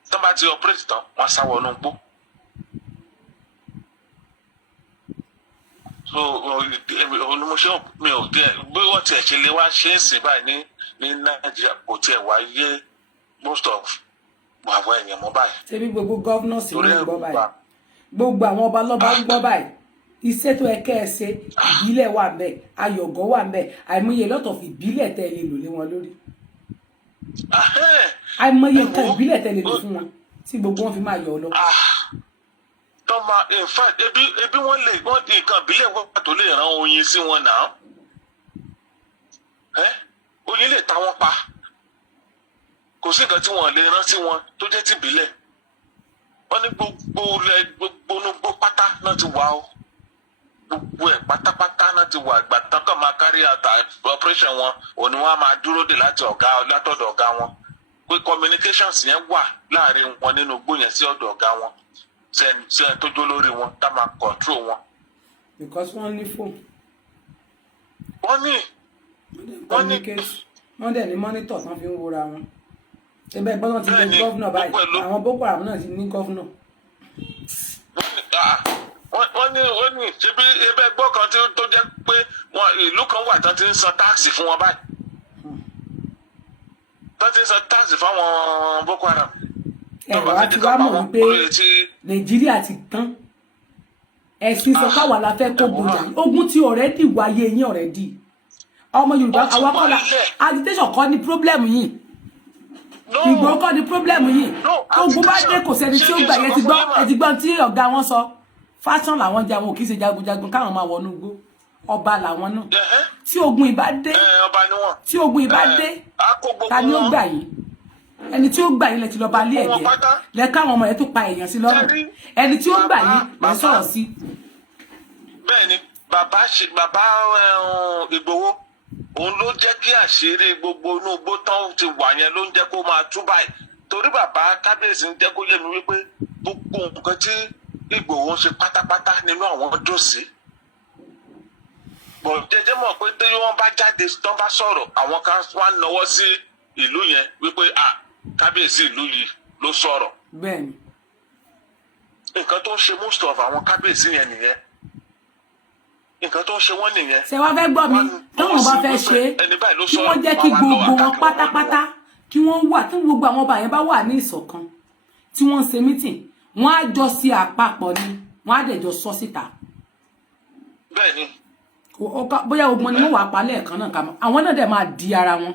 Tán bá ti operate tán, wọ́n á sá wọnú igbó. So onímọ̀ṣẹ́ mi ò díẹ̀ bí wọ́n tiẹ̀ ṣe lè wá ṣe é sìn báyìí ní Nàìjíríà kò tiẹ̀ wá yé most of àwọn èèyàn mọ́ báyìí. Ṣé bí gbogbo gọ́vnọ̀ sì ń gbọ́ báyìí, gbogbo àwọn ọba lọ́ba ń gbọ́ báyìí, iṣẹ́ tó yẹ kẹ́ ẹ ṣe, ìbílẹ̀ wà ń bẹ̀, ayọ̀gọ́ wà ń bẹ̀, àìmọye lọ́tọ̀ fi ìbílẹ̀ tẹ́ ẹ lè lò lé wọn lórí. Àìmọye nǹkan ìbílẹ̀ tẹ́ ẹ lè lò fún wọn tí gbogbo wọn fi máa yọ ọ lọ. Tọ́mà in fact ebi wọ́n di nǹkan ìbílẹ̀ wọ́n tó lè rán oyin sí wọn náà. Oyin lè ta wọn pa. Kò sí nǹkan tí wọ́n lè rán sí wọn tó jẹ́ ti ìbílẹ̀. Wọ́n ní gbogbo onúgbó pátá náà ti wà ó. Gbogbo ẹ̀ pátápátá náà ti wà. Ìgbà tán kàn máa carry out operation wọn, òní wọn á máa dúró dè látọ̀dọ̀ ọ̀gá wọn. Pé communications yẹn wà láàrin wọn nínú igbó yẹn sí ọ̀dọ̀ ọ̀gá wọn. Ṣe tó jó lórí wọn tá máa control wọn. Because wọ́n ní fóònù. Wọ́n dẹ̀ ní mọ́nítọ̀ tán fi ń wora wọn. Ẹbẹ̀ gbọ́dọ̀ ti di gọ́fúnà báyìí, àwọn Boko Haram náà ti ní gọ́fúnà. Wọ́n ní ṣe bí ẹbẹ̀ gbọ́ kan tó jẹ́ pé ìlú kan wà tán ti ń san táàsì fún wọn báyìí. Tán ti ń san táàsì fáwọn Boko Haram. Ẹ̀rọ àti wá mọ̀ wípé Nàìjíríà ti tán. Ẹ̀sìn sọ káwa la fẹ́ kó gbòjà. Ogun ti already wáyé yín already. Ọmọ Yorùbá àwa kọ́ la agitation kọ́ ni problem yìí. Ìgbòho kọ́ ni problem yìí. Ogun bá dé kò sẹ́ni tí ó gbà yẹn ti gbọ́ tí ọ̀gá wọn sọ. Fashion làwọn jẹ́ àwọn ò kì í ṣe jagunjagun káwọn máa wọnú igbó. Ọba làwọn náà. Tí ogun ìbá dé, ta ni ó gbà yín? Ẹni tí ó gbà yín lẹ ti lọ bá lé ẹ̀jẹ̀ lẹ káwọn ọmọ yẹn tó pa èèyàn sí lọ́rùn, ẹni tí ó gbà yín lẹ sọ̀rọ̀ sí. Bẹ́ẹ̀ni bàbá Ìgbòho òun ló jẹ́ kí àṣírí gbogbo inú igbó tán ti wà yẹn ló ń jẹ́ kó máa tú báyìí, torí bàbá kábíyèsí ń jẹ́ kó yé mi wípé gbogbo nǹkan tí Ìgbòho ń ṣe pátápátá nínú àwọn dùn sí. Bọ̀ jẹjẹ mọ̀ pé tí wọ́n bá jáde tán bá sọ̀rọ̀ àwọn kan wá náwó sí ìlú yẹn wípé kábíyèsí ìlú yìí ló sọ̀rọ̀. Bẹ́ẹ̀ni. Nǹkan tó ń ṣe most of àwọn kábíyèsí yẹn nìyẹn. Nǹkan tó ń ṣe wọ́n nìyẹn. Ṣé wọ́n fẹ́ gbọ́ mi? Táwọn bá fẹ́ ṣe kí wọ́n jẹ́ kí gbogbo wọn pátápátá kí wọ́n wà tí gbogbo àwọn ọba yẹn bá wà ní ìṣọ̀kan tí wọ́n ń ṣe meeting, wọ́n á jọ sí àpapọ̀ ni, wọ́n á dẹ̀ jọ sọ síta. Bẹ́ẹ̀ni. Bóyá ogun ni wọ́n wà pa lẹ́ẹ̀kan náà kàmọ́, àwọn náà dẹ̀ máa di ara wọn.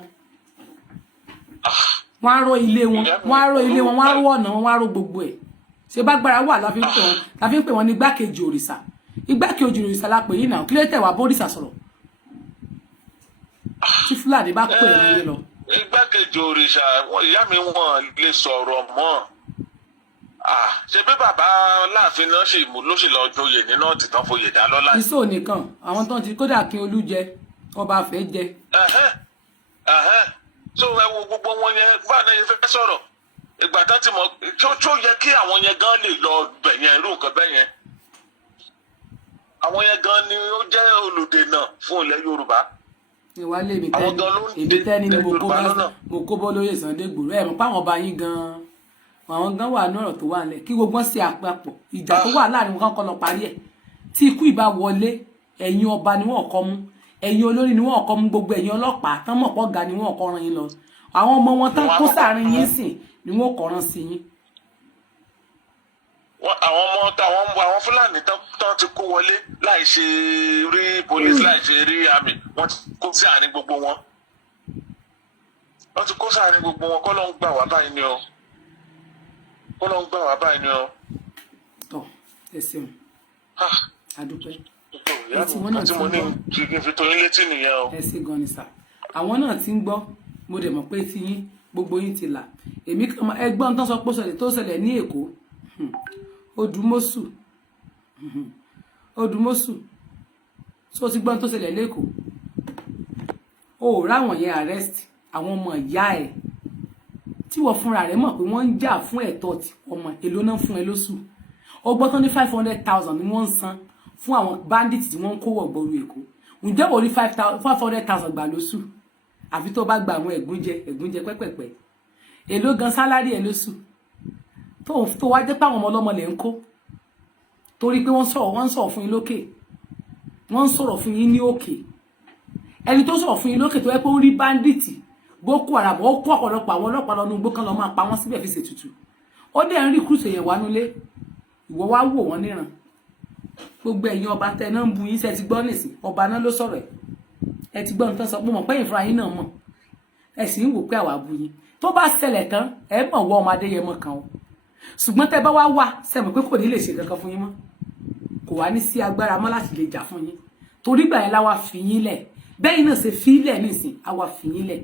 Wọ́n á ró ilé wọn, wọ́n á ró ọ̀nà wọn, wọ́n á ró gbogbo ẹ̀. Ṣé bá gbára wà la fi ń pè wọ́n ní gbákejì òrìṣà. igbákejì òrìṣà la pè yín náà kí ló tẹ̀ wá bórìṣà sọ̀rọ̀ tí Fúlàní bá pè é lọ. Igbákejì òrìṣà ìyá mi wọn lè sọ̀rọ̀ mọ́ ṣe bí bàbá láàfin náà ṣe ìmú ló ṣe lọ joyè nínú ọ̀tìtàn foyè dá lọ́la. iṣó nìkan àwọn tó ti kódà kí olú jẹ ọba fẹ́ jẹ. so ẹ wo gbogbo wọn yẹn báà náà yẹn fẹ́ sọ̀rọ̀ ìgbà tán ti mọ̀ tó yẹ kí àwọn yẹn gan lè lọ bẹ̀yẹn irú nǹkan bẹ́yẹn àwọn yẹn gan ni ó jẹ́ olùdènà fún ilẹ̀ Yorùbá. ìwà lè mi tẹ́ni ni mo kó bọ́ lóye Sunday Igboho ẹ̀ mọ̀ páwọn ọba yín gan-an àwọn gan wà ní ọ̀rọ̀ tó wà nílẹ̀ kí gbogbo ṣe àpapọ̀ ìjà tó wà láàrin wọn kọ́ lọ parí ẹ̀ tí ikú ìbá wọlé ẹ̀yin ọba ni wọ́n kọ́ mú ẹ̀yin olórí ni wọ́n kọ́ mú gbogbo ẹ̀yin ọlọ́pàá tán mọ̀ pọ̀ ga ni wọ́n kọ́ ran yín lọ àwọn ọmọ wọn tán kó sáàrin yín sìn ni wọ́n kọ́ ran sí yín. àwọn ọmọ àwọn Fúlàní tán ti kó wọlé láì ṣe rí police láì ṣe rí army wọ́n ti kó sí àárín gbogbo wọn wọ́n ti kó sí àárín gbogbo wọn kọ́ ló ń gbà wá báyìí ni o kọ́ ló ń gbà wá báyìí ni o. tọ ẹ ṣeun adúpẹ́ àti mo ní kí n fi tó yín létí nìyẹn o. ẹ ṣe gan ni sà àwọn náà ti ń gbọ́ mo dẹ̀ mọ̀ pé tí yín gbogbo yín ti là èmi kan ẹgbọ́n tó sọ pé tó ṣẹlẹ̀ ní Èkó Odùmọ́sù tó ti gbọ́n tó ṣẹlẹ̀ lẹ́kọ̀ọ́ o ráwọn yẹn arrest àwọn ọmọ ìyá ẹ̀ tí wọ́n fúnra rẹ̀ mọ̀ pé wọ́n ń jà fún ẹ̀tọ́ tí ọmọ èlò náà fún ẹ lóṣù ó gbọ́ tán ní 500,000 ni wọ́n ń san fún àwọn bandits tí wọ́n ń kó wọ̀gbọ̀rú Èkó ǹjẹ́ wọ́n rí 500,000 gbà lóṣù àfi tó bá gba àwọn ẹ̀gúnjẹ pẹ́pẹ̀pẹ́ èlò gan sálárì ẹ̀ lóṣù tó wá jẹ́ pé àwọn ọmọ ọlọ́mọ lè ń kó torí pé wọ́n sọ̀rọ̀ fún yín lókè wọ́n ń sọ̀rọ̀ fún yín ní òkè ẹni tó sọ̀rọ̀ fún yín lókè tó yẹ pé ó rí bandits Boko Haram ó kó ọ̀pọ̀lọpọ̀ àwọn ọlọ́pàá lọ́nu igbó kan lọ máa pa wọ́n síbẹ̀ fi ṣètùtù ó dẹ̀ ń rí kùsù èèyàn wá nulé ìwọ wá wò wọ́n níran gbogbo ẹ̀yin ọba tẹ náà ń bu yín ṣe ti gbọ́ nìsín ọba náà ló sọ̀rọ̀ ẹ ti gbọ́ nǹkan sọ pé mọ̀ pé ìfúnra yín náà mọ̀ ẹ sì ń wò pé àwa bu yín tó bá ṣẹlẹ̀ tán ẹ mọ̀ wọ ọmọ Adéyẹmọ kan o ṣùgbọ́n tẹ bá wá sẹ́mọ̀ pé kò ní lè ṣe kankan fún yín mọ́ kò wá ní sí agbára mọ́ láti lè jà fún yín torí gbà yẹn láwa fi yín lẹ̀ bẹ́ẹ̀ náà ṣe fi ilẹ̀ nísìn àwa fi yín lẹ̀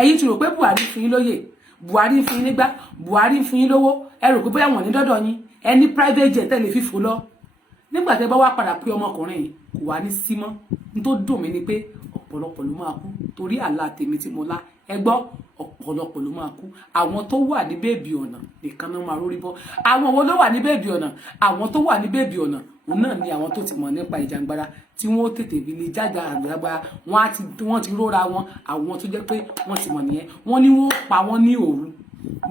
ẹ̀yin ti rò pé Buhari fún yín lóyè Buhari fún yín nígbà Buhari fún yín lówó ẹ rò pé bóyá wọ́n ní dọ́dọ̀ yín ẹ ní private jet tẹ́lẹ̀ fífò lọ nígbà tẹ́ bá wá padà pé ọmọkùnrin yìí kò wá ní sí mọ́ n tó dùn mí ni pé ọ̀pọ̀lọpọ̀ ló máa kú torí àlá tèmi tí mo lá ẹ gbọ́ ọ̀pọ̀lọpọ̀ ló máa kú àwọn tó wà ní bèbí ọ̀nà nìkan náà máa rórí bọ́ àwọn wo ló wà ní bèbí ọ̀nà àwọn tó wà ní bèbí ọ̀nà òun náà ni àwọn tó ti mọ̀ nípa ìjàngbara tí wọ́n tètè bí lè jájà àgbàgbà wọ́n ti róra wọn àwọn tó jẹ́ pé wọ́n ti mọ̀ nìyẹn wọ́n ní wọ́n pa wọ́n ní òru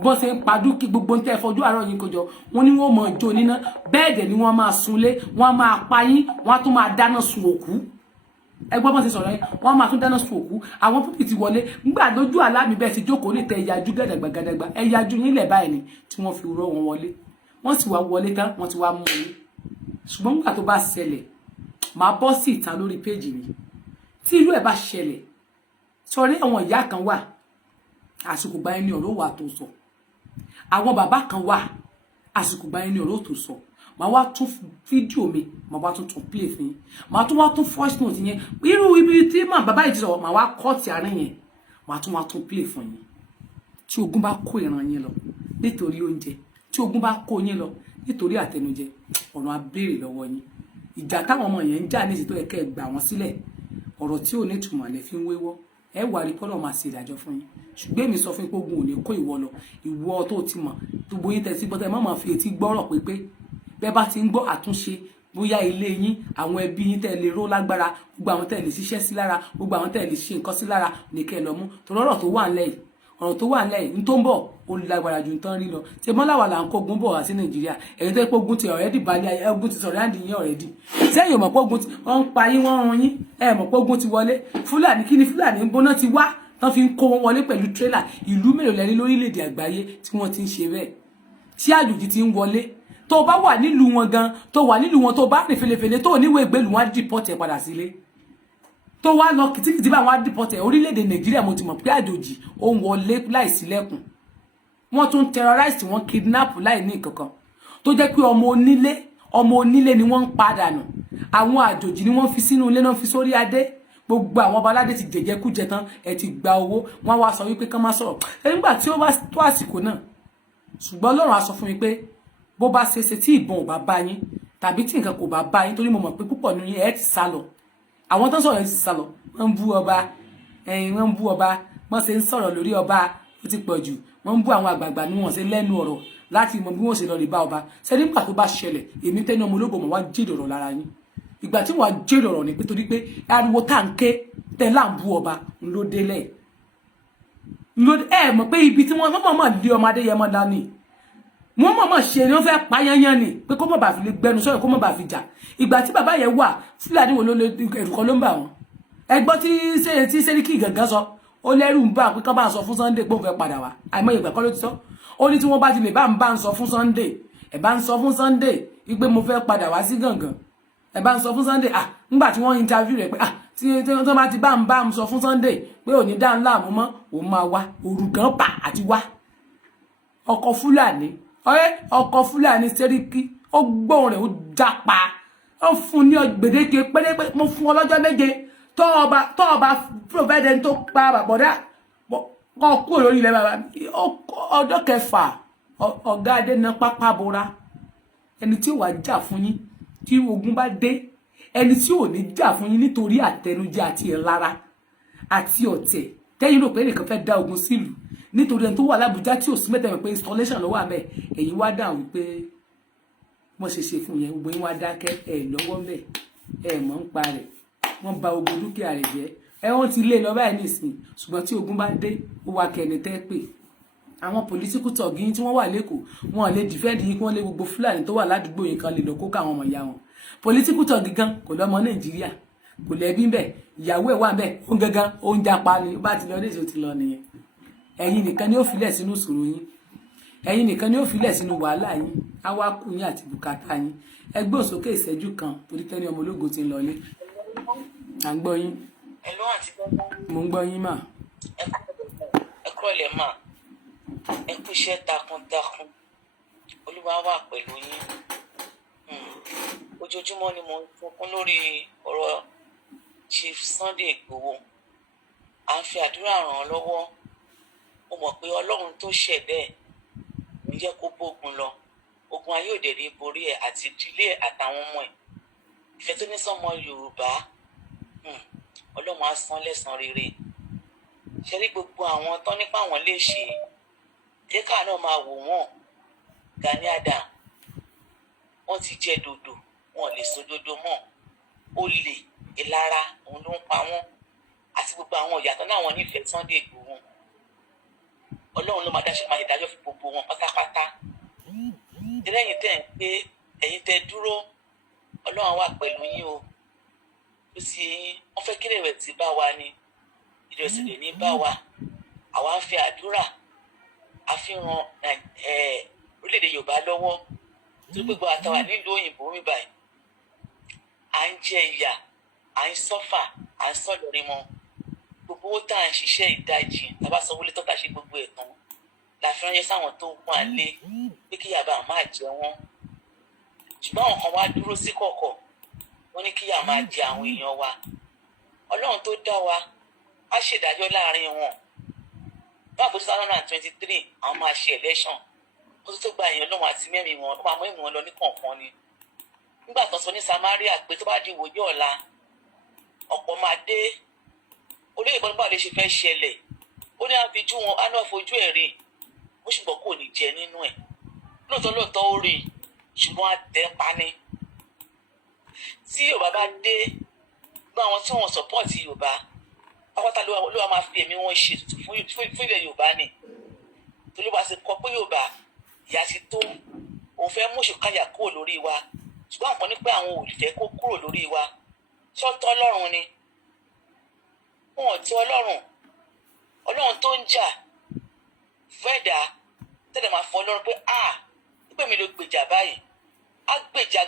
bó ṣe ń pa dúkì gbogbo ń tẹ́ fojú àárọ̀ yín kọjọ wọ́n ní wọ́n mọ̀ jó níná bẹ́ẹ̀ dẹ̀ ni wọ́n máa sunlé wọ́n máa pa yín wọ́n á tún máa dáná sun òkú ẹgbọ́n bọ́n ṣe sọ̀rọ̀ yẹn wọ́n máa tún dáná sun òkú àwọn púpì ti wọlé ńgbà lójú àlámì bẹ́ẹ̀ ti jókòó lè tẹ ẹ̀yájú gàdàgbàgàdàgbà ẹ̀yájú yín lẹ̀ báyìí ni tí wọ́n fi rọ́ wọn wọlé wọ́n sì wá wọlé tán wọ́n ti wá mú yín ṣùgbọ́n nígbà tó bá ṣẹlẹ̀ máa bọ́ sí ìta lórí péjì mi tí irú ẹ̀ bá ṣẹlẹ̀ sọrí àwọn ìyá kan wà àsìkò gba ẹni ọ̀rọ̀ wà tó sọ àwọn bàbá kan wà àsìkò gba ẹni ọ̀rọ̀ tó sọ màá wá tún fídíò mi màá wá tún play fún yín màá tún wá tún voice note yẹn irú ibi tí bàbá yìí ti sọ màá wá kọ́ọ̀tì àárín yẹn màá tún wá tún play fún yín tí ogun bá kó ìran yín lọ nítorí oúnjẹ tí ogun bá kó yín lọ nítorí àtẹnujẹ ọ̀rọ̀ abéèrè lọ́wọ́ yín ìjà táwọn ọmọ yẹn ń jà ní ìsìtò ẹ̀kẹ́ gbà wọ́n sílẹ̀ ọ̀rọ̀ tí ò ní ìtumọ̀ lẹ fi ń wéwọ́ ẹ wà rí pọ́lọ̀ máa ṣe ìdájọ́ fún yín ṣùgbọ́n èmi sọ fún yín pé ogun ò ní kó ìwọ lọ ìwọ tó ti mọ̀ gbogbo yín tẹ̀sí bọ́tẹ́ má máa fi etí gbọ́rọ̀ pé bẹ́ẹ̀ bá ti ń gbọ́ àtúnṣe bóyá ilé yín àwọn ẹbí yín tẹ́ lè ró lágbára gbogbo àwọn tẹ́ lè ṣiṣẹ́ sí lára gbogbo àwọn tẹ́ lè ṣe nǹkan sí lára ní kẹ́ lọ mú torí ọ̀rọ̀ tó wà ńlẹ̀ yìí ọ̀rọ̀ tó wà ńlẹ̀ yìí ń tó ń bọ̀ ó lágbára ju nǹkan rí lọ ṣe mọ́láwà là ń kó ogun bọ̀ wá sí Nàìjíríà ẹ̀yin tó yẹ pé ogun ti already balẹ̀ ogun ti sọ̀rọ̀ àǹdí yín already sẹ́yìn mọ̀ pé ogun ti wọ́n ń pa yín wọ́n run yín ẹ̀ mọ̀ pé ogun ti wọlé Fúlàní kí ni Fúlàní ń bóná ti wá tán fi ń kó wọn wọlé pẹ̀lú tírélà ìlú mélòó lẹ́ni lórílẹ̀‐èdè àgbáyé tí wọ́n ti ń ṣe bẹ́ẹ̀ tí àjòjì ti ń wọlé tó bá wà nílùú wọn gan tó wà nílùú wọn tó bá rìn felefele tó níwèé ìgbélùú wọn á dìpọ́tì ẹ̀ padà sílé tó wá lọ kìtìkìtì bá wọn á dìpọ́tì ẹ̀ orílẹ̀‐èdè Nàìjíríà mo ti mọ̀ pé àjòjì ó ń wọlé láìsí lẹ́kùn wọ́n tún terrorize wọ́n kidnap láì ní kankan tó jẹ́ pé ọmọ onílé ni wọ́n ń padà nù àwọn àjòjì ni wọ́n fi sínú ilé náà fi sórí adé gbogbo àwọn ọba aládé ti jẹjẹkújẹ tán ẹ ti gba owó wọ́n wá sọ wípé kán má sọ̀rọ̀ nígbà tí ó bá tó àsìkò náà ṣùgbọ́n Ọlọ́run á sọ fún mi pé bó bá ṣe tí ìbọn ò bá bá yín tàbí tí nǹkan kò bá bá yín torí mo mọ̀ pé púpọ̀ nínú yín ẹ ti sá lọ àwọn tó ń sọ̀rọ̀ ẹ ti sá lọ wọ́n ń bú ọba wọ́n ń bú ọba wọ́n ṣe ń sọ̀rọ̀ lórí ọba ó ti pọ̀ jù wọ́n ń bú àwọn àgbààgbà ní wọ́n ṣe lẹ́nu ọ̀rọ̀ láti mọ bí wọ́n ṣe lọ lè bá ọba ṣe nígbà tó bá ṣẹlẹ̀ èmi tẹ́ni ọmọ ológo mọ̀ wá jèrè ọ̀rọ̀ lára yín ìgbà tí wọ́n á jèrè ọ̀rọ̀ ni pé torí pé ariwo tá ń ké tẹ́ là ń bú ọba ló délẹ̀ ẹ mọ̀ pé ibi tí wọ́n mọ̀ lé ọmọ Adéyẹmọ dání wọ́n mọ̀ ṣe ni wọ́n fẹ́ pa yányán ni pé kó mọ̀ bá fi lè gbẹnu sọ́yọ̀ kó mọ̀ bá fi jà ìgbà tí bàbá yẹn wà Fúlàní wo ló lè ẹ̀rù kan ló ń bà wọ́n ẹgbọ́n tí Sẹ́ríkì Gàngán sọ ó lẹ́rù ń bà pé kán bá ń sọ fún Sunday pé òun fẹ́ padà wá àìmọye ìgbà kan ló ti sọ ó ní tí wọ́n bá ti lè bá ń sọ fún Sunday ẹ̀ bá ń sọ fún Sunday wípé mo fẹ́ padà wá sí Gàngán ẹ̀ bá ń sọ fún Sunday nígbà tí wọ́n interview rẹ̀ pé tí wọ́n bá ti bá ń sọ fún Sunday pé òní dá ńlá àmú mọ́ òun máa wá òrùgán pa àti wá ọkọ̀ Fúlàní Sẹ́ríkì ó gbóhùn rẹ̀ ó jápa ó fún ní gbèdéke pérépé mo fún ọlọ́jọ́ méje tó ọba provide tó pa bàbọ̀dá kọ́ kúrò lórí ilẹ̀ bàbá ọjọ́ kẹfà ọ̀gá Adéna pápá bora ẹni tí ó wà jà fún yín tí ogun bá dé ẹni tí ò ní jà fún yín nítorí àtẹnujẹ àti ìlara àti ọ̀tẹ̀ tẹ́yìn rò pé nìkan fẹ́ dá ogun sílùú nítorí ẹni tó wà l'Ábùjá tí ò sí mẹ́tẹ̀mẹ̀ pé installation ló wà mẹ́ ẹ̀yin wá dáhùn wípé wọ́n ṣe fún yẹn gbogbo yín wá dákẹ́ ẹ̀ lọ́wọ́ mẹ́ ẹ̀ mọ̀ ń pa rẹ̀ wọ́n bà ogun dúkìá rẹ̀ jẹ́ wọ́n ti lé lọ báyìí nísìn ṣùgbọ́n tí ogun bá dé ó wá kẹ́ni tẹ́ pé àwọn political talk yín tí wọ́n wà lẹ́kọ̀ọ́ wọn lè defend yín kí wọ́n lé gbogbo Fúlàní tó wà ládùúgbò yín kan lè lọ kó káwọn ọmọ ìyá wọn political talk gan kò lọ́mọ Nàìjíríà kò lẹ́bí ń bẹ̀ ìyàwó ẹ̀ wà ń bẹ̀ ó ń gangan ó ń japa ni ó bá ti lọ ní èso ti lọ nìyẹn ẹ̀yin nìkan ni ó filẹ̀ sínú ìṣòro yín ẹ̀yin nìkan ni ó filẹ̀ sínú wàhálà yín awakù yín àti bùkátà yín ẹgbẹ́ òsókè ìṣẹ́jú kan torí tẹ́ni ọmọ ológo ti ń lọlé à ń gbọ́ yín mo ń gbọ́ yín mà. ẹ kúrọ̀lẹ́ mà ẹ kú iṣẹ́ takuntakun Olúwa wà pẹ̀lú yín ojoojúmọ́ ni mo ń fọkún lórí ọ̀rọ̀ Chief Sunday Igboho à ń fi àdúrà ràn án lọ́wọ́ mo mọ̀ pé Ọlọ́run tó ṣẹ̀dẹ̀ ń jẹ́ kó bógun lọ ogun ayé òde rí borí ẹ̀ àti ìdílé ẹ̀ àtàwọn ọmọ ẹ̀ ìfẹ́ tó ní sọ́mọ Yorùbá Ọlọ́run á san lẹ́san rere ṣe rí gbogbo àwọn tán nípa àwọn lè ṣe jẹ́ káà náà máa wò wọ́n Gani Adams wọ́n ti jẹ dòdò wọn lè so dodo mọ́ olè ìlara òun ló ń pa wọ́n àti gbogbo àwọn ìyàtọ̀ náà wọn nífẹ̀ẹ́ Sunday Igboho Ọlọ́run ló máa dájọ́ fún gbogbo wọn pátápátá lẹ́yìn tẹ́ ń pé ẹ̀yin tẹ́ dúró Ọlọ́run wà pẹ̀lú yín o ó sì wọ́n fẹ́ kí lè ti bá wa ni ìrẹsì lè ní bá wa àwa ń fi àdúrà àfihàn orílẹ̀-èdè Yorùbá lọ́wọ́ tó gbogbo àtàwà nílùú òyìnbó mi báyìí à ń jẹ ìyà à ń sọ́fà à ń sọ̀lọ́rí mọ́ gbogbo owó tá à ń ṣiṣẹ́ ìdajì tàbá sanwó lé tọ́ka ṣe gbogbo ẹ̀ tán la fi ránṣẹ́ sáwọn tó ń pọ́n alé pé kí yàrá máa jẹ wọ́n ṣùgbọ́n àwọn kan wá dúró sí kọ̀kọ̀ wọ́n ní kí yàrá máa jẹ àwọn èèyàn wa Ọlọ́run tó dá wa á ṣèdájọ́ láàrin wọn báwo tó 2023 àwọn máa ṣe election kó tó gba èèyàn lóhun àti mẹ́rin wọn ó máa mú ìmọ̀ wọn lọ ní kọ̀ọ̀kan ni nígbà tó sọ ní Samaria pé tó bá di ìwòye ọ̀la ọ̀pọ̀ máa dé olóyè bọ́lá báwo lè ṣe fẹ́ ṣẹlẹ̀ ó ní àfijú wọn á náà fojú ẹ̀ rí ó ṣùgbọ́n kò ní jẹ nínú ẹ̀ lóòótọ́ ó rí ṣùgbọ́n àtẹ̀ pani tí Yorùbá bá dé gbọ́ àwọn tí wọ́n sọ́pọ́ọ̀tì Yorùbá pápátá ló wà máa fi ẹ̀mí wọn ṣe tuntun fún ilẹ̀ Yorùbá ni torí wàá ṣe kọ pé Yorùbá ìyá ti tó òun fẹ́ mú ìṣòkáyà kúrò lórí wa ṣùgbọ́n àwọn kan ní pé àwọn ò fẹ́ kó kúrò lórí wa sọ́tọ́ Ọlọ́run ni wọn ò tí Ọlọ́run tó ń jà fún ẹ̀dá tẹ́lẹ̀ máa fọ Ọlọ́run pé pípẹ́ mi ló gbèjà báyìí á gbèjà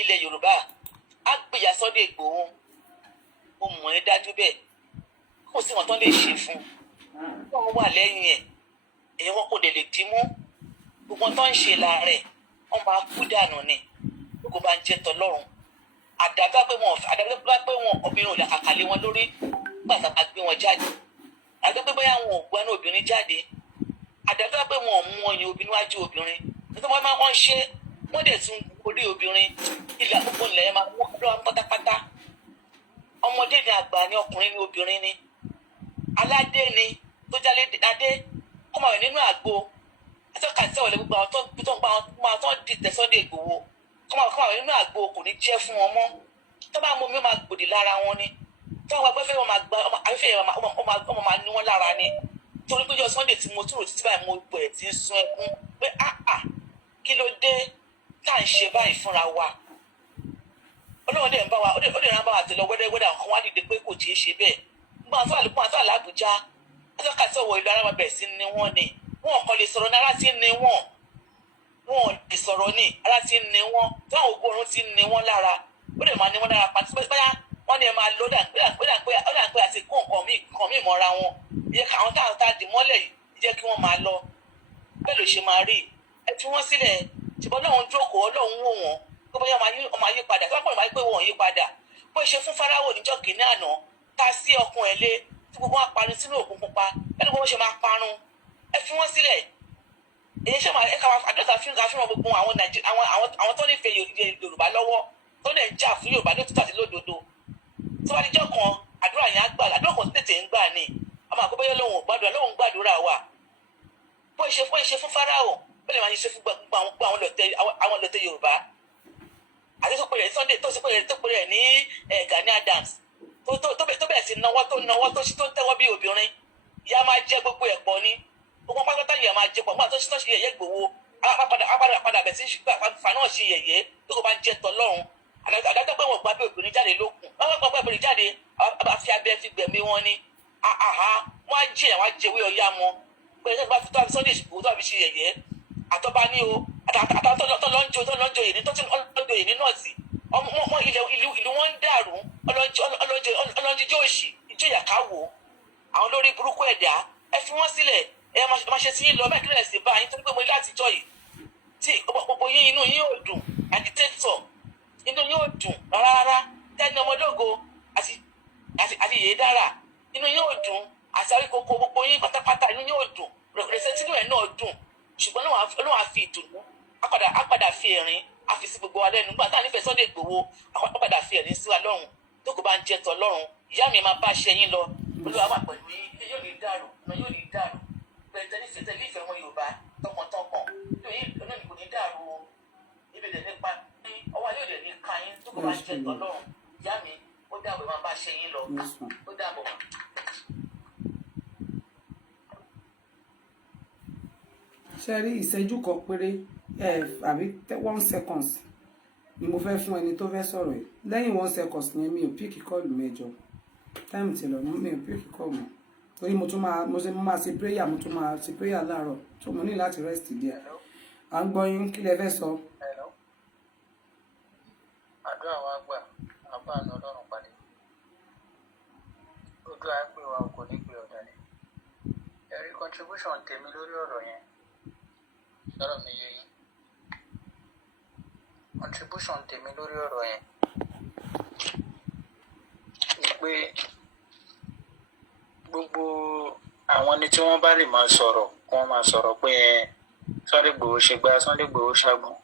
ilẹ̀ Yorùbá á gbèjà Sunday Igboho ó mọ̀ ẹ́ dájú bẹ́ẹ̀ kò sí wọn tán lè ṣe fún wọn wà lẹ́yìn ẹ̀ èyí wọn kò dé lè dì mú gbogbo tó ń ṣe láàárẹ̀ wọn máa kú dànù ni ó kó bá ń jẹ́ tọlọ́run àdàbà pé wọn obìnrin ò lè kàkàlé wọn lórí nígbà tá a gbé wọn jáde àdàbà pé bóyá wọn ò gbọ́nú obìnrin jáde àdàbà pé wọn ò mú wọn yin obìnrin wájú obìnrin nítorí wọn máa ń ṣe wọn dẹ̀ tún orí obìnrin ilà gbogbo ilẹ̀ máa wọ́n lọ́wọ́ pátápátá ọmọdé ni àgbà ni ọkùnrin ni obìnrin ni aládé ni tó jálé adé kó máa wẹ̀ nínú àgbo àtọ́ka tí ọ̀lẹ́ gbogbo àwọn tó ń gba àwọn tó ń di tẹ̀sọ́dẹ̀ Ìgbòho kó máa wẹ̀ nínú àgbo kò ní jẹ́ fún wọn mọ́ tó bá mú omi ó máa gbòdì lára wọn ni tó wọn gbẹ́fẹ́ wọn máa gba afẹ́fẹ́ yẹn ọmọ máa ní wọn lára ni torí pé ọjọ́ Sunday tí mo túrò títí báyìí mo bẹ̀rẹ̀ tí ń sun ẹkún pé kí ló dé tá à ń ṣe báyìí fúnra wa Ọlọ́run dẹ̀ ń bá wa ó dẹ̀ ń bá wa tẹ̀lé wẹ́dẹ́wẹ́dẹ́ àwọn kan wá dìde pé kò tí ì ṣe bẹ́ẹ̀ nígbà tó àlọ́ Àbújá àtọ́ka tí ọwọ́ ìlú ara wọn bẹ̀rẹ̀ sí ni wọ́n ni wọn kàn lè sọ̀rọ̀ ní ara tí ń ni wọn lè sọ̀rọ̀ ní ara tí ń ni wọn táwọn ògbó oorun ti ń ni wọn lára ó dẹ̀ máa ní wọn lára pàtó báyà wọn ni ẹ máa lọ dà pé àti kó nǹkan míì mọ́ra wọn ìyẹn àwọn táwọn tá a dì mọ́lẹ̀ yìí jẹ́ kí wọ́n máa lọ bẹ́ẹ̀ ló ṣe máa rí ẹ fi wọ́n sílẹ̀ ṣùgbọ́n Ọlọ́run jókòó Ọlọ́run wò wọ́n kó bóyá ọmọ ayé padà tó bá pọ̀ ìmáyé pé wọ́n yí padà bó ṣe fún Fáráò níjọ́ kìíní àná ta sí ọkùn ẹ̀ lé tí gbogbo wọn parun sínú òkun pupa ẹni gbogbo ṣe máa parun ẹ fi wọ́n sílẹ̀ èyí ṣe máa ẹ ká àdọ́ta fíìmù gbogbo àwọn tó nífẹ̀ẹ́ Yorùbá lọ́wọ́ tó lè jà fún Yorùbá lótìtọ́ àti lódodo tó bá níjọ́ kan àdúrà yẹn á gbà àdúrà kan tètè ń gbà ní àmọ́ àgbébọ́yọ́ lóhùn gbàdúrà wà bó ṣe fún Fáráò bó lè máa ṣe fún gbogbo àwọn lọ́tẹ̀ Yorùbá àti tó pèrè Sunday tó pèrè ní Gani Adams tó bẹ̀rẹ̀ sí náwó tó ń tẹ́wọ́ bí obìnrin ìyá máa jẹ́ gbogbo ẹ̀ pọ̀ ní gbogbo pátá yẹn máa jẹ pọ̀ nígbà tó ṣe yẹ̀yẹ́ Ìgbòho padà bẹ̀ sí fa náà ṣe yẹ̀yẹ́ tó kò bá ń jẹ́ tọ́lọ́run àdájọ́ pé wọ́n gbà bí obìnrin jáde lókun wọ́n gbà bí obìnrin jáde àfi abẹ́ fi gbẹ̀mí wọn ni wọ́n á jẹ́wé ọ̀yá wọn pé ẹgbẹ́ bá fi tó àfi Sunday Ìgbòho tó àfi ṣe yẹ̀yẹ́ àtọ́ba ní o àtàtọ́lọ́njọ yìí ní nọ́ọ̀sì ìlú wọn ń dàrú ọlọ́njíjọ́ òṣì ìjọ ìyàkáwò àwọn lórí burúkú ẹ̀dá ẹ fi wọ́n sílẹ̀ ẹ máa ṣe sí yín lọ bẹ́ẹ̀ kílẹ̀ sí báyìí tó ń pè mọ́ látijọ́ yìí tí gbogbo yín inú yín ò dùn agitator inú yín ò dùn rárá tẹ́ni ọmọdógo àti yèé dára inú yín ò dùn àti àríkòkò gbogbo yín pátápátá inú yín ò dùn rẹ̀sẹ̀ tí inú ẹ̀ náà dùn ṣùgbọ́n Ọlọ́run á fi ìdùnnú á padà fi ẹ̀rín á fi sí gbogbo wa lẹ́nu nígbà táwọn nífẹ̀ẹ́ Sunday Ìgbòho á padà fi ẹ̀rín sí wa lọ́rùn tó kò bá ń jẹ́ tọ́lọ́run ìyá mi máa bá ṣe yín lọ Olúwa wà pẹ̀lú yín yóò ní dàrú ọ̀nà yóò ní dàrú bẹ́ẹ̀ tẹ́lẹ̀ ìfẹ́ wọn Yorùbá tọkàntọkàn olóyìn kò ní dàrú o ibi dẹ̀ nípa ọwọ́ yóò dẹ̀ ní ká yín tó kò bá ń jẹ́ tọ́lọ́run ìyá mi ó dàbọ̀ máa bá ṣe yín lọ ó dàbọ̀. ṣe rí ìṣẹ́jú kan péré àbí 1 second ni mo fẹ́ fún ẹni tó fẹ́ sọ̀rọ̀ yìí lẹ́yìn 1 second yẹn mi ò píkì kọ́ọ̀lù mẹ́jọ táìmù ti lọ mi ò píkì kọ́ọ̀lù mọ́ torí mo máa ṣe prayer mo tún máa ṣe prayer láàárọ̀ tó mo ní láti rest díẹ̀ à ń gbọ́ yín kí lẹ fẹ́ sọ. àdúrà wa gbà àbá àná Ọlọ́run pàdé ojú àìpé wa kò ní pé ọ̀dàlẹ̀ ẹ̀rí contribution tèmi lórí ọ̀rọ̀ yẹn sọ̀rọ̀ mi yé yín contribution tèmi lórí ọ̀rọ̀ yẹn ni pé gbogbo àwọn ni tí wọ́n bá lè máa sọ̀rọ̀ wọ́n máa sọ̀rọ̀ pé Sunday Igboho ṣe gbá Sunday Igboho ṣàgbọ́n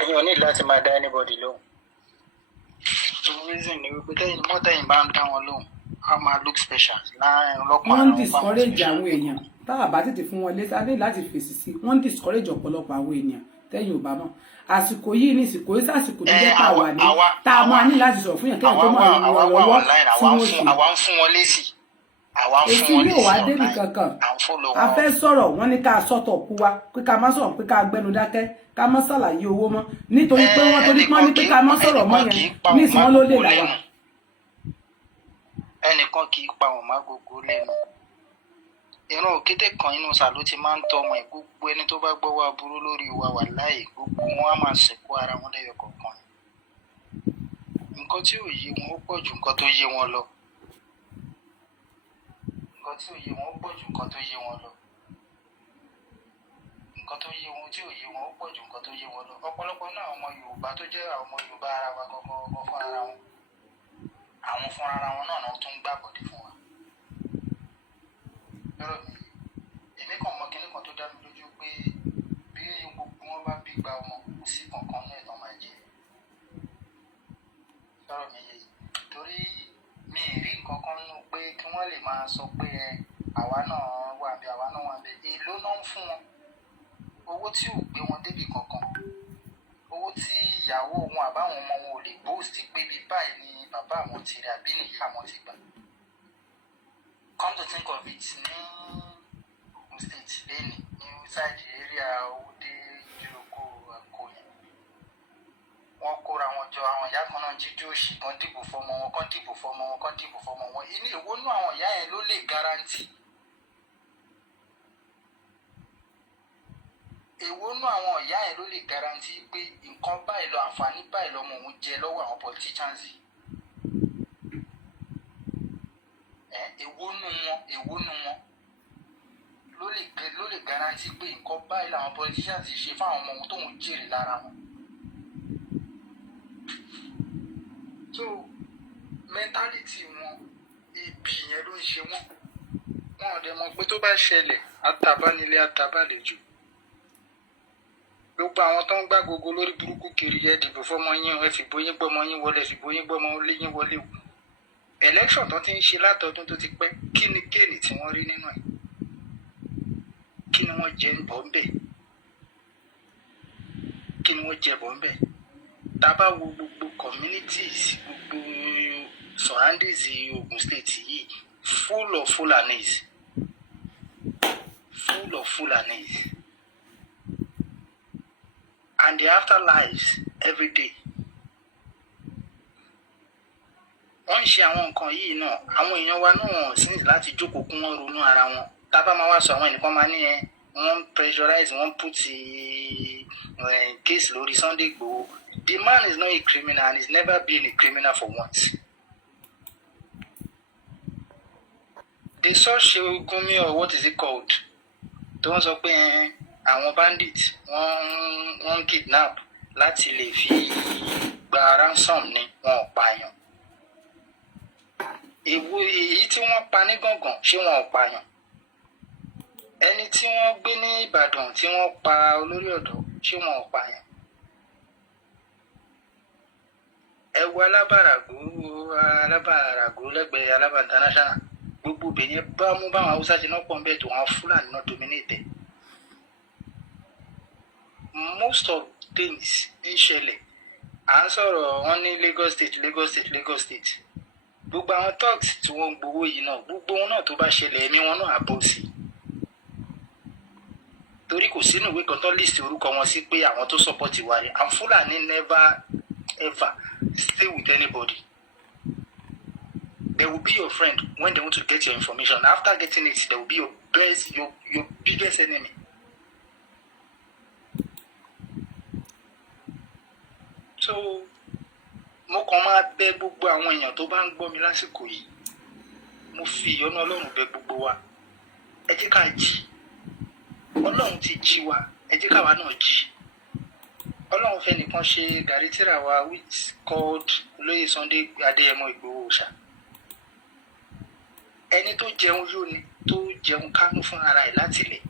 ẹ̀yin ò ní láti máa dá anybody lóhùn the reason ni wípé tẹ́yìn bá ń dá wọn lóhùn á máa look special láàrin ọlọ́pàá wọ́n ń discourage àwọn èèyàn táwa bá tètè fún wọn létí adé láti fèsì sí wọ́n ń discourage ọ̀pọ̀lọpọ̀ àwọn èèyàn tẹ́yìn ò bá mọ̀ àsìkò yìí ní ìsìnkò yìí sàsìkò tó jẹ́ ká wà ní tá a máa ní láti sọ̀rọ̀ fún yàn kẹ́yìn tó máa ràn wọ́n lọ́wọ́ tí wọ́n ṣe. àwa ń fún wọn lésì èsì yóò wá débi kankan a fẹ́ sọ̀rọ̀ wọ́n ní ká sọ́tọ̀ kú wa pé ká má sọ̀rọ̀ pé ká gbẹnu dákẹ́ ká má ṣàlàyé owó mọ́ nítorí pé wọ́n torí pọ́n ní pé ká má sọ̀rọ̀ mọ́ yẹn ní ìsìn wọn ló lè làwà. ẹnìkan kì í pa wọn má gbogbo lẹ́nu ìran òkété kan inú sà ló ti máa ń tọ́ ọmọ ẹ̀ gbogbo ẹni tó bá gbọ́ wá burú lórí wa wà láàyè gbogbo wọn á máa sìnkú ara wọn lẹ́yọ kọ̀ọ̀kan nǹkan tí ò yé wọn ó pọ̀ ju nǹkan tó yé wọn lọ nǹkan nǹkan tó yé wọn tí ò yé wọn ó pọ̀ ju nǹkan tó yé wọn lọ. Ọ̀pọ̀lọpọ̀ náà ọmọ Yorùbá tó jẹ́ àwọn ọmọ Yorùbá ara wa gangan fún ara wọn, àwọn fún ara wọn náà tún ń gbàbọ̀dé fún wa. lọ́rọ̀ mi èmi kàn mọ kinní kan tó dá mi lójú pé bí gbogbo wọn bá bí gba ọmọ kò sí kankan náà ìtàn máa jẹ. lọ́rọ̀ mi yé torí mi ì rí nǹkan kan nínú pé kí wọ́n lè máa sọ pé àwa náà wà bí àwa náà wà bí èló náà ń fún wọn, owó tí ò gbé wọn débì kankan, owó tí ìyàwó wọn àbáwọn ọmọ wọn ò lè gbóòsì pé bí báyìí ni bàbá àwọn ti rí àbí nìyá àwọn ti gbà. Come to think of it, ní Ogun State lẹ́nìí ní side area Owódé Ìjíròkó Àkóyè, wọ́n kóra wọn jọ, àwọn ìyá kan náà jíjó òṣì kan dìbò fọmọ wọn, kan dìbò fọmọ wọn, kan dìbò fọmọ wọn. Inú ìwónú àwọn ìyá yẹn ló lè garanti, ìwónú àwọn ìyá yẹn ló lè garanti pé nǹkan báyìí lọ, àǹfààní báyìí lọmọ òun jẹ lọ́wọ́ àwọn politicians yìí. Èwónú wọn ló lè garanti pé nǹkan báyìí làwọn politicians ṣe fáwọn ọmọ wọn tóun jèrè lára wọn. So mentality wọn ibi yẹn ló ń ṣe wọn ò dẹ̀ mọ̀ pé tó bá ṣẹlẹ̀ àtàbánilé àtàbálejò. Gbogbo àwọn tó ń gbá gogo lórí burúkú kiri ẹ dìbò fọmọ yín, ẹ fìbò yín gbọmọ yín wọlé, ẹ fìbò yín gbọmọ lé yín wọlé o. Election tó ti ń ṣe látọdún tó ti pẹ́, kí ni géènì tí wọ́n rí nínú ẹ̀? Kí ni wọ́n jẹ bọ̀ ń bẹ̀? Kí ni wọ́n jẹ bọ̀ ń bẹ̀? Tá a bá wo gbogbo communities, gbogbo surroundings Ogun State yìí, full of Fulanis. And the afterlives every day. Wọ́n ń ṣe àwọn nǹkan yìí náà, àwọn èèyàn wa náà sì ní láti jókòó kún wọn ronú ara wọn. Tá a bá máa wá sọ àwọn ẹnìkan máa ní wọ́n pressurize, wọ́n put case lórí Sunday Igboho. The man is not a criminal and he's never been a criminal for once. They saw Ṣegunmi or what is it called? Tó ń sọ pé àwọn bandits wọ́n kidnap láti lè fi gba ransom ni wọn ò pààyàn. Èyí tí wọ́n pa ní Gàngàn ṣé wọn ò pààyàn? Ẹni tí wọ́n gbé ní Ìbàdàn tí wọ́n pa olórí ọ̀dọ́ ṣé wọn ò pààyàn? Ẹ wo Alábàràgó lẹ́gbẹ̀ẹ́ Alábà International, gbogbo bẹ̀yẹn bá mú báwọn Haúsá ti náà pọ̀ ń bẹ̀ tó àwọn Fúlàní náà dominate. Most of things ń ṣẹlẹ̀, à ń sọ̀rọ̀ wọn ní Lagos State. Gbogbo àwọn thugs tí wọ́n ń gbowó yìí náà, gbogbo wọn náà tó bá ṣẹlẹ̀ ẹ̀mí wọn náà àbọ̀ sí. Torí kò sínú ìwé kan tó list orúkọ wọn sí pé àwọn tó support wa rẹ̀. And Fulani never ever stay with anybody. They will be your friend when they want to get your information. After getting it, they will be your biggest enemy. So mo kàn máa bẹ̀ gbogbo àwọn èèyàn tó bá ń gbọ́ mi lásìkò yìí, mo fi ìyọ́nú Ọlọ́run bẹ̀ gbogbo wa, ẹ jẹ́ ká jí. Ọlọ́run ti jí wa, ẹ jẹ́ káwa náà jí. Ọlọ́run fẹ́ nìkan ṣe gàrí tíra wa which called Olóyè Sunday Adéyẹmọ Ìgbòho Òòṣà. Ẹni tó jẹun yó ni, tó jẹun kánú fún ara ẹ̀ láti ilẹ̀.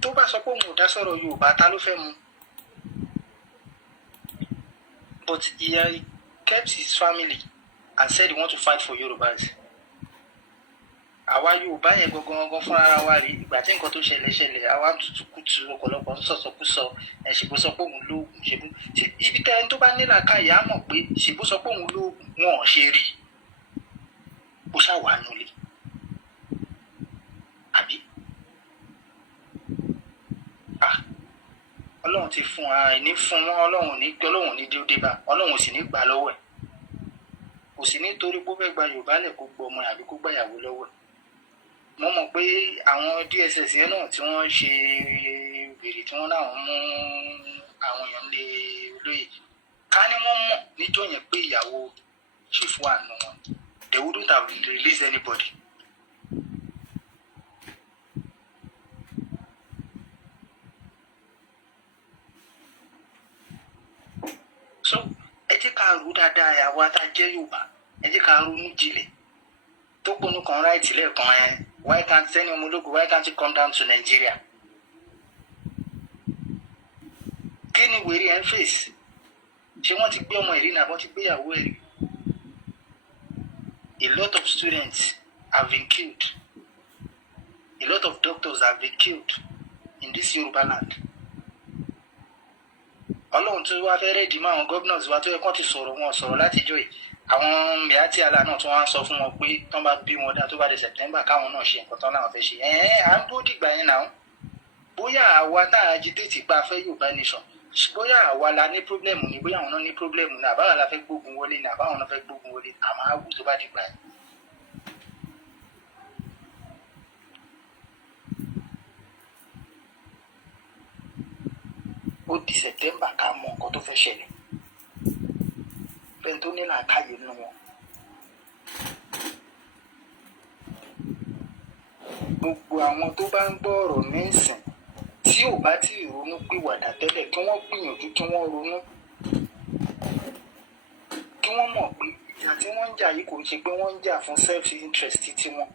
Tó bá sọ pé òun ò dá sọ̀rọ̀ Yorùbá, ta ló fẹ́ mu? But he kept his family and said he want to fight for Yorubas. Àwa Yorùbá yẹn gangan fún ara wa rí ìgbà tí nǹkan tó ṣẹlẹ̀ àwa tutù kùtù ọ̀pọ̀lọpọ̀ sọ̀sọ̀kúsọ ṣèbó sọ pé òun lóògùn ṣèbó ibi tẹ́ ẹni tó bá ní làákàyè á mọ̀ pé ṣèbó sọ pé òun lóògùn wọn ò ṣe rí bó ṣàwà nulẹ̀ àbí. Ọlọ́run ti fún wa ní fún wọn, Ọlọ́run ní dédé bá, Ọlọ́run sì ní gbà lọ́wọ́ ẹ̀, kò sì nítorí bó fẹ́ gba Yorùbá lẹ̀ kó gbọ́ ọmọ ẹ̀ àbí kó gbàyàwó lọ́wọ́ ẹ̀. Mo mọ̀ pé àwọn DSS yẹn náà tí wọ́n ṣe wèrè tí wọ́n náà mú àwọn èèyàn lé olóyè, ká ní wọ́n mọ̀ níjọ́ yẹn pé ìyàwó chief wà nù wọn, they wouldn't have released anybody. jẹ́ ká rò dáadáa àwa tá a jẹ́ Yorùbá ẹ jẹ́ ká ronú jinlẹ̀ tó ponu kan ráìtì lẹ́ẹ̀kan why can't Tenny Ọmọlógo why can't you come down to Nigeria? Kí ni wèrè ẹ̀ ń fèsì? Ṣé wọ́n ti gbé ọmọ ìrìn àbọ̀ ti gbéyàwó ẹ̀? A lot of students have been killed. A lot of doctors have been killed in this Yoruba land. Ọlọ́run tó wá fẹ́ rẹ́ẹ̀dì mọ́ àwọn governors wa tó yẹ kán ti sọ̀rọ̀ wọn sọ̀rọ̀ látijọ́ yìí. Àwọn mìíràn àlá náà tó wá ń sọ fún wọn pé tán bá bí wọn dá tó bá di September káwọn náà ṣe nǹkan tán láwọn fẹ́ ṣe. À ń dúró dìgbà yẹn náà. Bóyá àwa tá a agitate pa fẹ́ Yorùbá nation. Bóyá àwa la ní pírọ́blẹ̀mù ni bóyá àwọn náà ní pírọ́blẹ̀mù ni àbáwọn la fẹ́ gbógun wọlé ni àbáwọn náà fẹ́ gbógun wọlé àmọ́ àwù tó bá dìgbà yẹn. Ó di September ká mọ nǹkan tó fẹ́ ṣẹlẹ̀ bẹ́ẹ̀ tó ní làákàyè nínú wọn. Gbogbo àwọn tó bá ń gbọ́ ọ̀rọ̀ nísìn tí ò bá tí ì ronú pìwàdà tẹ́lẹ̀ kí wọ́n gbìyànjú kí wọ́n ronú kí wọ́n mọ̀ pé ìjà tí wọ́n ń jà yìí kò ṣe pé wọ́n ń jà fún self interest tiwọn.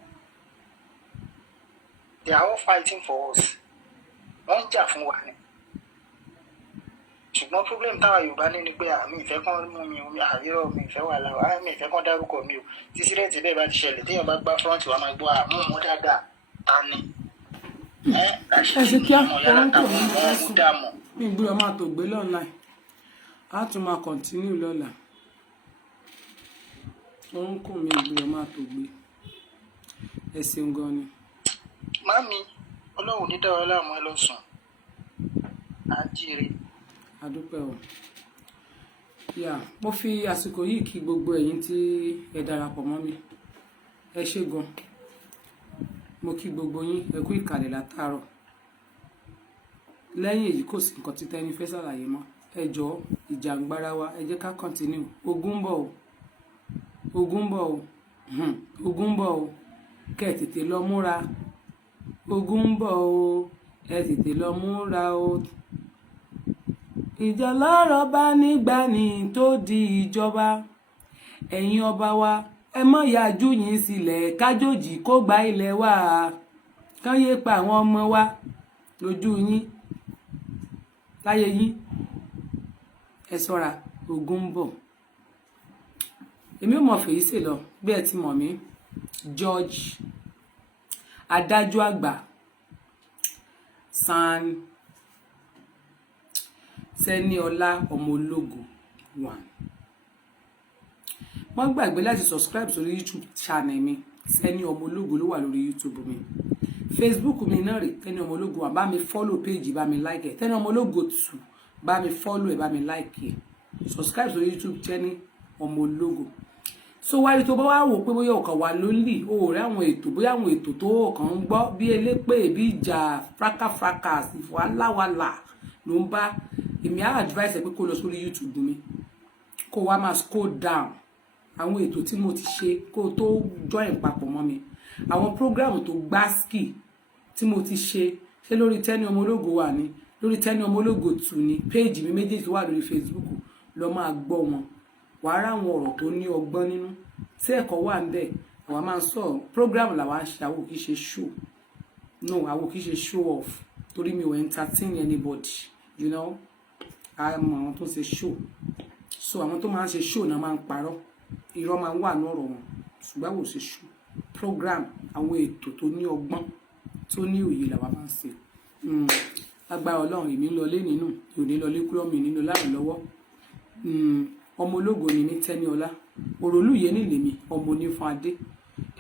They are all fighting for us. Wọ́n ń jà fún wa ni. Ṣùgbọ́n problem táwa Yorùbá ní ni pé àmì ìfẹ́ kan mú mi omi àyírọ̀ mi ìfẹ́ wà láwọ̀ àmì ìfẹ́ kan dárúkọ mi o tí sírẹ́ẹ̀tì bẹ́ẹ̀ bá ti ṣẹlẹ̀ téèyàn bá gbá front wa máa gbọ́ àmú wọn dáadáa ta ni. Ẹ̀sìn kí á orúkọ mi lọ́sùn mi gbúdọ̀ máa tó gbé lọ́la á tún máa continue lọ́la orúkọ mi gbúdọ̀ máa tó gbé ẹ̀sìn gan ni. Mami Ọlọ́run ní dáwọ́ láàmú ẹ lọ́sùn á jíire. Adúpẹ́ o. Mo fi àsìkò yìí kí gbogbo ẹ̀yin tí ẹ darapọ̀ mọ́ mi. Ẹ ṣé gan. Mo kí gbogbo yín ẹ kú ìkàlẹ̀ látàárọ̀. Lẹ́yìn èyí kò sí nǹkan tí Tenny fẹ́ ṣàlàyé mọ́. Ẹ jọ̀ọ́ ìjàngbara wa ẹ jẹ́ ká continue. Ogun ń bọ̀ o. Ogun ń bọ̀ o. Ogun ń bọ̀ o. Kẹ́ ẹ tètè lọ múra. Ogun ń bọ̀ o. Ẹ tètè lọ múra o. Ìjà lọ́rọ̀ bá nígbàní tó di ìjọba ẹ̀yin ọba wa ẹ mọ́ yájú yín sílẹ̀ kájòjì kó gba ilẹ̀ wa kán yé pa àwọn ọmọ wa lójú yín láyé yín ẹ ṣọ́ra ogun ń bọ̀. Èmi ò mọ̀ fèyí ṣe lọ bí ẹ ti mọ̀ mí George adájọ́ àgbà Tenny Ọmọlógo 1. Má gbàgbé láti subscribe sórí YouTube channel mi Tenny Ọmọlógo ló wà lórí YouTube mi. Facebook mi náà rè Tenny Ọmọlógo 1 bá mi follow page bá mi like ẹ Tenny Ọmọlógo 2 bá mi follow ẹ bá mi like ẹ subscribe sórí YouTube Tenny Ọmọlógo. So wáyé tó bá wá wò pé bóyá ọkàn wà lónìí o rẹ àwọn ètò bóyá àwọn ètò tó kàn ń gbọ́ bí elépè bí ìjà fracas ìfọ̀láwàlà ló ń bá èmi á advice ẹ pé kó lọ sórí YouTube mi kó wá máa scroll down àwọn ètò tí mo ti ṣe kó tó join papọ̀ mọ́ mi àwọn program tó gbásíkì tí mo ti ṣe lórí Tenny Ọmọlógo wà ní lórí Tenny Ọmọlógo 2 ní page mi méjèèjì tó wà lórí Facebook lọ máa gbọ́ wọn wàá rá àwọn ọ̀rọ̀ tó ní ọgbọ́n nínú tí ẹ̀kọ́ wà ń bẹ̀ àwa máa ń sọ program làwa ń ṣe àwọn kì í ṣe show no àwọn kì í ṣe show off torí mi ò entertain anybody you know àmọ́ àwọn tó ṣe show so àwọn tó máa ń ṣe show náà máa ń parọ́ irọ́ máa ń wà ní ọ̀rọ̀ wọn ṣùgbọ́n àwọn ò ṣe show program àwọn ètò tó ní ọgbọ́n tó ní òye làwa máa ń ṣe agbára Ọlọ́run èmi ń lọ lé nínú òní lọ lé kúrò mi nínú láàrín lọ́wọ́ Ọmọlógo ni ní Tenny Ọlá òròlùyé nílé mi ọmọ onífún adé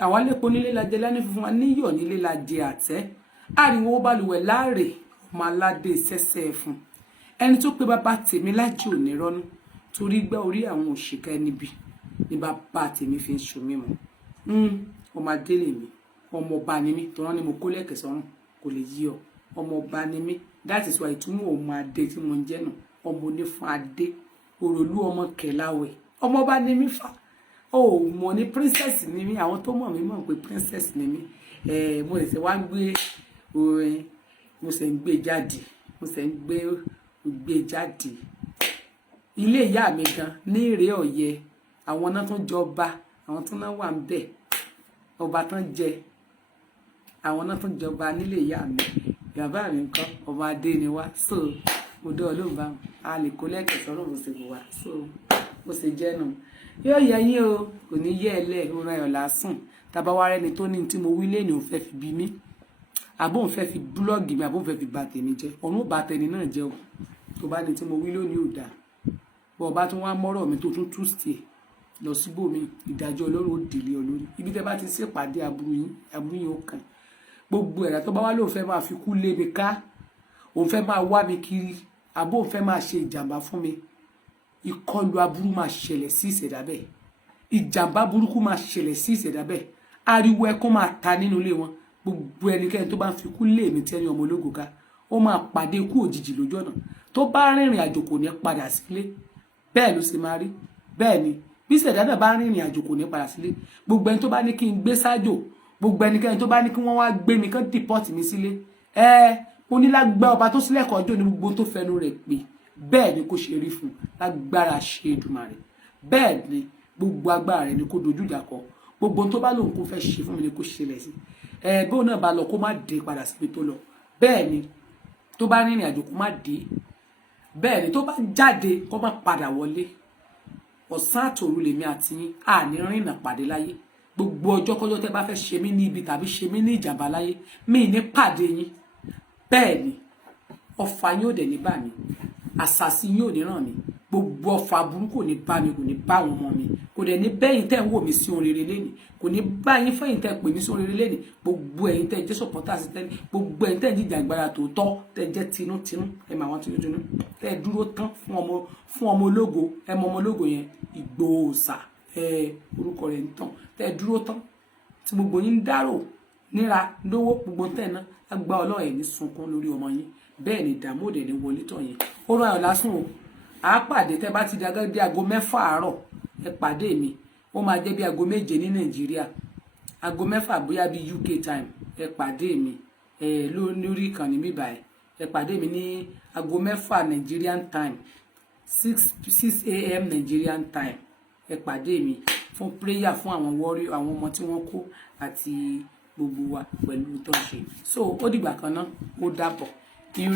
àwọn alẹ́pọ̀ nílé la jẹ lẹ́ni funfun wa níyọ̀ nílé la jẹ àtẹ́ àríwó balùwẹ̀ láàrè ọmọ aládé sẹ́sẹ́ fún ẹni tó pé bàbá tèmi lájì òní rọ́nú torí gbá orí àwọn òṣìkà ẹni bí ní bàbá tèmi fi ń ṣo mímọ́ ọmọ adé lè mi ọmọ ọba ni mí tó rán ni mo kó lẹ́kẹ̀ẹ́ sọ́run kò lè yí ọ ọmọ ọba ni mí that is why ìtumọ̀ ọmọ adé tí mo ń jẹ́ nù ọmọ onífún adé òròlú ọmọ kẹláwẹ̀ ọmọ ọba ni mí fa ó mọ̀ ní princess ni mí àwọn tó mọ̀ mí mọ̀ pé princess ni mí mo ṣe wá gbé orin mo ṣe ń gbé jáde mo ṣe ń gbé jáde ilé ìyá mi gan ní Ìrè Ọ̀yẹ́ àwọn náà tún jọba àwọn tún náà wà ń bẹ̀ ọba tán jẹ àwọn náà tún jọba nílé ìyá mi bàbá mi ńkọ́ ọba adé ni wá so mo dé Ọlọ́run bá a lè kó lẹ́kẹ̀ẹ́ sọ́rọ̀ bó ṣe wà so bó ṣe jẹ́ nù yóò yẹ yín o kò ní yẹ ẹ lẹ́ òun ayọ̀ lásùn tàbá wá rẹni tó ní tí mo wí lé ní òun fẹ́ fi bí mí àbó òun fẹ́ fi búlọ́ọ̀gì mi àbó òun fẹ́ fi bà tèmi jẹ́ ọ̀run ò bà tẹni náà jẹ́ o tó bá ní tí mo wí lónìí ò dáa bọ́ ọba tún wá mọ́rọ̀ mi tó tún túùsì ẹ̀ lọ síbòmí ìdájọ́ Ọlọ́run ó délé ọ lórí ibi tẹ́ bá ti ṣèpàdé aburú yín ó kàn gbogbo ẹ̀dá tó bá wá lóun fẹ́ máa fi kú lé mi ká òun fẹ́ máa wá mi kiri àbó òun fẹ́ máa ṣe ìjàmbá fún mi ìkọlù aburú máa ṣẹlẹ̀ sí ìṣẹ̀dá bẹ́ẹ̀ ìjàmbá burúkú máa ṣẹlẹ̀ sí ìṣẹ̀dá bẹ́ẹ̀ ariwo ẹkún máa ta nínú ilé wọn gbogbo ẹnikẹ́ni tó bá ń fi kú lé mi tẹ́ni ọmọ ológo ká ó máa pàdé ikú òjijì lójú ọ̀nà tó bá rìnrìn àjò kò ní padà sílé bẹ́ẹ̀ ló ṣe máa rí bẹ́ẹ̀ ni bí ìṣẹ̀dá náà bá rìnrìn àjò kò ní padà sílé gbogbo ẹni tó bá ní kí n gbé sájò gbogbo ẹnikẹ́ni tó bá ní kí wọ́n wá gbé mi kán dìpọ́tì mi sílé mo ní lágbá ọba tó sílẹ̀ kọjọ́ ní gbogbo tó fẹnu rẹ̀ pé bẹ́ẹ̀ ni kò ṣe rí fún lágbára ṣe Èdùmàrè bẹ́ẹ̀ ni gbogbo agbára rẹ̀ ni kò dojú ìjà kọ gbogbo tó bá lóun kó fẹ́ ṣe fún mi ni kò ṣẹlẹ̀ sí bóun náà bá lọ kó má dé padà síbi tó lọ bẹ́ẹ̀ ni tó bá rìnrìn àjò kó má dé bẹ́ẹ̀ ni tó bá jáde kó má padà wọlé ọ̀sán àtòru lèmi àti yín àní rìnà pàdé láyé gbogbo ọjọ́ kọjọ́ tẹ́ bá fẹ́ ṣe mí ní ibi tàbí ṣe mí ní ìjàmbá láyé mí ní pàdé yín bẹ́ẹ̀ ni ọfà yín ò dẹ̀ ní bá mi àṣàsí yín ò ní ràn mí gbogbo ọfà burúkú kò ní bá mi kò ní bá àwọn ọmọ mi kò dẹ̀ ní bẹ́yìn tẹ́ ń wò mí sí ohun rere lẹ́nìí kò ní bá yín fẹ́yìn tẹ́ pè mí sí ohun rere lẹ́nìí gbogbo ẹ̀yin tẹ́ jẹ́ sọ̀pọ̀tà sí tẹ́lẹ̀ gbogbo ẹ̀yin tẹ́ jíjà agbára tòótọ́ tẹ́ jẹ́ tinútinú ẹ mà wọn tinútinú tẹ́ dúró tán fún ọmọ ológo ẹ mọ ọmọ ológo yẹn Ìgbòho orúkọ rẹ̀ ń tàn tẹ́ dúró tán tí gbogbo yín ń dárò níra lówó gbogbo tẹ́ ná agbá ọlọ́ọ̀ ní sunkún lórí ọmọ yín bẹ́ẹ̀ ni ìdààmú òde ní wọlé tọ̀ yẹn ó rán ayọ̀ lásùn o a pàdé tẹ́ bá ti di agá bí aago 6 àárọ̀ ẹ pàdé mi ó máa jẹ́ bí aago 7 ní Nàìjíríà aago 6 bóyá bí UK time ẹ pàdé mi lórí ìkànnì mi báyìí ẹ pàdé mi ní aago 6 Nigerian time 6 a.m. Nigerian time ẹ pàdé mi fún prayer fún àwọn warrior àwọn ọmọ tí wọ́n kó àti gbogbo wa pẹ̀lú tó ń ṣe so ó dìgbà kan náà ó dàbọ̀.